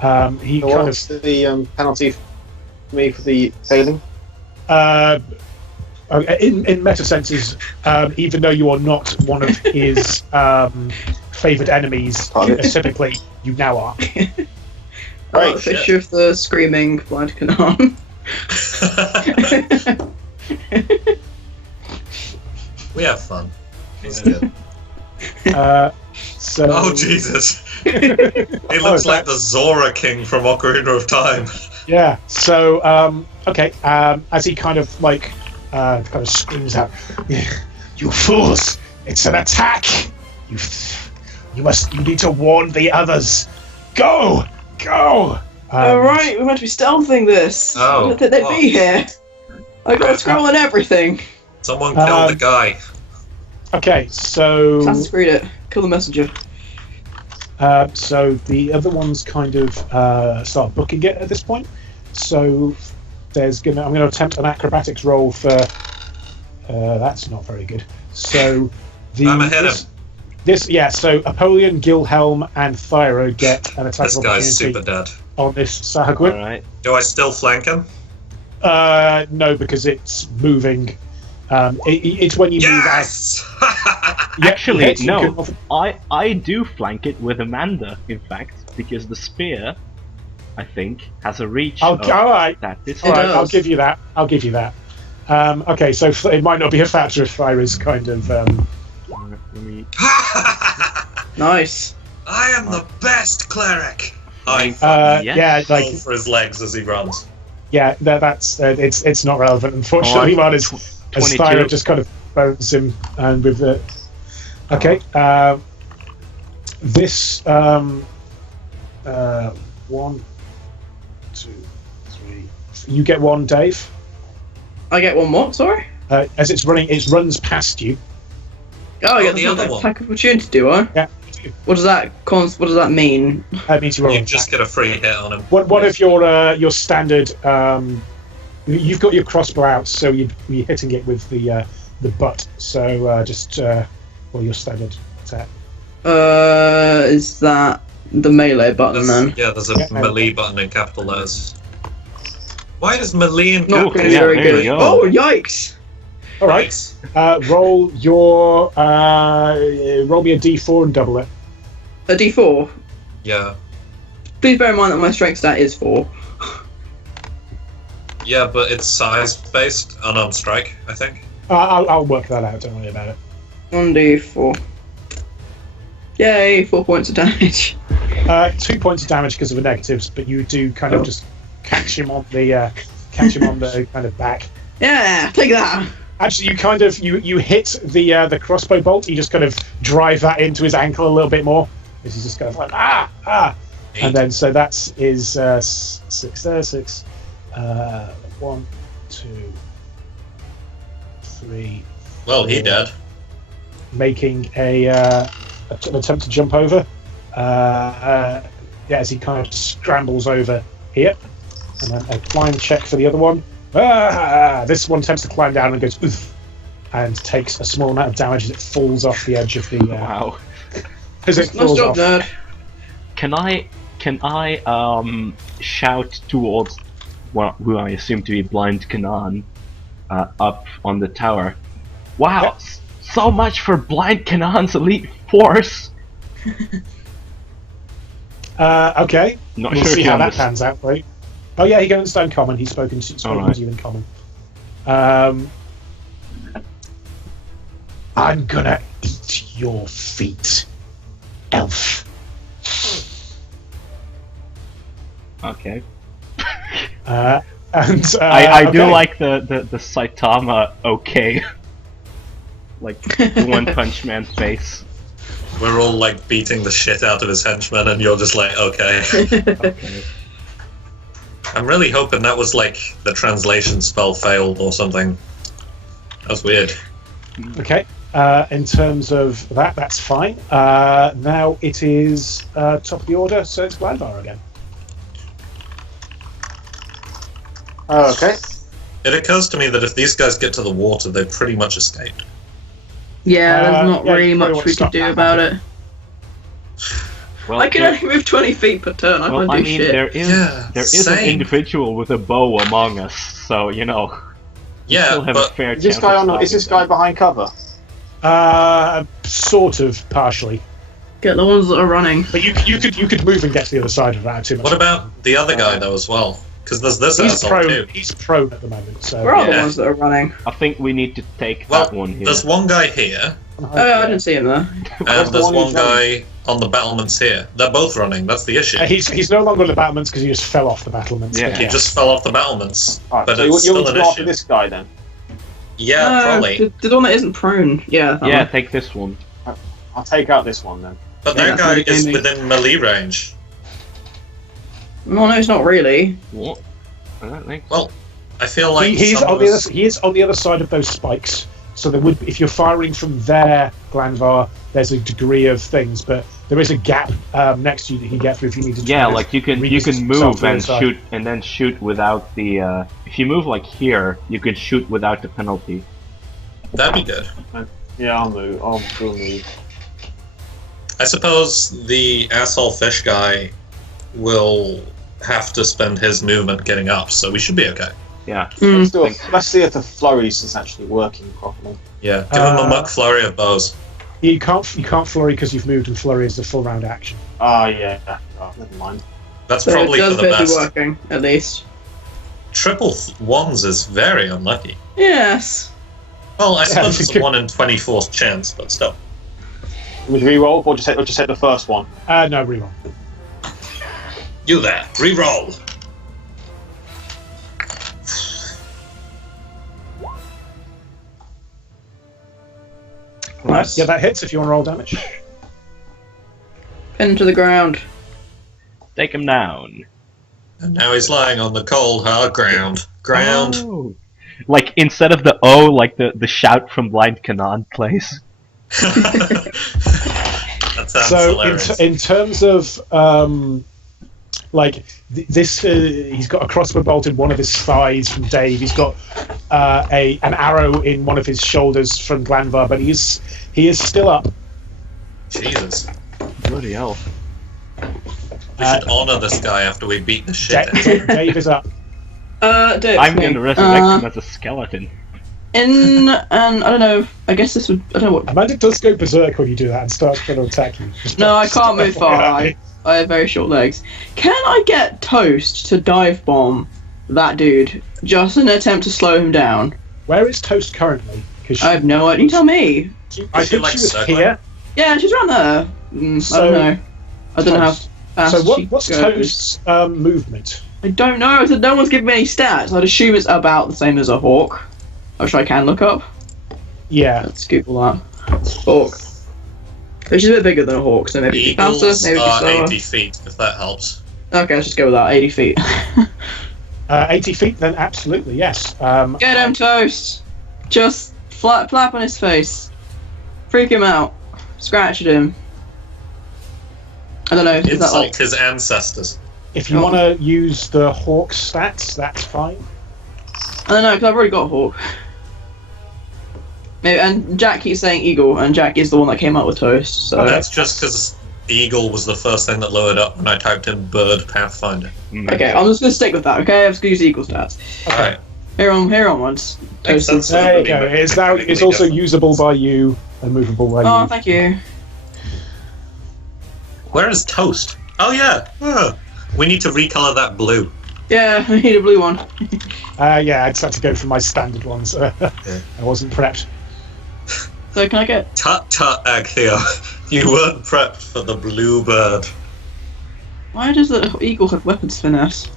He So kind of what's the penalty for me for the failing? in meta senses, even though you are not one of his favoured enemies, typically you now are. I like the picture of the screaming blind Canaan. We have fun. It's good. So, Oh Jesus! He looks like the Zora King from Ocarina of Time. yeah. So okay. As he kind of screams out, "You fools! It's an attack! You need to warn the others. Go! Alright, we're meant to be stealthing this. Oh, I didn't think they'd be here. I got a scroll and everything. Someone killed the guy. Okay, so Assassin's Creed it. Kill the messenger. so the other ones kind of start booking it at this point. So I'm gonna attempt an acrobatics roll for. That's not very good. So I'm ahead of. So Apollyon, Gilhelm, and Thyra get an attack This of guy's opportunity super dead. on this Sahagwin. Alright. Do I still flank him? No, because it's moving. It's when you Yes! move out. Actually, Yes, you no. can offer- I do flank it with Amanda, in fact, because the spear, I think, has a reach All of right. that distance. All right, does. I'll give you that. Okay, so it might not be a factor if Thyra's kind of. Let me- Nice. I am the best cleric. I Yes. Yeah, like fall for his legs as he runs. yeah, that's it's not relevant, unfortunately. Oh, One is as 22. Thyra just kind of bones him and with the. Okay, this 1, 2, 3. You get one, Dave. I get one more, sorry? As it's running, it runs past you. Oh, I get the the other one. attack of opportunity, do I? Yeah. What does that mean? That means you roll. You an just attack. get a free hit on him. One of your standard. You've got your crossbow out, so you're hitting it with the butt. So your standard attack. Is that the melee button then? There's a Yeah, melee button in capital letters. Why is melee in Not capital going to be yeah, very there good. you go. Oh, yikes! All right. Roll your roll me a d4 and double it. A d4. Yeah. Please bear in mind that my strength stat is 4. Yeah, but it's size based, unarmed strike, I think. I'll work that out. Don't worry about it. 1d4. Yay, 4 points of damage. 2 points of damage because of the negatives, but you do kind of just catch him on the kind of back. Yeah, take that. Actually, you kind of you hit the crossbow bolt. You just kind of drive that into his ankle a little bit more. He's just kind of like and then so that's is 6 there, 6. 1, 2, 3. Well, he dead. Making an attempt to jump over. As he kind of scrambles over here, and then a climb check for the other one. This one attempts to climb down and goes oof, and takes a small amount of damage as it falls off the edge of the. Wow. As it Nice falls job, off. nerd. Can I shout towards who I assume to be blind Canaan up on the tower? Wow, Yep. so much for blind Canaan's elite force. Okay. Not We'll sure see if you how that understand. pans out, right? Oh yeah, he can understand common. He's spoken Alright. to you in common. I'm gonna eat your feet, elf. Okay. I I do like the Saitama okay. Like the One Punch Man face. We're all like beating the shit out of his henchmen, and you're just like, okay. Okay. I'm really hoping that was like the translation spell failed or something. That's weird. Okay. In terms of that, that's fine. Now it is top of the order, so it's Gladvar again. Okay. It occurs to me that if these guys get to the water, they pretty much escaped. Yeah, there's not yeah, really you probably much want we to stop can do that about it. Well, I can only move 20 feet per turn. I well, can't I do mean, shit. there is an same. individual with a bow among us, so you know. You Yeah, still have a but fair Is this chance guy of on? Is this stopping guy behind cover? Sort of, partially. Get the ones that are running. But you could move and get to the other side without too much. what about the other guy though as well? Because there's this He's asshole prone. too. He's prone at the moment. So Where are the Yeah. ones that are running? them. I think we need to take Well, that one here. there's one guy here, Oh, I didn't see him there. and the there's one one who's guy on the battlements here. They're both running. That's the issue. he's no longer on the battlements because he just fell off the battlements. Yeah. He just fell off the battlements, Alright, but so it's you still want an to go after issue. this guy then? Yeah, No, probably. the one that isn't prone. Yeah. That Yeah, one. take this one. I'll take out this one then. But Yeah, that guy that's is what within melee range. Well, no, it's not really. What? I don't think. Well, I feel like He is some on of the us- other. He is on the other side of those spikes. So there would, if you're firing from there, Glanvar, there's a degree of things, but there is a gap next to you that you can get through if you need to. Yeah, like you can move and shoot. shoot and then shoot without the. If you move like here, you can shoot without the penalty. That'd be good. Yeah, I'll move. I'll move. I suppose the asshole fish guy will have to spend his movement getting up, so we should be okay. Yeah. Let's see if the flurries is actually working properly. Yeah, give him a muck flurry of bows. You can't flurry because you've moved, and flurry is the full round action. Oh yeah. Oh, never mind. That's So probably it for does the appear to be best. working, at least. Triple ones is very unlucky. Yes. Well, I suppose it's it's a a 1 in 24 chance, but still. Would you re-roll or just take the first one? No, reroll. You there, re-roll. Nice. Yeah, that hits if you want to roll damage. Pin to the ground. Take him down. And now he's lying on the cold, hard ground. Ground. Oh. Like instead of the O, like the shout from Blind Kanan plays. That sounds So hilarious. in terms of this, he's got a crossbow bolt in one of his thighs from Dave. He's got an arrow in one of his shoulders from Glanvar, but he is still up. Jesus. Bloody hell. We should honor this guy after we beat the shit out of him. Dave is up. Dave, I'm me. gonna resurrect him as a skeleton. And I don't know. I guess this would. I don't know what. Amanda does go berserk when you do that and starts trying to attack you. No, I can't move far. I have very short legs. Can I get Toast to dive bomb that dude just in an attempt to slow him down? Where is Toast currently? Because I have no idea. You tell me. I Is he, think like, she was circling? here. Yeah, she's around there. I So, don't know. I don't know how Toast. fast So she what's goes. Toast's movement? I don't know. I said no one's giving me any stats. I'd assume it's about the same as a hawk, which I can look up. Yeah. Let's Google that. Hawk. Which is a bit bigger than a hawk, so maybe it'd be faster, Eagles maybe it'd be are slower. 80 feet, if that helps. Okay, let's just go with that. 80 feet. 80 feet, then absolutely, yes. Get him, Toast! Just flap on his face. Freak him out. Scratch at him. I don't know. Is that Insult like... his ancestors. If you want to use the Hawk stats, that's fine. I don't know, because I've already got a hawk. Maybe, and Jack keeps saying eagle, and Jack is the one that came up with Toast, so... That's just because Eagle was the first thing that loaded up when I typed in Bird Pathfinder. Okay, I'm just going to stick with that, okay? I'm just going to use eagle stats. Alright. Here on once. Makes Toast. sense. There you go. It's now it's also usable by you and movable by Oh, you. thank you. Where is Toast? Oh yeah. We need to recolor that blue. Yeah, I need a blue one. Yeah, I just had to go for my standard ones. I wasn't prepped. So can I get... Tut egg here. You weren't prepped for the blue bird. Why does the eagle have weapons finesse?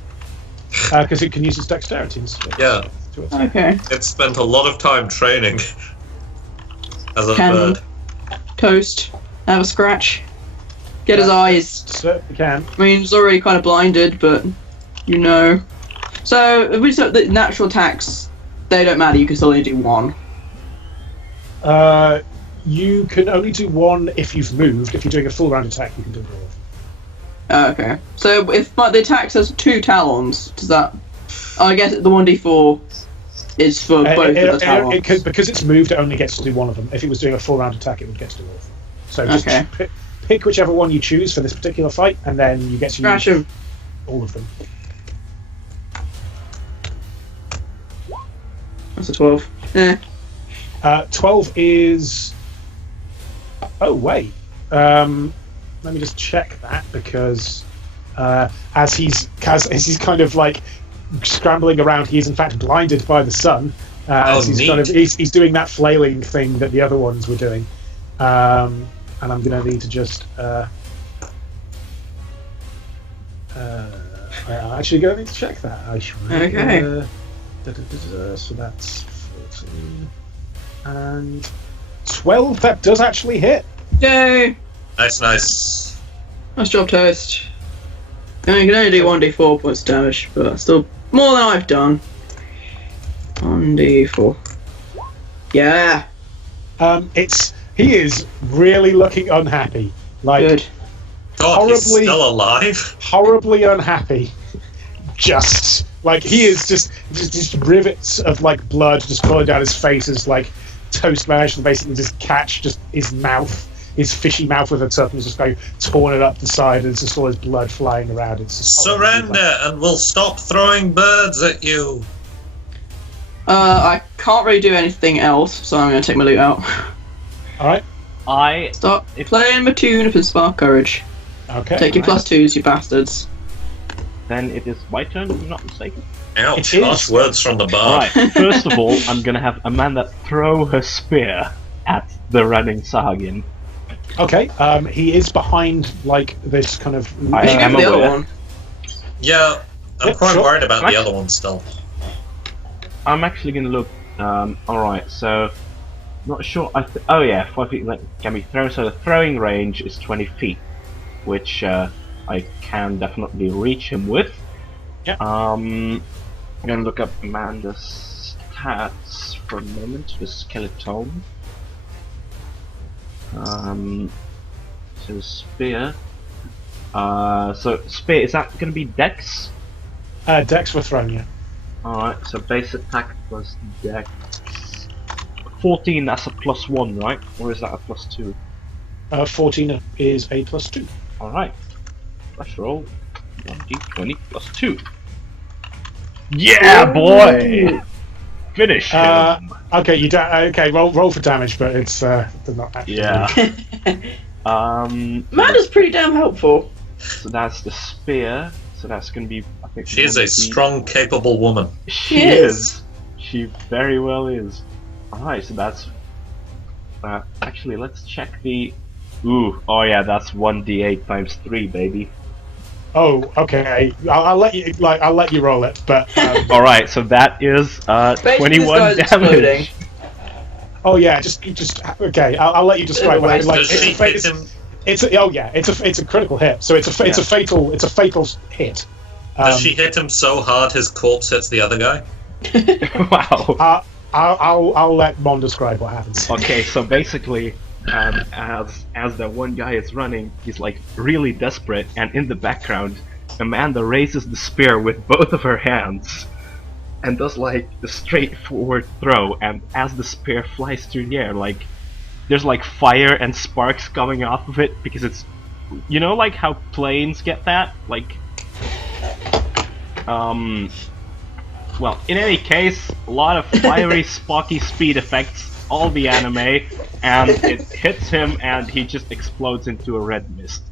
Because it can use its dexterity instead. Yeah. To attack. Okay. It spent a lot of time training as a Can bird. Toast have a scratch? Get his eyes. Certainly can. I mean, he's already kind of blinded, but you know. So, if we said the natural attacks, they don't matter. You can still only do one. You can only do one if you've moved. If you're doing a full round attack, you can do all. Okay. So if the attack says 2 talons, does that? Oh, I guess the 1d4 is for both of the talons. Because it's moved, it only gets to do one of them. If it was doing a full round attack, it would get to do all of them. So just Okay. pick whichever one you choose for this particular fight, and then you get to Scratch use him. all of them. That's a 12. Eh. 12 is... Oh, wait. Let me just check that, because as he's kind of like scrambling around, he is in fact blinded by the sun. As he's doing that flailing thing that the other ones were doing. And I'm going to need to just... I'm actually going to need to check that. Okay. So that's 14 and 12. That does actually hit. Yay! Nice. Nice job, Toast. You can only do 1d4 points of damage, but that's still more than I've done. 1d4. Yeah! He is really looking unhappy. Like, Good. God, he's still alive? horribly unhappy. Just like he is just rivets of like blood just falling down his face as like Toast managed to basically just catch just his mouth, his fishy mouth with its up, and just going torn it up the side, and it's just all his blood flying around. It's just surrender, and we'll stop throwing birds at you. I can't really do anything else, so I'm going to take my loot out. Alright. Stop playing my tune of Spark Courage. Okay. Take your +2s, you bastards. Then it is my turn, if I'm not mistaken. Ouch, It is. harsh words from the bard. Alright, first of all, I'm gonna have Amanda throw her spear at the running Sahagin. Okay. He is behind like this kind of. I You should go am for the other aware. one. Yeah, I'm Yep, quite sure. worried about the other one still. I'm actually gonna look. Alright, so not sure. Oh yeah, 5 feet can be thrown. So the throwing range is 20 feet, which I can definitely reach him with. Yeah. I'm gonna look up Amanda's stats for a moment. The skeleton. So spear. So spear, is that gonna be dex? Dex for throwing you. Alright, so base attack plus dex. 14, that's a +1, right? Or is that a +2? 14 is a +2. Alright. Let's roll 1d20 +2. Yeah, boy! Finish him! Okay, okay. Roll for damage, but it's they're not actually. Yeah. Amanda's pretty damn helpful. So that's the spear. So that's gonna be, I think. She is a strong, capable woman. She is. She very well is. Alright, so that's. Actually, let's check the. Ooh, oh yeah, that's 1d8 times 3, baby. Oh, okay. I'll let you I'll let you roll it, but. Alright, so that is Basically, 21 this guy's damage. Oh yeah, just okay. I'll let you describe what happened. Like, Does she hit him? It's a critical hit. So it's a fatal hit. Does she hit him so hard his corpse hits the other guy? Wow. I'll let Mon describe what happens. Okay, so basically, as the one guy is running, he's like really desperate, and in the background, Amanda raises the spear with both of her hands and does like the straightforward throw, and as the spear flies through the air, like there's like fire and sparks coming off of it, because it's, you know, like how planes get that, like well, in any case, a lot of fiery, sparky speed effects, all the anime, and it hits him and he just explodes into a red mist.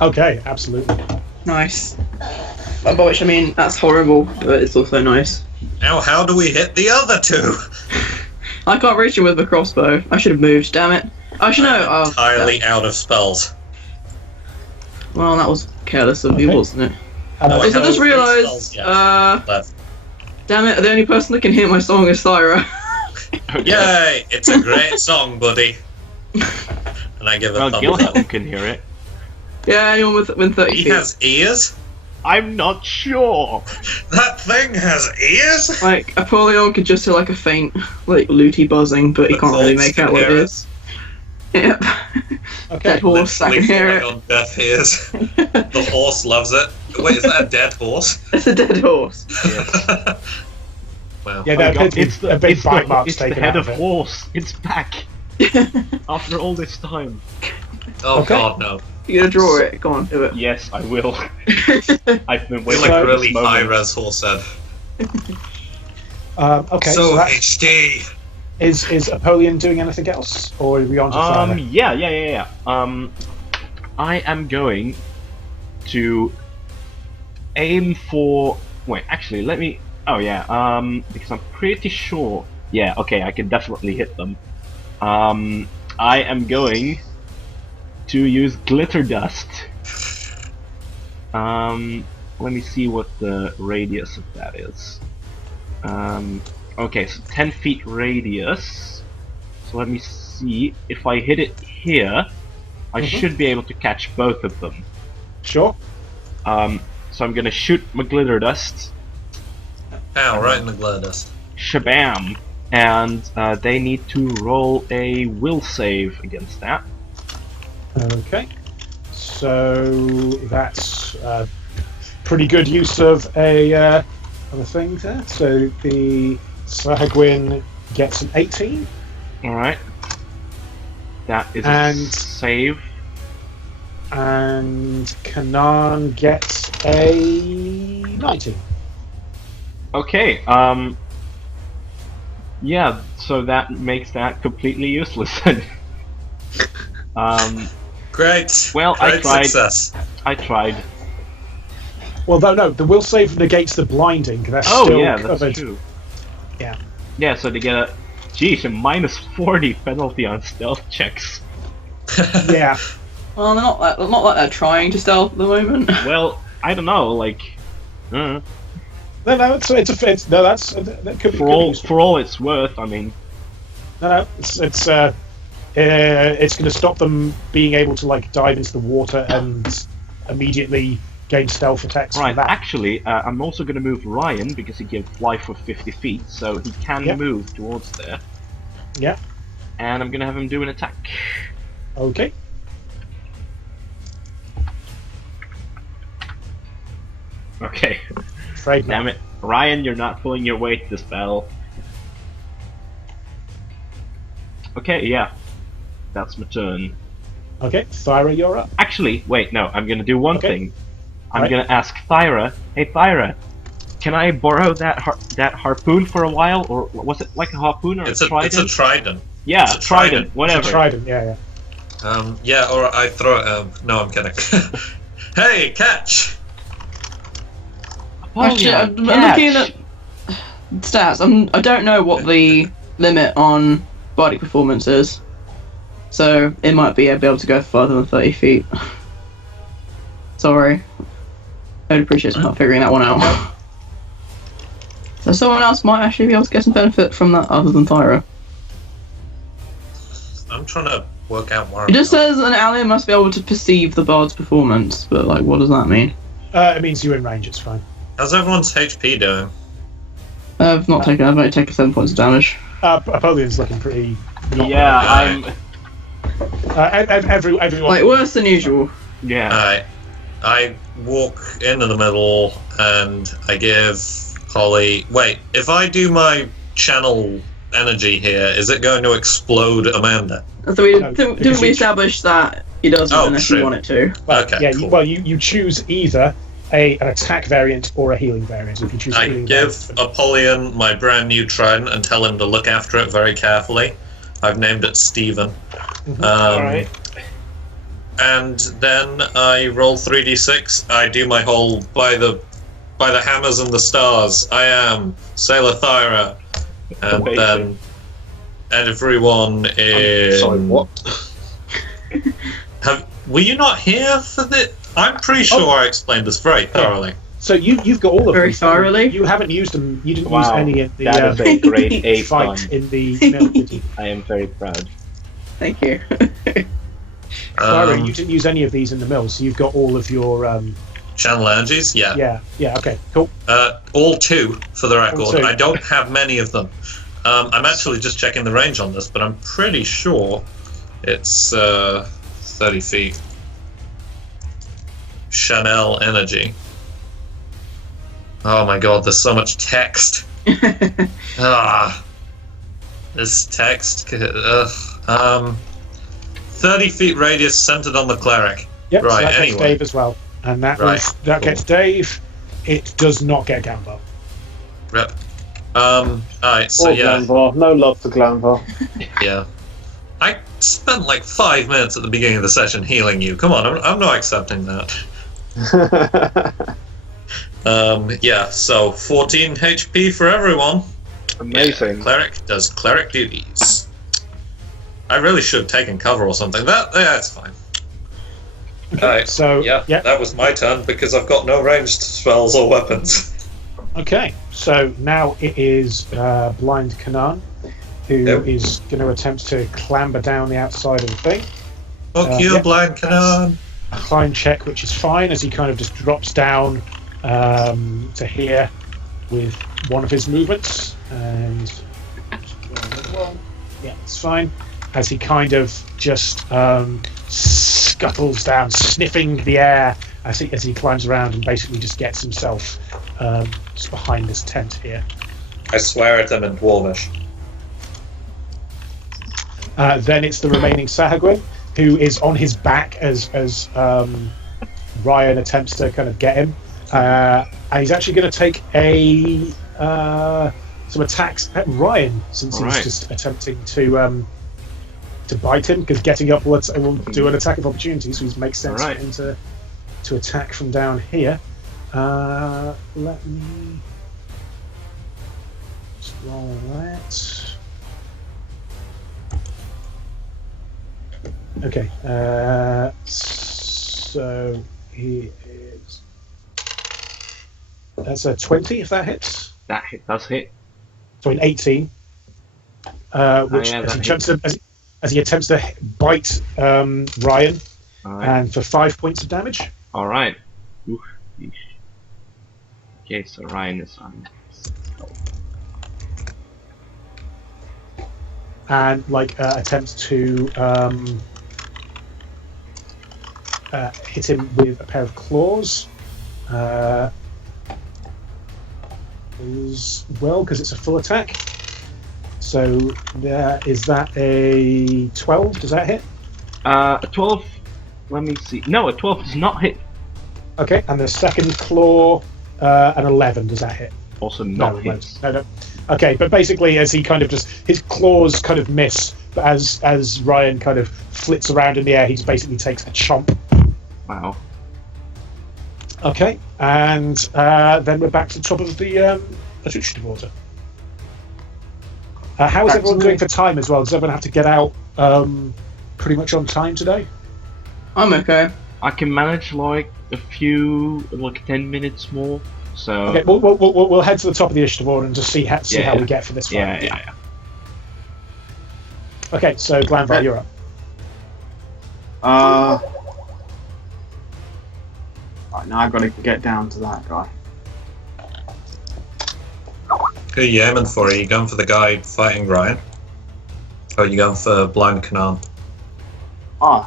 Okay, absolutely. Nice. By which I mean, that's horrible, but it's also nice. Now, how do we hit the other two? I can't reach him with the crossbow. I should have moved, damn it. I should know. I'm entirely out of spells. Well, that was careless of you, Okay. wasn't it? No, I I just haven't realised, spells yet. Left. damn it, the only person that can hear my song is Thyra. Yay! It's a great song, buddy. And I give it Well, thumbs Gilhelm up. can hear it. Yeah, anyone within 30 He feet. has ears? I'm not sure! That thing has ears? Like, Apollyon could just hear like a faint, like, looty buzzing, but he The can't really corpse make can out what it hear it. is. Yep. Okay. Dead horse, I can Literally hear falling it. on deaf ears. The horse loves it. Wait, is that a dead horse? It's a dead horse. Wow. Yeah, Oh that God, it's a big bite marks it's the taken head out of of it. horse. It's back after all this time. Oh Okay. God, no! You're gonna draw it. Go on, do it. Yes, I will. I've been You're waiting like for a really this moment. high-res horse head. Okay, so that's, HD. is Apollyon doing anything else, or are we on to Thyra? Yeah. I am going to aim for. Wait, actually, let me. Oh yeah. Because I'm pretty sure. Yeah. Okay, I can definitely hit them. I am going to use glitter dust. Let me see what the radius of that is. Okay, so 10 feet radius. So let me see. If I hit it here, I should be able to catch both of them. Sure. So I'm gonna shoot my glitter dust. Ow, right in the Gladys. Shabam! And they need to roll a will save against that. Okay. So that's pretty good use of a thing there. So the Sahagwin gets an 18. Alright. That is And- a save. And Kanan gets a 19. Okay, yeah, so that makes that completely useless. Great. Well, I Great tried. success. I tried. Well, no, the will save negates the blinding. They're Oh still yeah, covered. that's true. Yeah. Yeah, so they get a, geez, a minus 40 penalty on stealth checks. Yeah. Well, they're not like they're trying to stealth at the moment. Well, I don't know, like, No, it's no, that could be for could be all useful. for all it's worth. I mean, No, it's going to stop them being able to like dive into the water and immediately gain stealth attacks right? from that. Actually, I'm also going to move Ryan because he can fly for 50 feet, so he can Yep. move towards there. Yeah. And I'm going to have him do an attack. Okay. Okay. Afraid Damn not. it, Ryan, you're not pulling your weight this battle. Okay, yeah, that's my turn. Okay, Thyra, you're up. Actually, wait, no, I'm gonna do one Okay. thing. I'm Right. gonna ask Thyra, hey Thyra, can I borrow that harpoon for a while, or was it like a harpoon or It's a a trident? trident. Yeah, it's a trident, trident. whatever. It's a trident, yeah. Yeah, or I throw it. No, I'm kidding. Hey, catch! Actually, I'm looking at stats. I don't know what the limit on bardic performance is, so it might be I'd be able to go further than 30 feet. Sorry, I'd appreciate not figuring that one out. So someone else might actually be able to get some benefit from that other than Thyra. I'm trying to work out where It just I'm going. says an alien must be able to perceive the bard's performance, but like, what does that mean? It means you're in range, it's fine. How's everyone's HP doing? I've only taken 7 points of damage. Apollion's looking pretty... not Yeah, Right. everyone... Like, worse than usual. yeah. Alright. I walk into the middle and I give Holly. Wait, if I do my channel energy here, is it going to explode Amanda? So we No, didn't because we you- establish that he doesn't Oh, unless true. you want it to? Well, Okay, yeah, cool. you choose either an attack variant or a healing variant. If you choose a I healing give variant, Apollyon my brand new trident and tell him to look after it very carefully. I've named it Steven. Alright. And then I roll 3d6. I do my whole by the hammers and the stars. I am Sailor Thyra, and Amazing. then everyone is. Sorry, what? Were you not here for the? I'm pretty sure I explained this very thoroughly. so you've got all of Very them. thoroughly. You haven't used them. You didn't use Wow, any in the that is a great A fight fun. in the mill, did you? I am very proud. Thank you. Thyra, Um, you didn't use any of these in the mill, so you've got all of your Channel energies, yeah. yeah. Okay, cool. All 2 for the record. All 2. I don't have many of them. I'm actually just checking the range on this, but I'm pretty sure it's 30 feet. Chanel energy. Oh my god, there's so much text. This text. 30 30 feet radius centered on the cleric. Yep, Right, so that gets anyway. Dave as well. And that gets Dave. It does not get Gambar. Rep. Alright, so Or yeah. Glanvar. No love for Glanvar. Yeah. I spent like 5 minutes at the beginning of the session healing you. Come on, I'm not accepting that. Yeah, so 14 HP for everyone. Amazing. Yeah, cleric does cleric duties. I really should have taken cover or something. That's fine. Alright, So, yeah, that was my turn because I've got no ranged spells or weapons. Okay, so now it is Blind Kanan, who is going to attempt to clamber down the outside of the thing. Fuck you, Blind Kanan. A climb check, which is fine, as he kind of just drops down to here with one of his movements. And yeah, it's fine. As he kind of just scuttles down, sniffing the air as he climbs around and basically just gets himself just behind this tent here. I swear at them in Dwarvish. Then it's the remaining Sahagwin, who is on his back as Ryan attempts to kind of get him. And he's actually going to take some attacks at Ryan, since he's just attempting to bite him, because getting up will do an attack of opportunity, so it makes sense for him to attack from down here. Let me just roll that. Okay, so he is. That's a 20 if that hits. That hit does hit. So an 18, which as he attempts to bite Ryan, and for 5 points of damage. All right. Oof. Yeesh. Okay, so Ryan is on. And attempts to hit him with a pair of claws. As well, because it's a full attack. So is that a 12? Does that hit? A 12. Let me see. No, a 12 does not hit. Okay, and the second claw, an 11. Does that hit? Also not hit. No. Okay, but basically, as he kind of his claws kind of miss, but as Ryan kind of flits around in the air, he just basically takes a chomp. Wow. Okay, and then we're back to the top of the initiative order. How is everyone doing for time as well? Does everyone have to get out pretty much on time today? I'm okay. I can manage a few 10 minutes more. So okay, we'll head to the top of the initiative order and just see how we get for this one. Yeah. Okay, so Glanvar, you're up. Right, now I've got to get down to that guy. Who are you aiming for? Are you going for the guy fighting Ryan? Or are you going for Blind Kanan?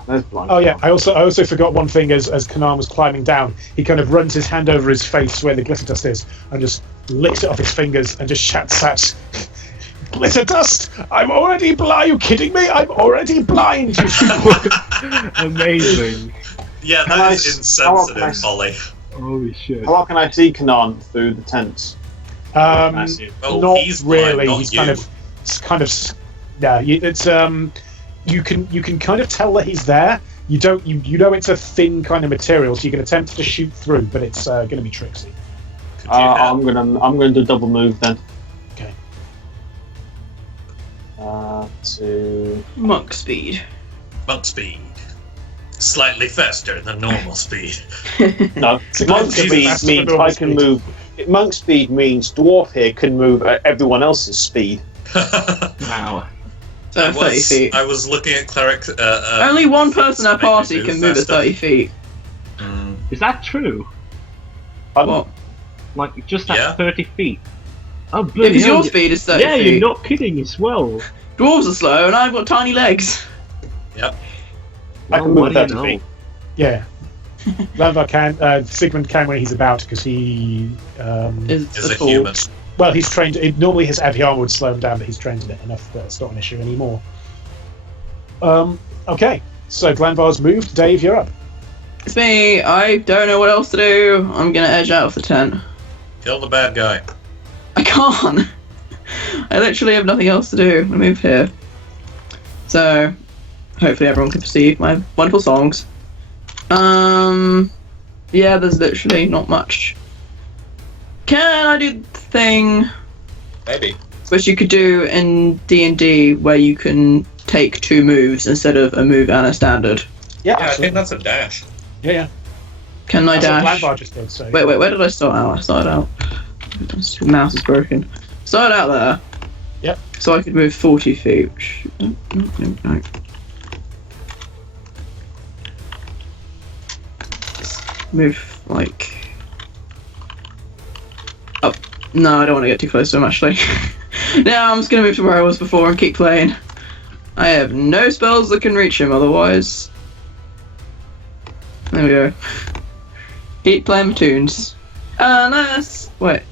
There's Blind. Oh yeah, I also forgot one thing as Kanan was climbing down. He kind of runs his hand over his face where the glitter dust is and just licks it off his fingers and just shouts out, "Glitter dust! I'm already blind! Are you kidding me? I'm already blind!" Amazing. Yeah, that is insensitive, Holly. Holy shit. How can I see Kanan through the tents? Well, not he's blind, really. not He's you. kind of. Yeah, it's You can kind of tell that he's there. You know it's a thin kind of material, so you can attempt to shoot through, but it's going to be tricksy. I'm gonna do a double move then. Okay. To Monk speed. Monk speed. Slightly faster than normal speed. no. Monk speed means I can move. Monk speed means dwarf here can move at everyone else's speed. Wow. So 30 feet. I was looking at cleric. Only one person in our party can move at 30 feet. Is that true? What? Just at 30 feet? Oh, Yeah, because your speed is 30 yeah, feet. you're not kidding as well. Dwarves are slow, and I've got tiny legs. Yep. I can move 30 feet. Yeah. Glanvar can. Sigmund can when he's about, because he Is a human. Well, he's trained. Normally, his heavy armor would slow him down, but he's trained in it enough that it's not an issue anymore. Okay, So Glenvar's moved. Dave, you're up. It's me. I don't know what else to do. I'm gonna edge out of the tent. Kill the bad guy. I can't. I literally have nothing else to do. I move here. So, hopefully everyone can perceive my wonderful songs. Yeah, there's literally not much. Can I do the thing Maybe. which you could do in D&D where you can take 2 moves instead of a move and a standard? Yeah, Yeah, I think absolutely. that's a dash. Yeah. Can I That's what dash? Glenvar just did. So. Wait, where did I start out? I started out. The mouse is broken. Started out there. Yep. So I could move 40 feet. No. Move like up. No, I don't want to get too close to him actually. Now I'm just gonna move to where I was before and keep playing. I have no spells that can reach him otherwise. There we go. Keep playing my tunes. Unless wait.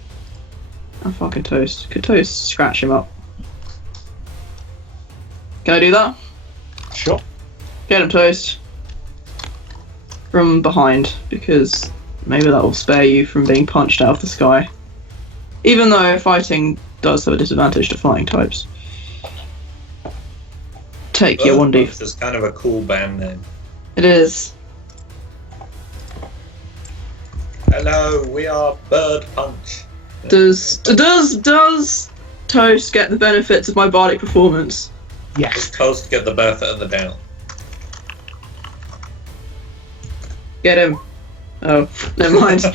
I'm fucking toast. Could toast scratch him up? Can I do that? Sure. Get him, toast. From behind, because maybe that will spare you from being punched out of the sky. Even though fighting does have a disadvantage to flying types. Take your 1d. This is kind of a cool band name. It is. Hello, we are Bird Punch. Does Toast get the benefits of my bardic performance? It's Yes. supposed to get the benefit of the doubt. Get him. Oh, never mind.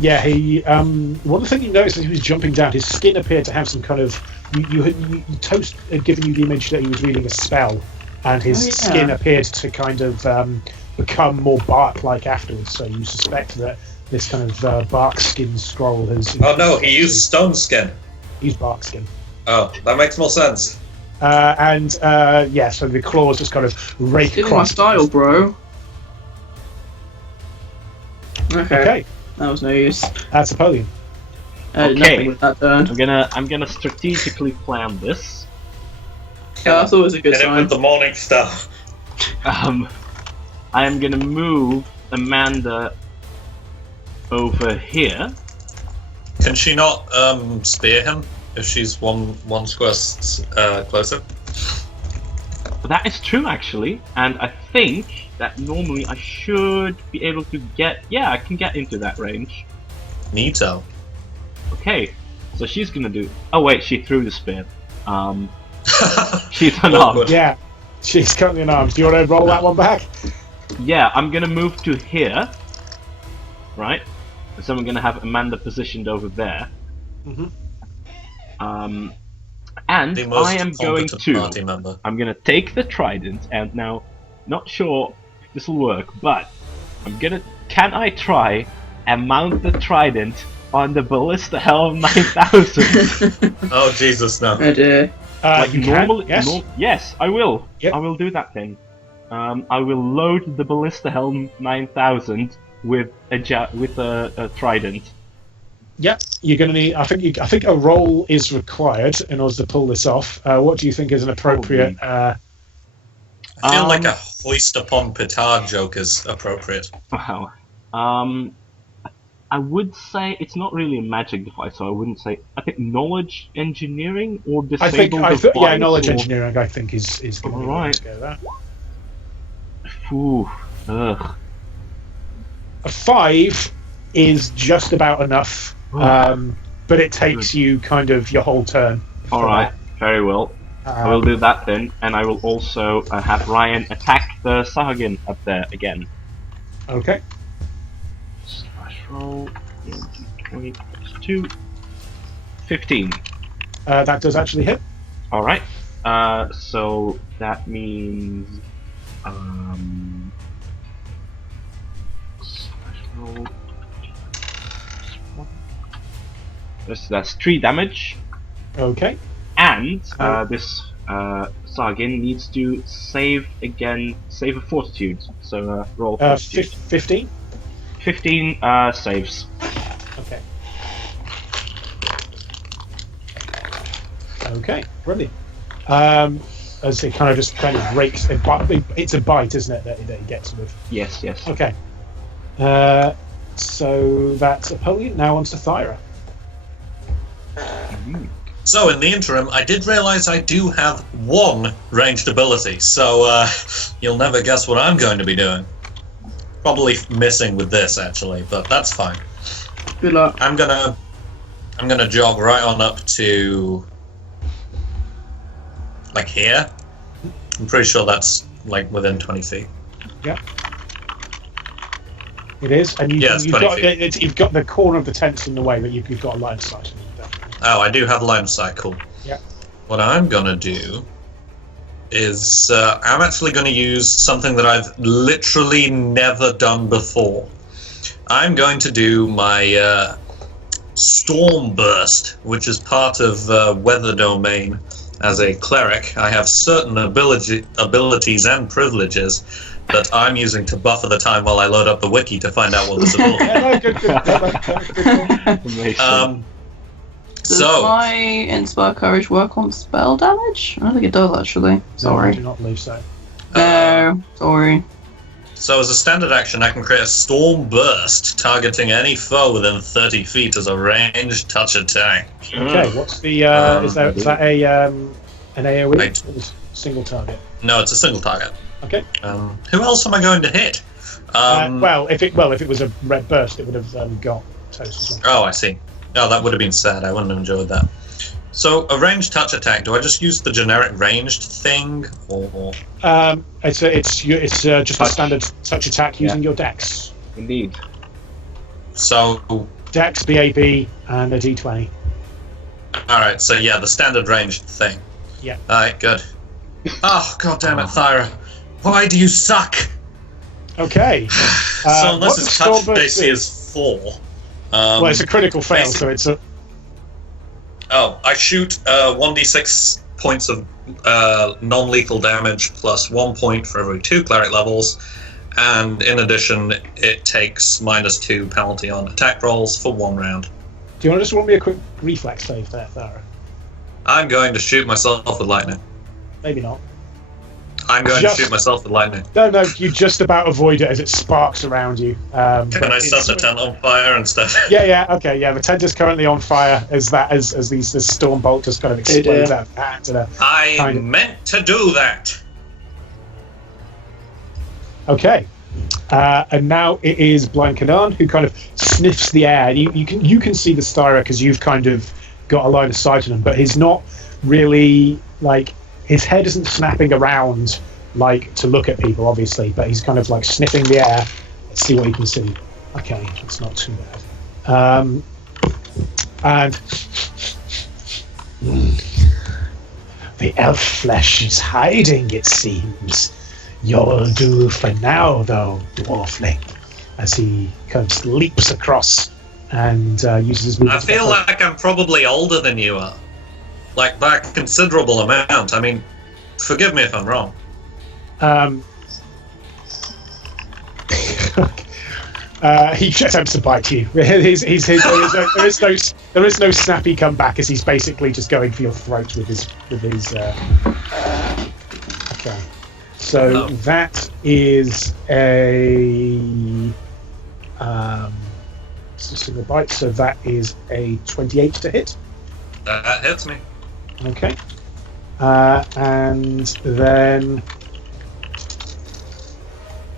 Yeah, he. One thing you noticed as he was jumping down, his skin appeared to have some kind of. Toast had given you the image that he was reading a spell, and his skin appeared to kind of become more bark-like afterwards. So you suspect that this kind of bark skin scroll has. Oh no, he used stone skin. He's bark skin. Oh, that makes more sense. Yeah, so the claws just kind of rake Stealing my across. style, bro. Okay. Okay, That was no use. that's Apollyon. Nothing Okay. with that turn. I'm gonna strategically plan this. That's always a good Hit him sign. with the morning star. I am gonna move Amanda over here. Can she not spear him if she's one square closer? That is true, actually, and I think that normally I should be able to get. Yeah, I can get into that range. Neato. Okay, so she's gonna do. Oh wait, she threw the spear. She's unarmed. Awkward. Yeah, she's currently in arms. Do you want to roll that one back? Yeah, I'm gonna move to here, right? So I'm gonna have Amanda positioned over there. Mhm. And The most I am going competent to. party member. I'm gonna take the trident, and now, not sure if this will work, but I'm gonna. Can I try and mount the trident on the Ballista Helm 9000? Oh Jesus, no. Oh dear. You can. Yes. Yes, I will. Yep. I will do that thing. I will load the Ballista Helm 9000 with a trident. Yep. You're going to need. I think a roll is required in order to pull this off. What do you think is an appropriate? I feel like a hoist upon petard joke is appropriate. Wow. I would say it's not really a magic device, so I wouldn't say. I think knowledge engineering or I think. disable device. Yeah, knowledge or... engineering. I think is going to be Alright. to go there. Ooh, ugh. A 5 is just about enough, but it takes you kind of your whole turn. All right, very well. I will do that then, and I will also have Ryan attack the Sargon up there again. Okay. Slash roll. 2. 15. That does actually hit. All right. So that means slash roll. That's 3 damage, Okay. and this Sargon needs to save a fortitude. So roll fortitude. 15. 15 saves. Okay. Okay. Brilliant. as it kind of rakes. It's a bite, isn't it, that it gets with? Yes, yes. Okay. So that's Apollyon. Now on to Thyra. So in the interim, I did realise I do have one ranged ability, so you'll never guess what I'm going to be doing. Probably missing with this actually, but that's fine. Good luck. I'm gonna jog right on up to like here. I'm pretty sure that's like within 20 feet. Yeah. It is, and Yeah, you've got the corner of the tents in the way, but you've got a line of sight. Oh, I do have line of sight. Cool. Yeah. What I'm gonna do is I'm actually going to use something that I've literally never done before. I'm going to do my Storm Burst, which is part of Weather Domain. As a cleric, I have certain abilities and privileges that I'm using to buffer the time while I load up the wiki to find out what this ability. Does my Inspire Courage work on spell damage? I don't think it does, actually. Sorry. No, I do not believe so. No, sorry. So as a standard action, I can create a Storm Burst, targeting any foe within 30 feet as a ranged touch attack. Okay, what's the... is that a an AoE? Or single target? No, it's a single target. Okay. Who else am I going to hit? Well, if it was a red burst, it would have got toast as well. Oh, I see. Oh, that would have been sad. I wouldn't have enjoyed that. So, a ranged touch attack. Do I just use the generic ranged thing, or? It's just a standard touch attack using your dex. Indeed. So. Dex, BAB, and a D20. All right. So yeah, the standard ranged thing. Yeah. All right. Good. Oh, god damn it, Thyra! Why do you suck? Okay. So unless its touch AC is 4. Well, it's a critical fail, so it's a... Oh, I shoot 1d6 points of non-lethal damage plus 1 point for every 2 cleric levels, and in addition, it takes -2 penalty on attack rolls for 1 round. Do you want to just roll me a quick reflex save there, Thara? I'm going to shoot myself with lightning. Maybe not. I'm going to shoot myself with lightning. No, you just about avoid it as it sparks around you. Can I set the tent on fire and stuff? Yeah, okay, yeah. The tent is currently on fire as this storm bolt just kind of explodes out of the hand. I meant to do that. Okay, and now it is Blind Kanan who kind of sniffs the air. And you can see the Styra because you've kind of got a line of sight on him, but he's not really like. His head isn't snapping around like to look at people, obviously, but he's kind of like sniffing the air. Let's see what he can see. Okay, that's not too bad. And the elf flesh is hiding, it seems. You'll do for now, though, dwarfling. As he kind of leaps across and uses his movement. I feel like I'm probably older than you are. Like, by a considerable amount. I mean, forgive me if I'm wrong. He attempts to bite you. There is no snappy comeback as he's basically just going for your throat with his. Okay, so that is a single bite. So that is a 28 to hit. That hits me. Okay. And then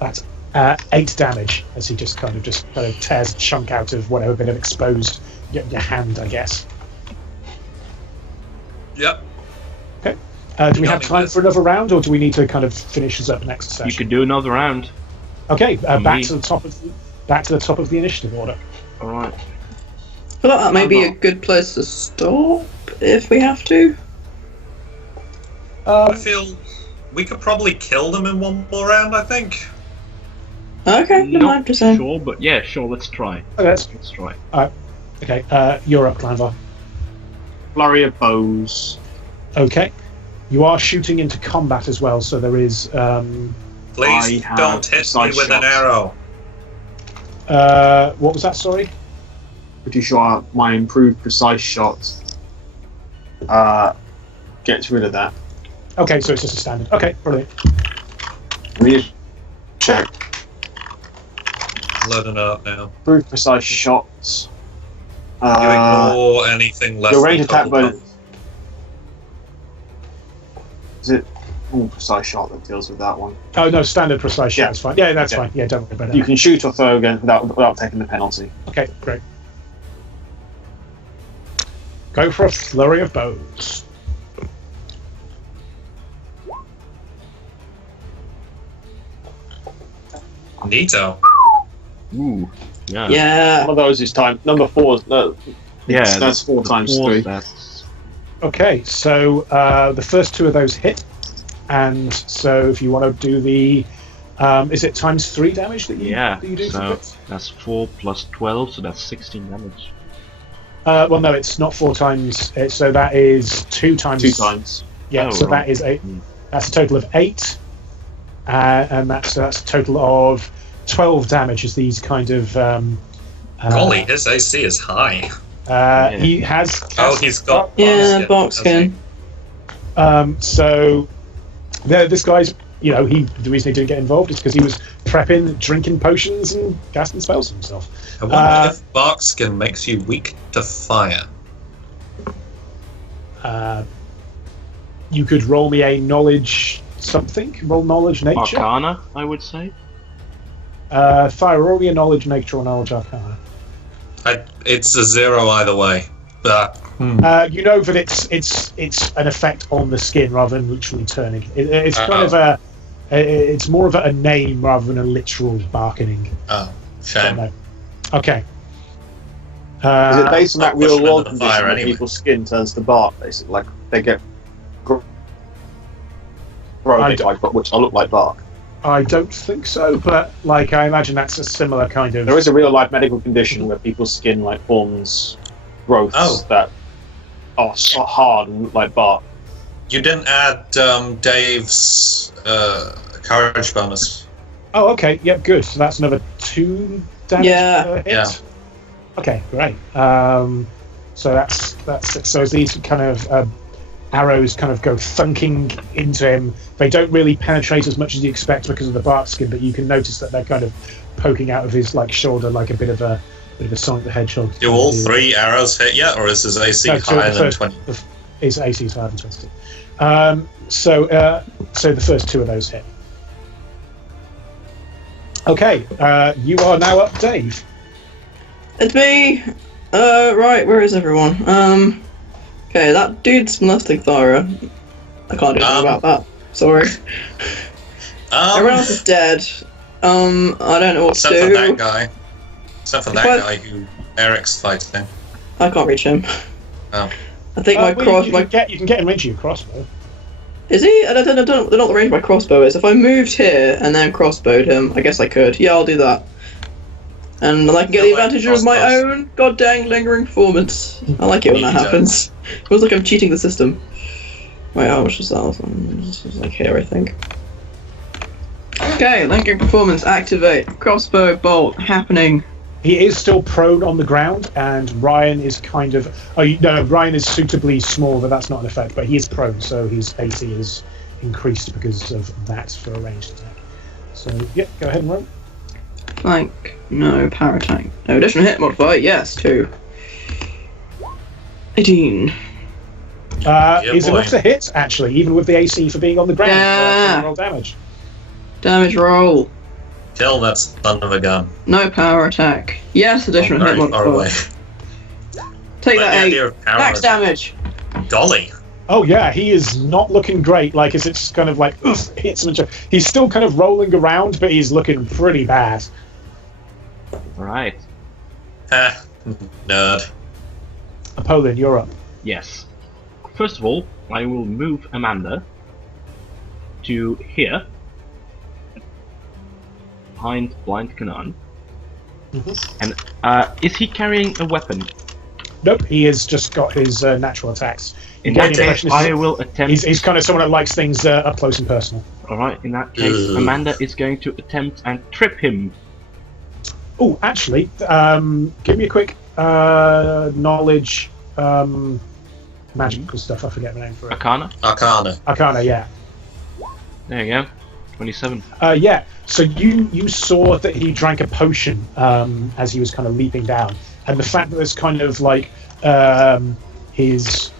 that's 8 damage as he just kind of tears a chunk out of whatever bit of exposed your hand, I guess. Yep. Okay. Do we have time for another round, or do we need to kind of finish this up next session? You could do another round. Okay. Back to the top of the initiative order. All right. I feel like that may be a good place to stop if we have to. I feel we could probably kill them in one more round, I think. Okay, Not 100%. sure, but yeah, sure. Let's try. Okay. Let's try. Okay. You're up, Glanvar. Flurry of bows. Okay. You are shooting into combat as well, so there is. Please don't hit me with an arrow. What was that? Sorry. Pretty sure my improved precise shot gets rid of that. Okay, so it's just a standard. Okay, brilliant. We check Loading it up now. through precise shots. You ignore anything less Your than range attack total bonus. Is it precise shot that deals with that one? Oh no, standard precise shot Yeah. is fine. Yeah, that's Yeah. fine. Yeah, don't worry about You it. can shoot or throw again without taking the penalty. Okay, great. Go for a flurry of bows. Neato. Ooh. Yeah. Yeah. One of those is number 4. No, Yeah. That's 4 times 3. That's Okay, so the first 2 of those hit, and so if you want to do the, is it times 3 damage that you, yeah. that you do for So crits? that's 4 plus 12, so that's 16 damage. Well, no, it's not 4 times. So that is 2 times. 2 times. Yeah, Oh, so right. that is 8. Mm. That's a total of 8, and that's a total of 12 damage. As these kind of. Golly, his AC is high. He has. Oh, he's got Yeah, box skin. So, this guy's. You know, the reason he didn't get involved is because he was prepping, drinking potions, and casting spells on himself. I wonder if bark skin makes you weak to fire. You could roll me a knowledge something. Roll knowledge nature. Arcana, I would say. Fire. Roll me a knowledge nature or knowledge arcana. It's a 0 either way. But You know that it's an effect on the skin rather than literally turning. It's kind of a. It's more of a name rather than a literal bargaining. oh, Don't shame. know. Okay. Is it based on that Push real them into world the condition fire where anyway. people's skin turns to bark, basically? Like, they get I growing, don't- like, which look like bark. I don't think so, but like I imagine that's a similar kind of. There is a real life medical condition where people's skin like forms growths Oh. that are hard and look like bark. You didn't add Dave's courage bonus. Oh, okay. Yep, good. So that's another 2 damage Yeah. per hit. Yeah. Okay, great. So that's so as these kind of arrows kind of go thunking into him, they don't really penetrate as much as you expect because of the bark skin, but you can notice that they're kind of poking out of his like shoulder like a bit of a Sonic the Hedgehog. Do all 3 arrows hit yet, or is his AC No, so higher the than first- 20? His AC is higher than 22. So the first 2 of those hit. Okay, you are now up, Dave. It's me. Right, where is everyone? Okay, that dude's molesting Thyra. I can't do anything about that. Sorry. Everyone else is dead. I don't know what to Except for do. that guy. Except for that But- guy who Eric's fighting. I can't reach him. Oh. I think my Well, cross. you can get in range of your crossbow. Is he? I don't know what the range of my crossbow is. If I moved here and then crossbowed him, I guess I could. Yeah, I'll do that. And I can get the Feel like advantage of my crossbows. own god dang lingering performance. I like it when that Me too. happens. It feels like I'm cheating the system. Wait, how much was that? This was like here, I think. Okay, lingering performance, activate. Crossbow bolt happening. He is still prone on the ground, and Ryan is kind of. Ryan is suitably small, but that's not an effect. But he is prone, so his AC is increased because of that for a ranged attack. So, yeah, go ahead and roll. Flank, no. Power attack. No additional hit modifier, yes, 2. 18. Is boy. enough to hit, actually, even with the AC for being on the ground. Yeah. Roll damage. Damage roll. Kill that son of a gun. No power attack. Yes, additional hit Very far away. modifier. Take Like that the 8. idea of power Max attack. damage. Golly. Oh yeah, he is not looking great. Like as it's kind of like hits him. He's still kind of rolling around, but he's looking pretty bad. Right. Heh. Nerd. Apollon, you're up. Yes. First of all, I will move Amanda to here, behind Blind Canaan. And is he carrying a weapon? Nope, he has just got his natural attacks. In Get that the case, impression I will attempt. He's kind of someone that likes things up close and personal. Alright, in that case, Ugh. Amanda is going to attempt and trip him. Oh, actually, give me a quick knowledge magical stuff. I forget the name for it. Arcana? Arcana, yeah. There you go. 27. Yeah. So you saw that he drank a potion as he was kind of leaping down, and the fact that there's kind of like his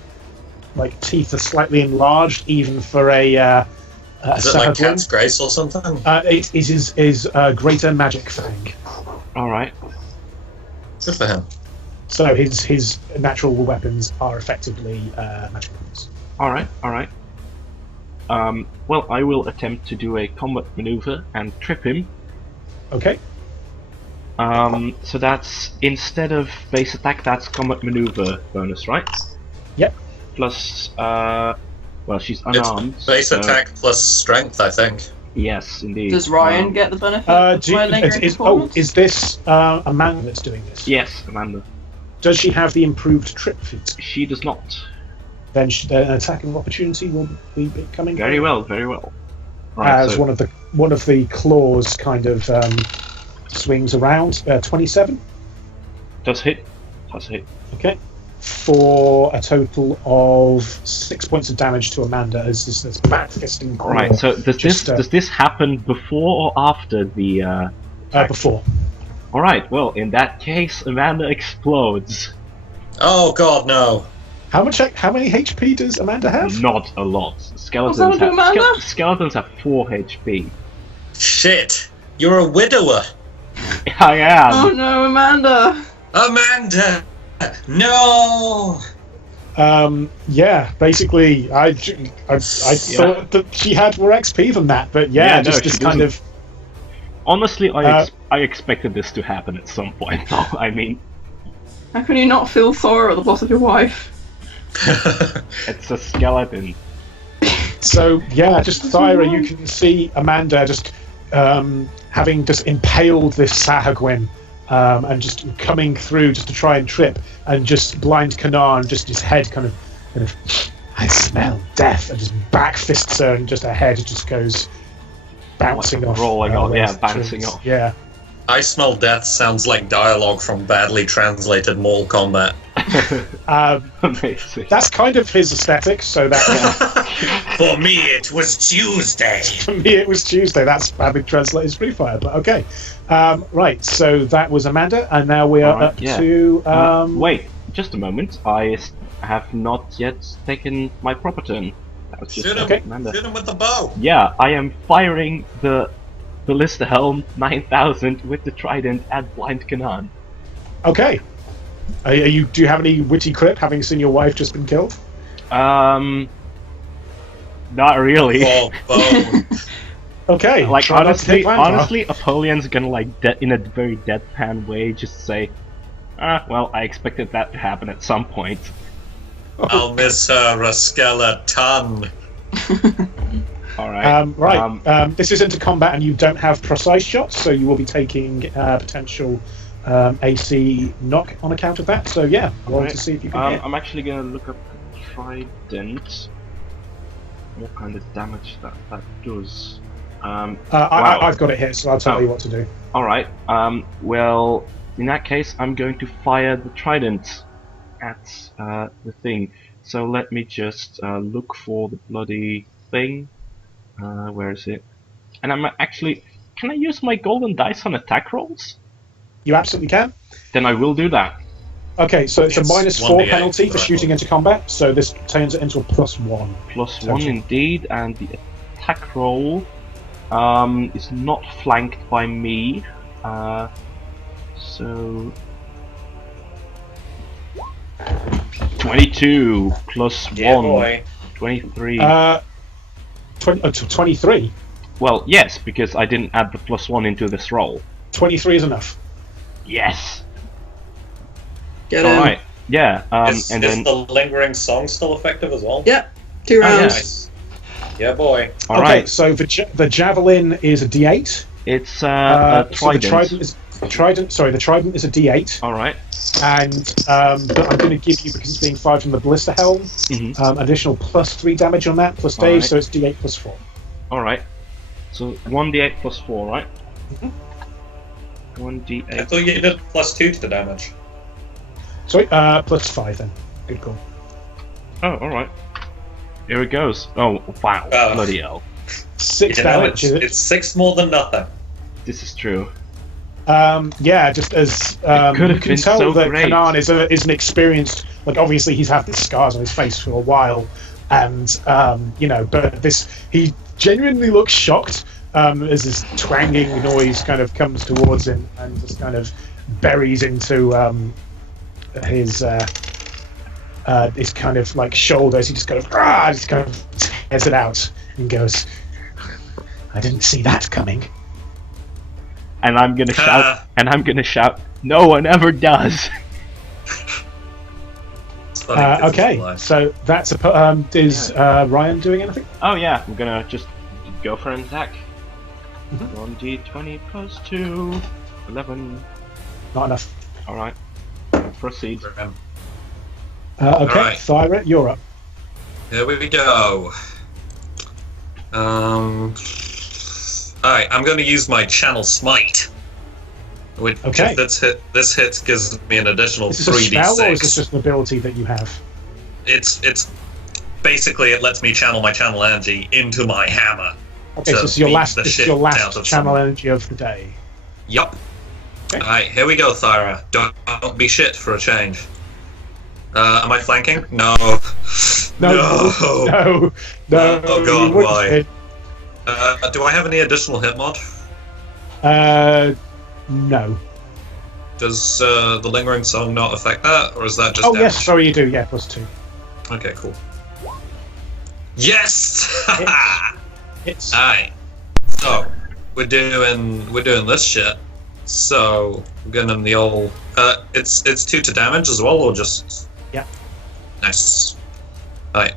like teeth are slightly enlarged, even for a is it like Cat's Grace or something? It is his greater magic fang. All right. Good for him. So his natural weapons are effectively magic weapons. All right. All right. Well, I will attempt to do a combat maneuver and trip him. Okay. So that's, instead of base attack, that's combat maneuver bonus, right? Yep. Plus, well, she's unarmed. It's base attack plus strength, I think. Yes, indeed. Does Ryan get the benefit of my lingering performance? is this Amanda that's doing this? Yes, Amanda. Does she have the improved trip feat? She does not. Then an attacking opportunity will be coming. Very well, very well. Right, As so one of the claws kind of swings around. 27. does hit. Does hit. Okay. For a total of 6 points of damage to Amanda as this back fisting claw. Right. So does this happen before or after the? Before. All right. Well, in that case, Amanda explodes. Oh God, no! How many HP does Amanda have? Not a lot. What's that, Amanda? Skeletons have 4 HP. Shit! You're a widower, I am. Oh no, Amanda! Amanda! No! Yeah. Basically, I thought that she had more XP than that, but Yeah, no, just she this kind doesn't. of. Honestly, I expected this to happen at some point. Though. I mean, How can you not feel sorrow at the loss of your wife? it's a skeleton. So yeah, just Thyra, you can see Amanda just having just impaled this Sahagwin and just coming through just to try and trip, and just blind Kanar, just his head kind of I smell death, and just back fists her, and just her head just goes bouncing off. Rolling off, yeah, bouncing off. Yeah. I smell death sounds like dialogue from badly translated Mortal Kombat. Amazing. That's kind of his aesthetic, so that For me, it was Tuesday. for me it was Tuesday. That's badly translated Free Fire, but okay. Right, so that was Amanda, and now we are Alright, up yeah. to Wait, just a moment. I have not yet taken my proper turn. That was just Shoot him! Okay. Amanda. Shoot him with the bow. Yeah, I am firing the Ballista Helm 9000 with the Trident at Blind Kanan. Okay. Do you have any witty quip, having seen your wife just been killed? Not really. Oh, bow. Okay. Like try not to take honestly, Apollion's gonna like in a very deadpan way just say, well, I expected that to happen at some point. I'll miss her a skeleton. All right. Right. This is into combat, and you don't have precise shots, so you will be taking potential AC knock on account of that. So yeah, I want Right. to see if you can hit. I'm actually gonna look up Trident. What kind of damage that does? Wow. I've got it here, so I'll tell Oh. you what to do. All right. Well, in that case, I'm going to fire the Trident at the thing. So let me just look for the bloody thing. Where is it? And I'm actually... Can I use my golden dice on attack rolls? You absolutely can. Then I will do that. Okay, so it's a It's -4 1d8 penalty for for that shooting roll. into combat, so this turns it into a +1. Plus Total. 1 indeed, and the attack roll is not flanked by me. So... 22 plus Yeah, 1. boy. 23. 23. Well, yes, because I didn't add the +1 into this roll. 23 is enough. Yes! Get him. Alright, yeah, Is and then... the lingering song still effective as well? Yep. 2 rounds. yeah. Nice. Yeah, boy. Okay, Alright, so the javelin is a D8. it's So a the trident. the trident is a D8, Alright. and but I'm going to give you, because it's being fired from the ballista helm, Mhm. additional +3 damage on that, plus Dave, Alright. so it's D8 plus 4. Alright. So 1d8 plus 4, right? Mhm. 1d8. I thought you did +2 to the damage. Sorry, plus 5 then. Good call. Oh, alright. Here it goes. Oh, wow. Oh. Bloody hell. 6 You know, damage. is it? it's 6 more than nothing. This is true. Yeah, just as could you have can been tell so that great. Kanan is an experienced. Like, obviously, he's had the scars on his face for a while, and but he genuinely looks shocked as this twanging noise kind of comes towards him and just kind of buries into his kind of like shoulders. He just kind of tears it out and goes, "I didn't see that coming." And I'm gonna shout, no one ever does! It's funny 'cause it's Okay, alive. so that's is Ryan doing anything? Oh yeah, I'm gonna just go for an attack. Mhm. 1d20 plus 2, 11. Not enough. Alright. Proceed. For him. Okay, Alright. Thyra, you're up. Here we go. Alright, I'm going to use my Channel Smite. Which, Okay. if this hit gives me an additional Is this a spell or is this 3d6. just an ability that you have? It's basically it lets me channel my channel energy into my hammer. Okay, to so this is your beat last, the this is shit your out last of channel someone. energy of the day. Yup. Okay. Alright, here we go, Thyra. Don't be shit for a change. Am I flanking? No. No, No. no. Oh, God, you wouldn't why? hit. Do I have any additional hit mod? No. Does the lingering song not affect that, or is that just Oh damage? yes, sorry, you do. Yeah, +2. Okay, cool. Yes! It's Alright. So we're doing this shit. So we're giving him the old it's 2 to damage as well, or just Yeah. Nice. Alright.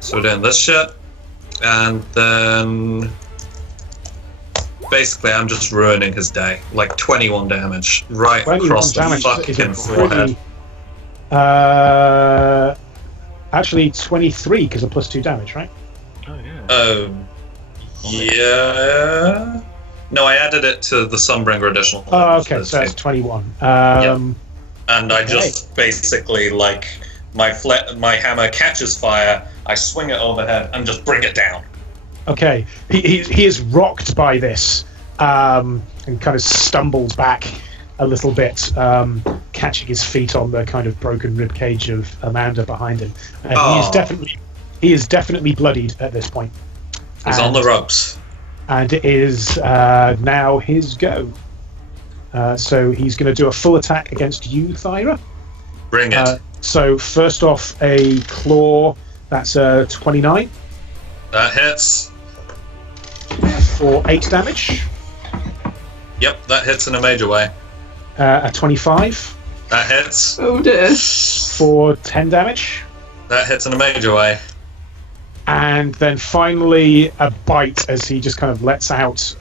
So we're doing this shit. And then basically I'm just ruining his day. Like 21 damage right 21 across the damage is fucking a forehead. pretty. Actually 23 because of +2 damage, right? Oh yeah. Yeah. No, I added it to the Sunbringer additional. Oh, okay, so that's 21. And I Okay. just basically, like, my hammer catches fire, I swing it overhead, and just bring it down. Okay, he is rocked by this and kind of stumbles back a little bit, catching his feet on the kind of broken rib cage of Amanda behind him. And he is definitely bloodied at this point. He's on the ropes. And it is now his go. So he's going to do a full attack against you, Thyra. Bring it. So first off, a claw. That's a 29 That hits. for 8 damage. Yep, that hits in a major way. A 25 That hits. Oh dear. for 10 damage. That hits in a major way. And then finally a bite as he just kind of lets out.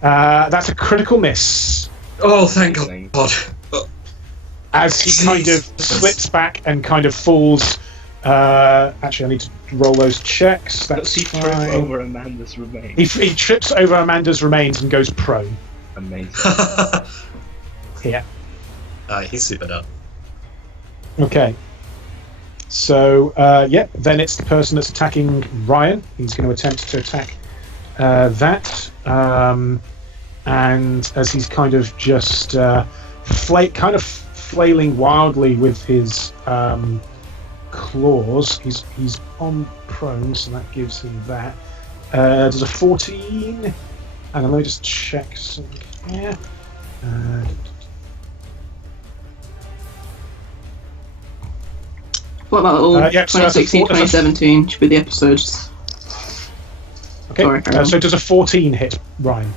That's a critical miss. Oh, thank Amazing. God. As he kind of slips back and kind of falls. Actually, I need to roll those checks. That's Does he trip fine. over Amanda's remains? He trips over Amanda's remains and goes prone. Amazing. Here. He's super done. Okay. So, then it's the person that's attacking Ryan. He's going to attempt to attack that. And as he's kind of just flailing wildly with his claws, he's on prone, so that gives him that. There's a 14. And let me just check something here. What about all Yeah, so that's a 2016, 2017 should be the episodes. Okay, Sorry, carry on. so does a 14 hit Ryan?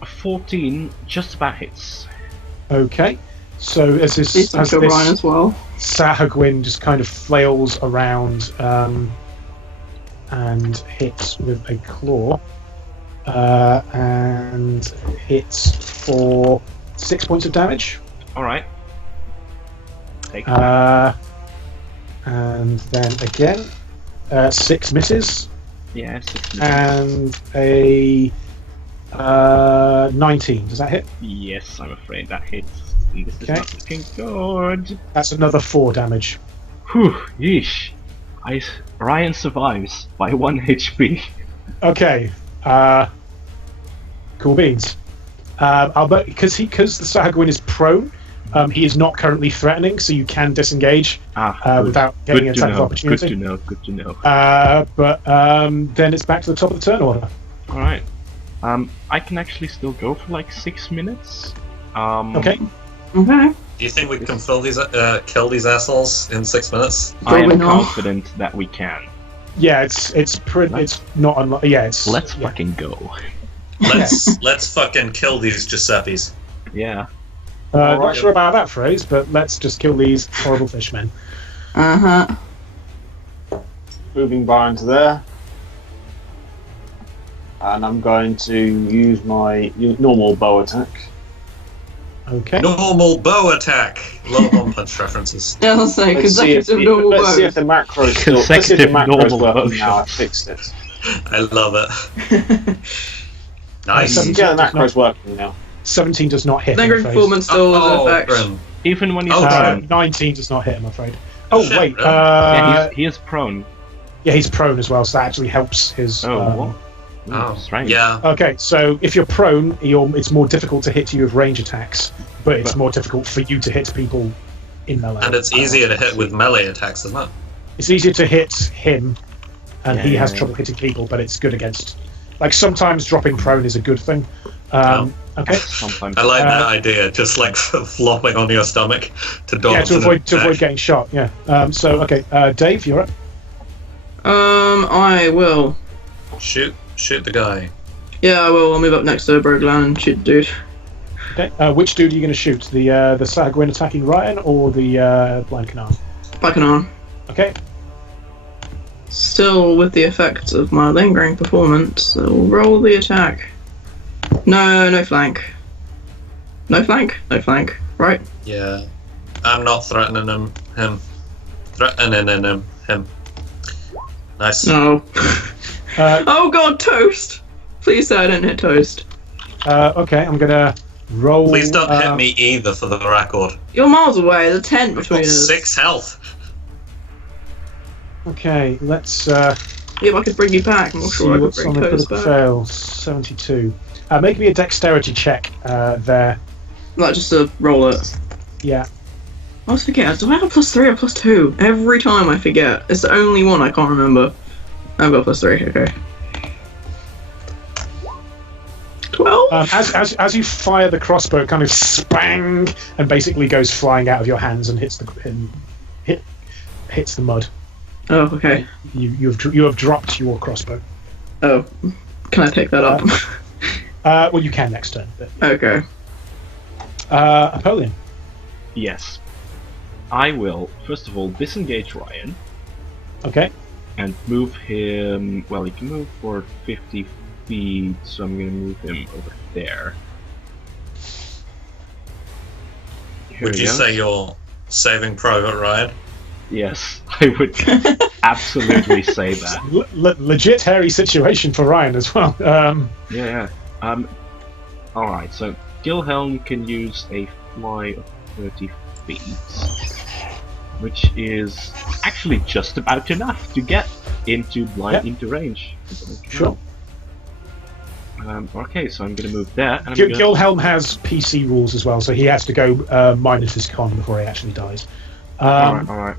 A 14 just about hits. Okay, so as Please this, don't as kill this Ryan as well. Sahagwin just kind of flails around and hits with a claw and hits for 6 points of damage. Alright. Take that. And then again, 6 misses Yeah, 6 and a 19. Does that hit? Yes, I'm afraid that hits. And this Okay. is not looking good. That's another 4 damage. Whew, yeesh. Ryan survives by 1 HP. Okay. Cool beans. I'll bet because the Sahagwin is prone, he is not currently threatening, so you can disengage without getting an attack of opportunity. Good to know. But then it's back to the top of the turn order. Alright. I can actually still go for like 6 minutes. Okay. Okay. Do you think we can kill these assholes in 6 minutes? I am Probably not. confident that we can. Yeah, it's not unlike. Yeah, it's. Let's yeah. fucking go. Let's fucking kill these Giuseppes. Yeah. Not sure about that phrase, but let's just kill these horrible fishmen. Moving Brian to there. And I'm going to use my normal bow attack. Okay. Normal bow attack. Love One Punch references. Yeah, I'll say Let's see if consecutive normal let's see if bow. the macros still. Let's see if the Consecutive macros normal working bow now. I shots. fixed it. I love it. Nice. Seven- Yeah, the macros working now. 17 does not hit. I'm Lingering afraid. performance still is effect. Grim. Even when he's Oh, prone. 19 does not hit, I'm afraid. Oh Shit, wait. really? Yeah, he is prone. Yeah, he's prone as well, so that actually helps his. Oh, what? Oh, Strange. yeah. Okay, so if you're prone, it's more difficult to hit you with range attacks, but it's more difficult for you to hit people in melee. And it's easier to hit with melee attacks, isn't it? It's easier to hit him, and he has Yeah. trouble hitting people, but it's good against. Like sometimes dropping prone is a good thing. Okay. Sometimes. I like that idea, just like flopping on your stomach to dodge. Yeah, to an avoid attack. getting shot. Yeah. Okay, Dave, you're up. I will. Shoot the guy. Yeah, I will. I'll move up next to Broglan and shoot the dude. Okay. Which dude are you going to shoot? The Sahagwin attacking Ryan or the Blind Canard? Back and on. Okay. Still with the effects of my lingering performance, so we'll roll the attack. No flank. No flank? No flank. Right? Yeah. I'm not threatening him. Threatening him. Nice. No. Uh, Oh god, toast! Please say I didn't hit toast. Okay, I'm gonna roll. Please don't hit me either for the record. You're miles away, there's a tent I've between got us. 6 health. Okay, let's If I could bring you back, I'm not see sure I could what's bring on the toast critical back. fail. 72. Make me a dexterity check there. Like, just to roll it. Yeah. I always forget, do I have a +3 or +2? Every time I forget. It's the only one I can't remember. I've got +3, okay. 12? As you fire the crossbow, it kind of spang and basically goes flying out of your hands and hits the mud. Oh, okay. You have dropped your crossbow. Oh. Can I pick that up? Well, you can next turn. But, Okay. Apollyon. Yes. I will, first of all, disengage Ryan Okay. and move him. Well, he can move for 50 feet, so I'm gonna move him over there. Here Would we you go. say you're saving Private Ryan? Yes, I would absolutely say that. Legit hairy situation for Ryan as well. Yeah. Alright, so Gilhelm can use a fly of 30 feet, which is actually just about enough to get into range. Sure. Okay, so I'm going to move there. And Gilhelm has PC rules as well, so he has to go minus his con before he actually dies. Alright.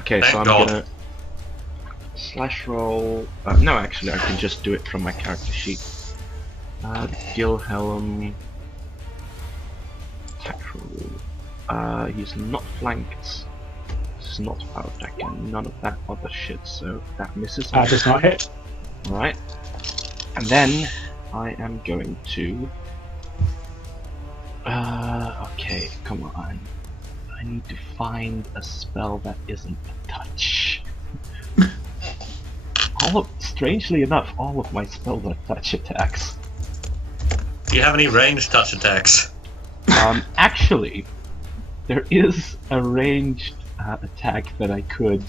Okay, Thank so I'm God. gonna slash roll. No, actually, I can just do it from my character sheet. Gilhelm. Attack roll. He's not flanked. He's not power attack and none of that other shit, so that misses. Does not hit. Alright. And then I am going to. Okay, come on. I need to find a spell that isn't a touch. Strangely enough, all of my spells are touch attacks. Do you have any ranged touch attacks? Actually, there is a ranged attack that I could.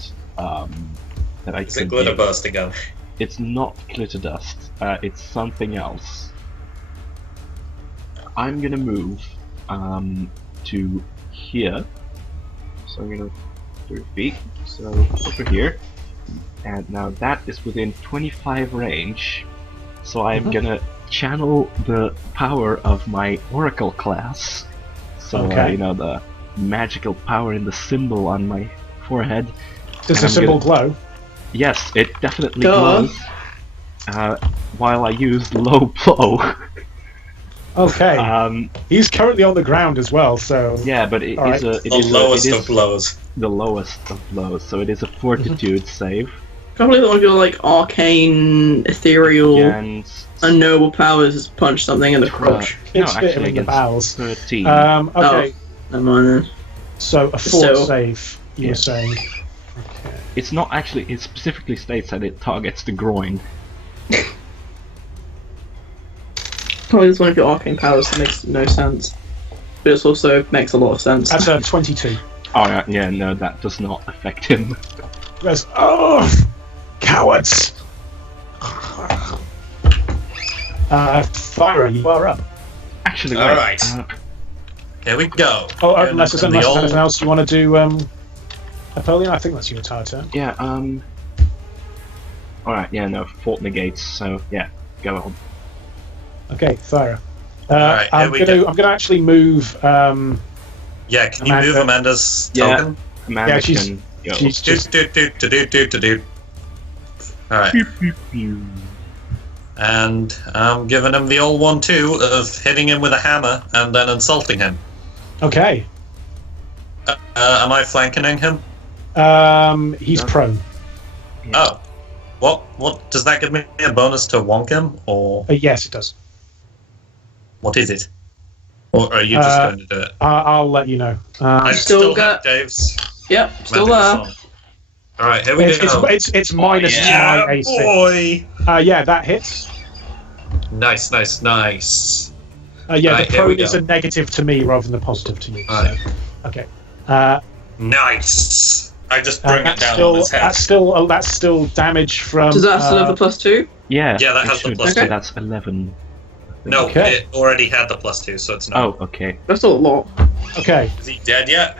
Is it glitter burst again? It's not glitter dust. It's something else. I'm gonna move to here. So I'm gonna 3 feet, so over here. And now that is within 25 range. So I'm gonna channel the power of my Oracle class. So, the magical power in the symbol on my forehead. Does the symbol glow? Yes, it definitely glows. While I use low blow. Okay. He's currently on the ground as well, so... Yeah, but it is the lowest of blows. The lowest of blows, so it is a fortitude save. Can't believe that one of your like arcane, ethereal, And unknowable powers has punched something in the crotch. It's hit him in the bowels. 13. Okay, Never mind then. so a fort save, you were saying. Okay. It's not actually, it specifically states that it targets the groin. Probably it's one of your arcane powers that makes no sense. But it also makes a lot of sense. That's a 22. Oh, yeah, no, that does not affect him. He goes, oh, cowards! Thyra, you are up. Actually, All wait, right. Here we go. Oh, unless there's anything else you want to do, Apollyon, I think that's your entire turn. Yeah, Alright, yeah, no, fort negates, so yeah, go on. Okay, Thyra. Alright, I'm gonna actually move. Yeah, can you move Amanda's Yeah. token? Amanda Yeah, she's- can go. She's just Do. Alright. And I'm giving him the old 1-2 of hitting him with a hammer and then insulting him. okay. Am I flanking him? He's prone. Oh. What does that give me a bonus to wonk him, or Yes, it does. what is it? Or are you just going to do it? I'll let you know. I still still got- have Dave's. Yep, still magic there. song. Alright, here we go. It's minus Yeah, my AC. boy! Yeah, that hits. Nice. Yeah, Right, the here we prone is go. a negative to me rather than a positive to you. Alright. So. Okay. Nice! I just bring it That's down still on his head. that's still damage from. Does that still have the +2? Yeah, Yeah, that it has the should, plus so two. that's 11. No, Okay. it already had the +2, so it's not. Oh, okay. That's still a lot. Okay. Is he dead yet?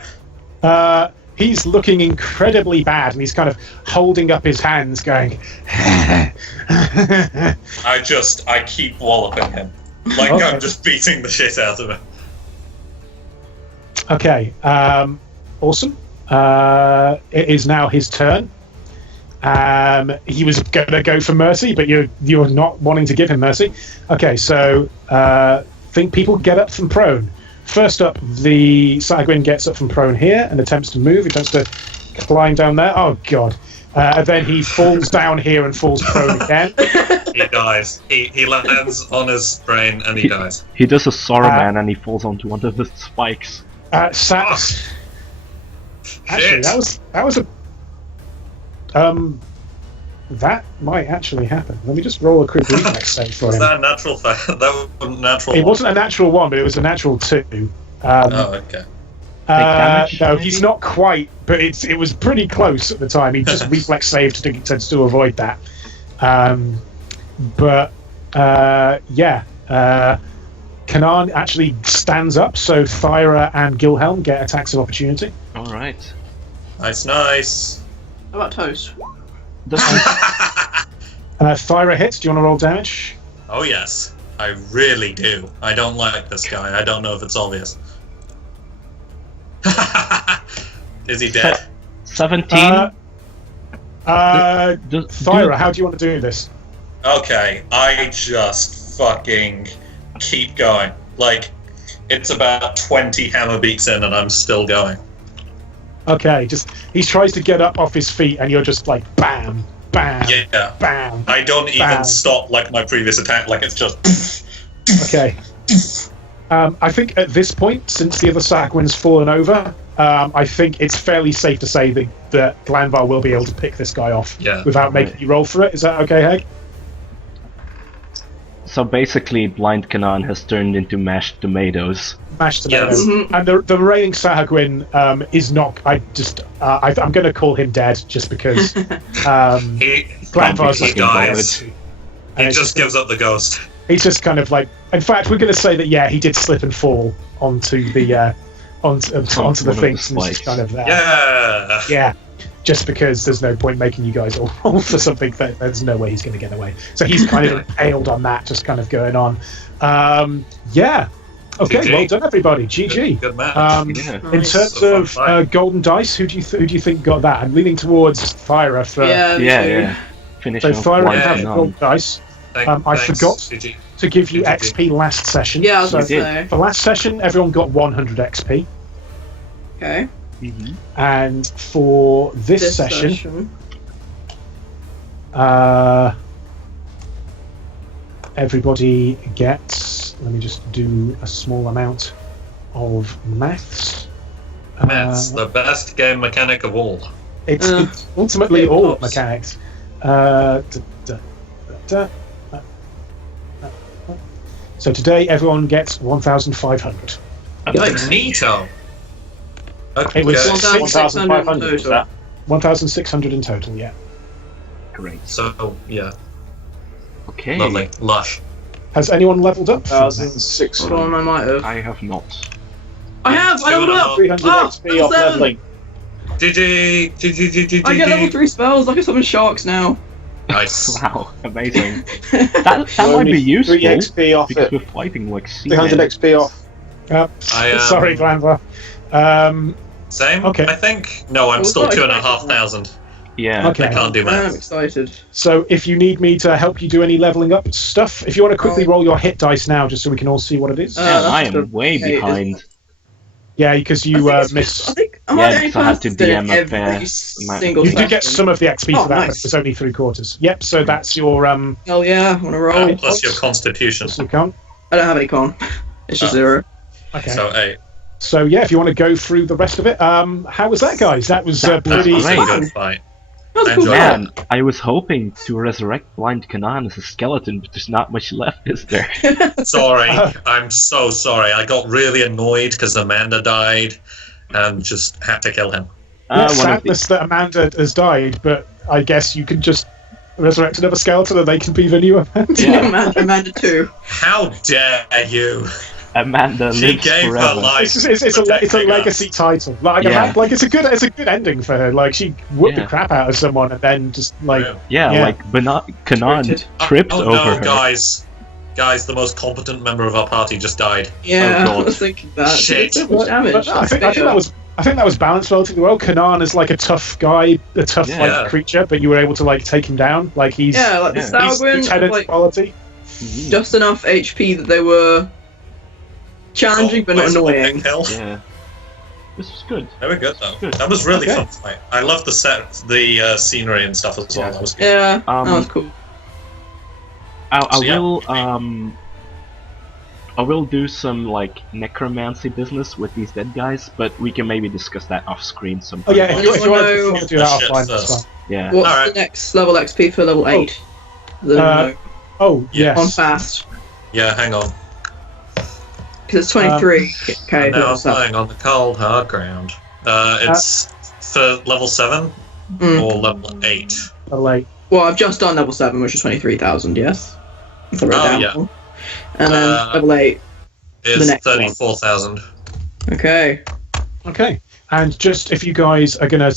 He's looking incredibly bad, and he's kind of holding up his hands, going. I keep walloping him. Like Okay. I'm just beating the shit out of him. Okay. Awesome. It is now his turn. He was gonna go for mercy, but you're not wanting to give him mercy. Okay, so think people get up from prone. First up, the Sagwin gets up from prone here and attempts to move. He attempts to climb down there. Oh god! Then he falls down here and falls prone again. He dies. He lands on his brain and he dies. He does a Saruman and he falls onto one of the spikes. Actually, Shit. that was a that might actually happen. Let me just roll a quick reflex save for Was him. that a natural fact? That wasn't natural. It one. wasn't a natural one, but it was a natural 2. Oh, okay. damage, No, maybe? he's not quite, but it was pretty close at the time. He just reflex saved to avoid that. Kanan actually stands up, so Thyra and Gilhelm get attacks of opportunity. Alright. Nice. How about Toast? Thyra hits. Do you want to roll damage? Oh yes, I really do. I don't like this guy. I don't know if it's obvious. Is he dead? 17? Thyra, how do you want to do this? Okay, I just fucking keep going. Like, it's about 20 hammer beats in and I'm still going. Okay, he tries to get up off his feet, and you're just like bam, bam, Yeah. bam. I don't even Bam. stop like my previous attack, like it's just... Okay. I think at this point, since the other Sagwin's fallen over, I think it's fairly safe to say that Glanvar will be able to pick this guy off without making you roll for it. Is that okay, Heg? So basically, Blind Kanan has turned into mashed tomatoes. Mashed tomatoes. Yes. And the remaining Sagwin is not. I'm going to call him dead just because Glanvar's He fucking dies. bothered. And He it's just gives up the ghost. He's just kind of like. In fact, we're going to say that he did slip and fall onto the onto the one of the things and spikes. just kind of there. Yeah. Yeah, just because there's no point making you guys all roll for something that there's no way he's going to get away. So he's kind of impaled on that, just kind of going on. Yeah. Okay, GG. well done, everybody. GG. Good match. Yeah. In Nice. terms So of fun fight. golden dice, who do you think got that? I'm leaning towards Thyra for. Yeah, me Yeah, too. yeah. Finish So off Thyra blind have Yeah. golden dice I Thanks, forgot. GG. to give you GG. XP last session. Yeah, I was so gonna did. say. for last session, everyone got 100 XP, Okay. Mhm. and for this session, everybody gets. Let me just do a small amount of maths. Maths, the best game mechanic of all. It's ultimately Yeah, all pops. mechanics. So today everyone gets 1,500. Yikes. Neato. Okay. It was 1,600 1,500 was total. that? 1,600 in total, yeah. Great. So, yeah, Okay. lovely. Lush. Has anyone leveled up? 1,600. Hold on, I might have. I have not. I have! I leveled up! 300 Ah, XP level off 7. leveling. GG. I get level 3 spells, I can summon sharks now. Nice. Wow, amazing. That might Only be useful 3 XP off because it. we're fighting like 300 seamen. XP off. Sorry, Glanvor. Same, Okay. I think? No, I'm I was still not expecting 2,500 Yeah. Okay. I can't do I'm maths. excited. So if you need me to help you do any leveling up stuff, if you want to quickly roll your hit dice now, just so we can all see what it is. Uh, Man, I that's am the- way okay, behind. Yeah, because you I missed. think am Yeah, I the only because I had person to that's been DM in up, every single You did get session? some of the XP Oh, for that, but nice. it was only 3/4. Yep. So that's your Hell yeah, I wanna roll. Plus your constitution. So you can't. I don't have any con. It's just 0. Okay. So, hey, So yeah, if you want to go through the rest of it, how was that, guys? That was That was pretty. that was a Great. good fight. That was a cool Enjoy. fight. Man, I was hoping to resurrect Blind Kanan as a skeleton, but there's not much left, is there? Sorry, I'm so sorry. I got really annoyed because Amanda died and just had to kill him. Yeah, One of the, sadness that Amanda has died, but I guess you can just resurrect another skeleton and they can be the new Amanda. Yeah. Amanda 2. How dare you? Amanda She lives gave her forever. life. It's a protecting legacy us. title. Like, Yeah. like it's a good ending for her. Like she whooped the Yeah. crap out of someone and then just like Yeah. Yeah, Yeah. like Kanan Rooted. tripped Oh over no, her. guys, the most competent member of our party just died. Yeah, Oh, God. I was thinking that. She Shit. did so much damage. But I think that was balanced relatively well. Kanan is like a tough guy, a tough Yeah. like creature, but you were able to like take him down. Like he's Yeah, like the Yeah. he's Sauguin, lieutenant like quality. Mhm. just enough HP that they were challenging but not Where's the annoying. big hill? Yeah. This was good. They were good though. Good. That was really Okay. fun fight. I love the set, the scenery and stuff as well. Yeah. That was good. Yeah, Um, that was cool. I So, yeah. I will do some like necromancy business with these dead guys, but we can maybe discuss that off screen Oh sometime. yeah, I if you just want wanna to do that know- offline, that's fine. Yeah. What's Alright. the next level XP for level 8? The, Oh yes. on fast. Yeah, hang on. Because it's 23. Okay, And now I'm level 7. playing on the cold hard ground. It's for level 7 Mm. or level 8. Like Well, I've just done level 7, which is 23,000, yes? If I wrote Oh, down yeah. wrong. And then level 8. It's next one. 34,000. Okay. okay. And just if you guys are gonna,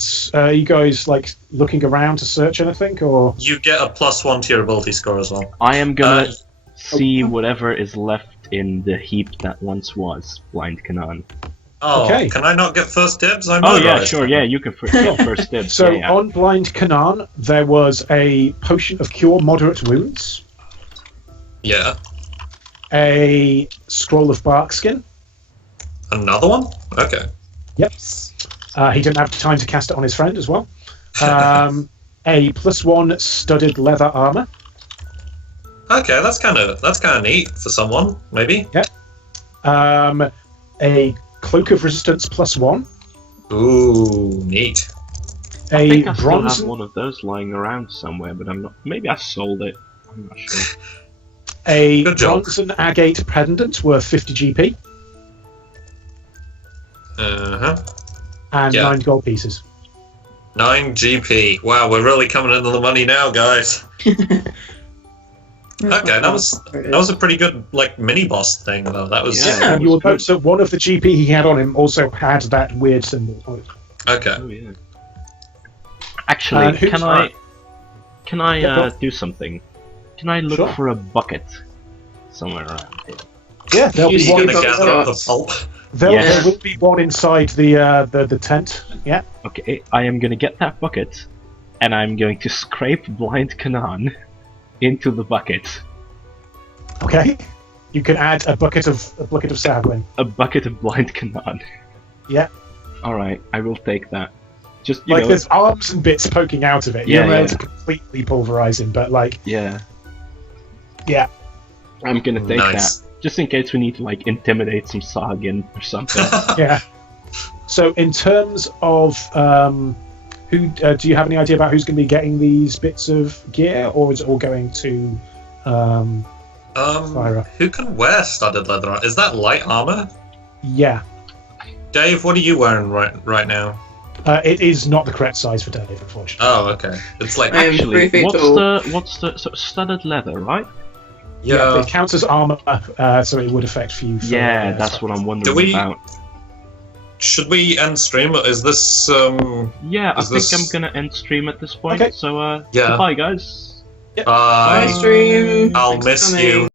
you guys like looking around to search anything or? You get a +1 to your ability score as well. I am gonna Uh, see whatever is left in the heap that once was Blind Kanan. Oh, Okay. can I not get first dibs? I'm Oh yeah, motorized. sure, yeah, you can first dibs. So yeah, yeah. on Blind Kanan, there was a potion of cure moderate wounds, Yeah. a scroll of bark skin. Another one? Okay. Yep. He didn't have time to cast it on his friend as well. A +1 studded leather armor. Okay, that's kind of neat for someone, maybe. A cloak of resistance +1. Ooh, neat. I A think I still bronze. have one of those lying around somewhere, but I'm not. Maybe I sold it. I'm not sure. A Good job. bronze agate pendant worth 50 GP Uh-huh. and Yeah. 9 gold pieces. 9 GP. Wow, we're really coming into the money now, guys. Okay, that was a pretty good mini boss thing though. That was Yeah. And you will note that one of the GP he had on him also had that weird symbol on it. okay. Oh, yeah. Actually, who's can I Yeah, go- do something? Can I look Sure. for a bucket somewhere around here? Yeah, there'll You be see one. Gonna got gather up the shots. pulp. There will be one inside the tent. Yeah. Okay, I am gonna get that bucket, and I'm going to scrape Blind Kanan into the bucket. Okay. You can add a bucket of Sagwin. A bucket of Blind Kanan. Yeah. Alright, I will take that. Just, you Like know, there's arms and bits poking out of it. Yeah, You're not yeah. able to completely pulverize him, but yeah. yeah. I'm gonna take Nice. that. Just in case we need to, intimidate some Sagan or something. Yeah. So in terms of who do you have any idea about who's going to be getting these bits of gear, or is it all going to Fyra? Who can wear studded leather? Is that light armor? Yeah. Dave, what are you wearing right now? It is not the correct size for Dave, unfortunately. Oh, okay. It's like I am Actually, 3 feet what's tall. the studded leather, right? yeah. It counts as armor, so it would affect you. For, Yeah, that's what I'm wondering Do we- about. Should we end stream? Is this Yeah, I Is think this- I'm gonna end stream at this point. Okay. So, Yeah. goodbye, guys. bye? Bye, stream. I'll Thanks miss for you. coming.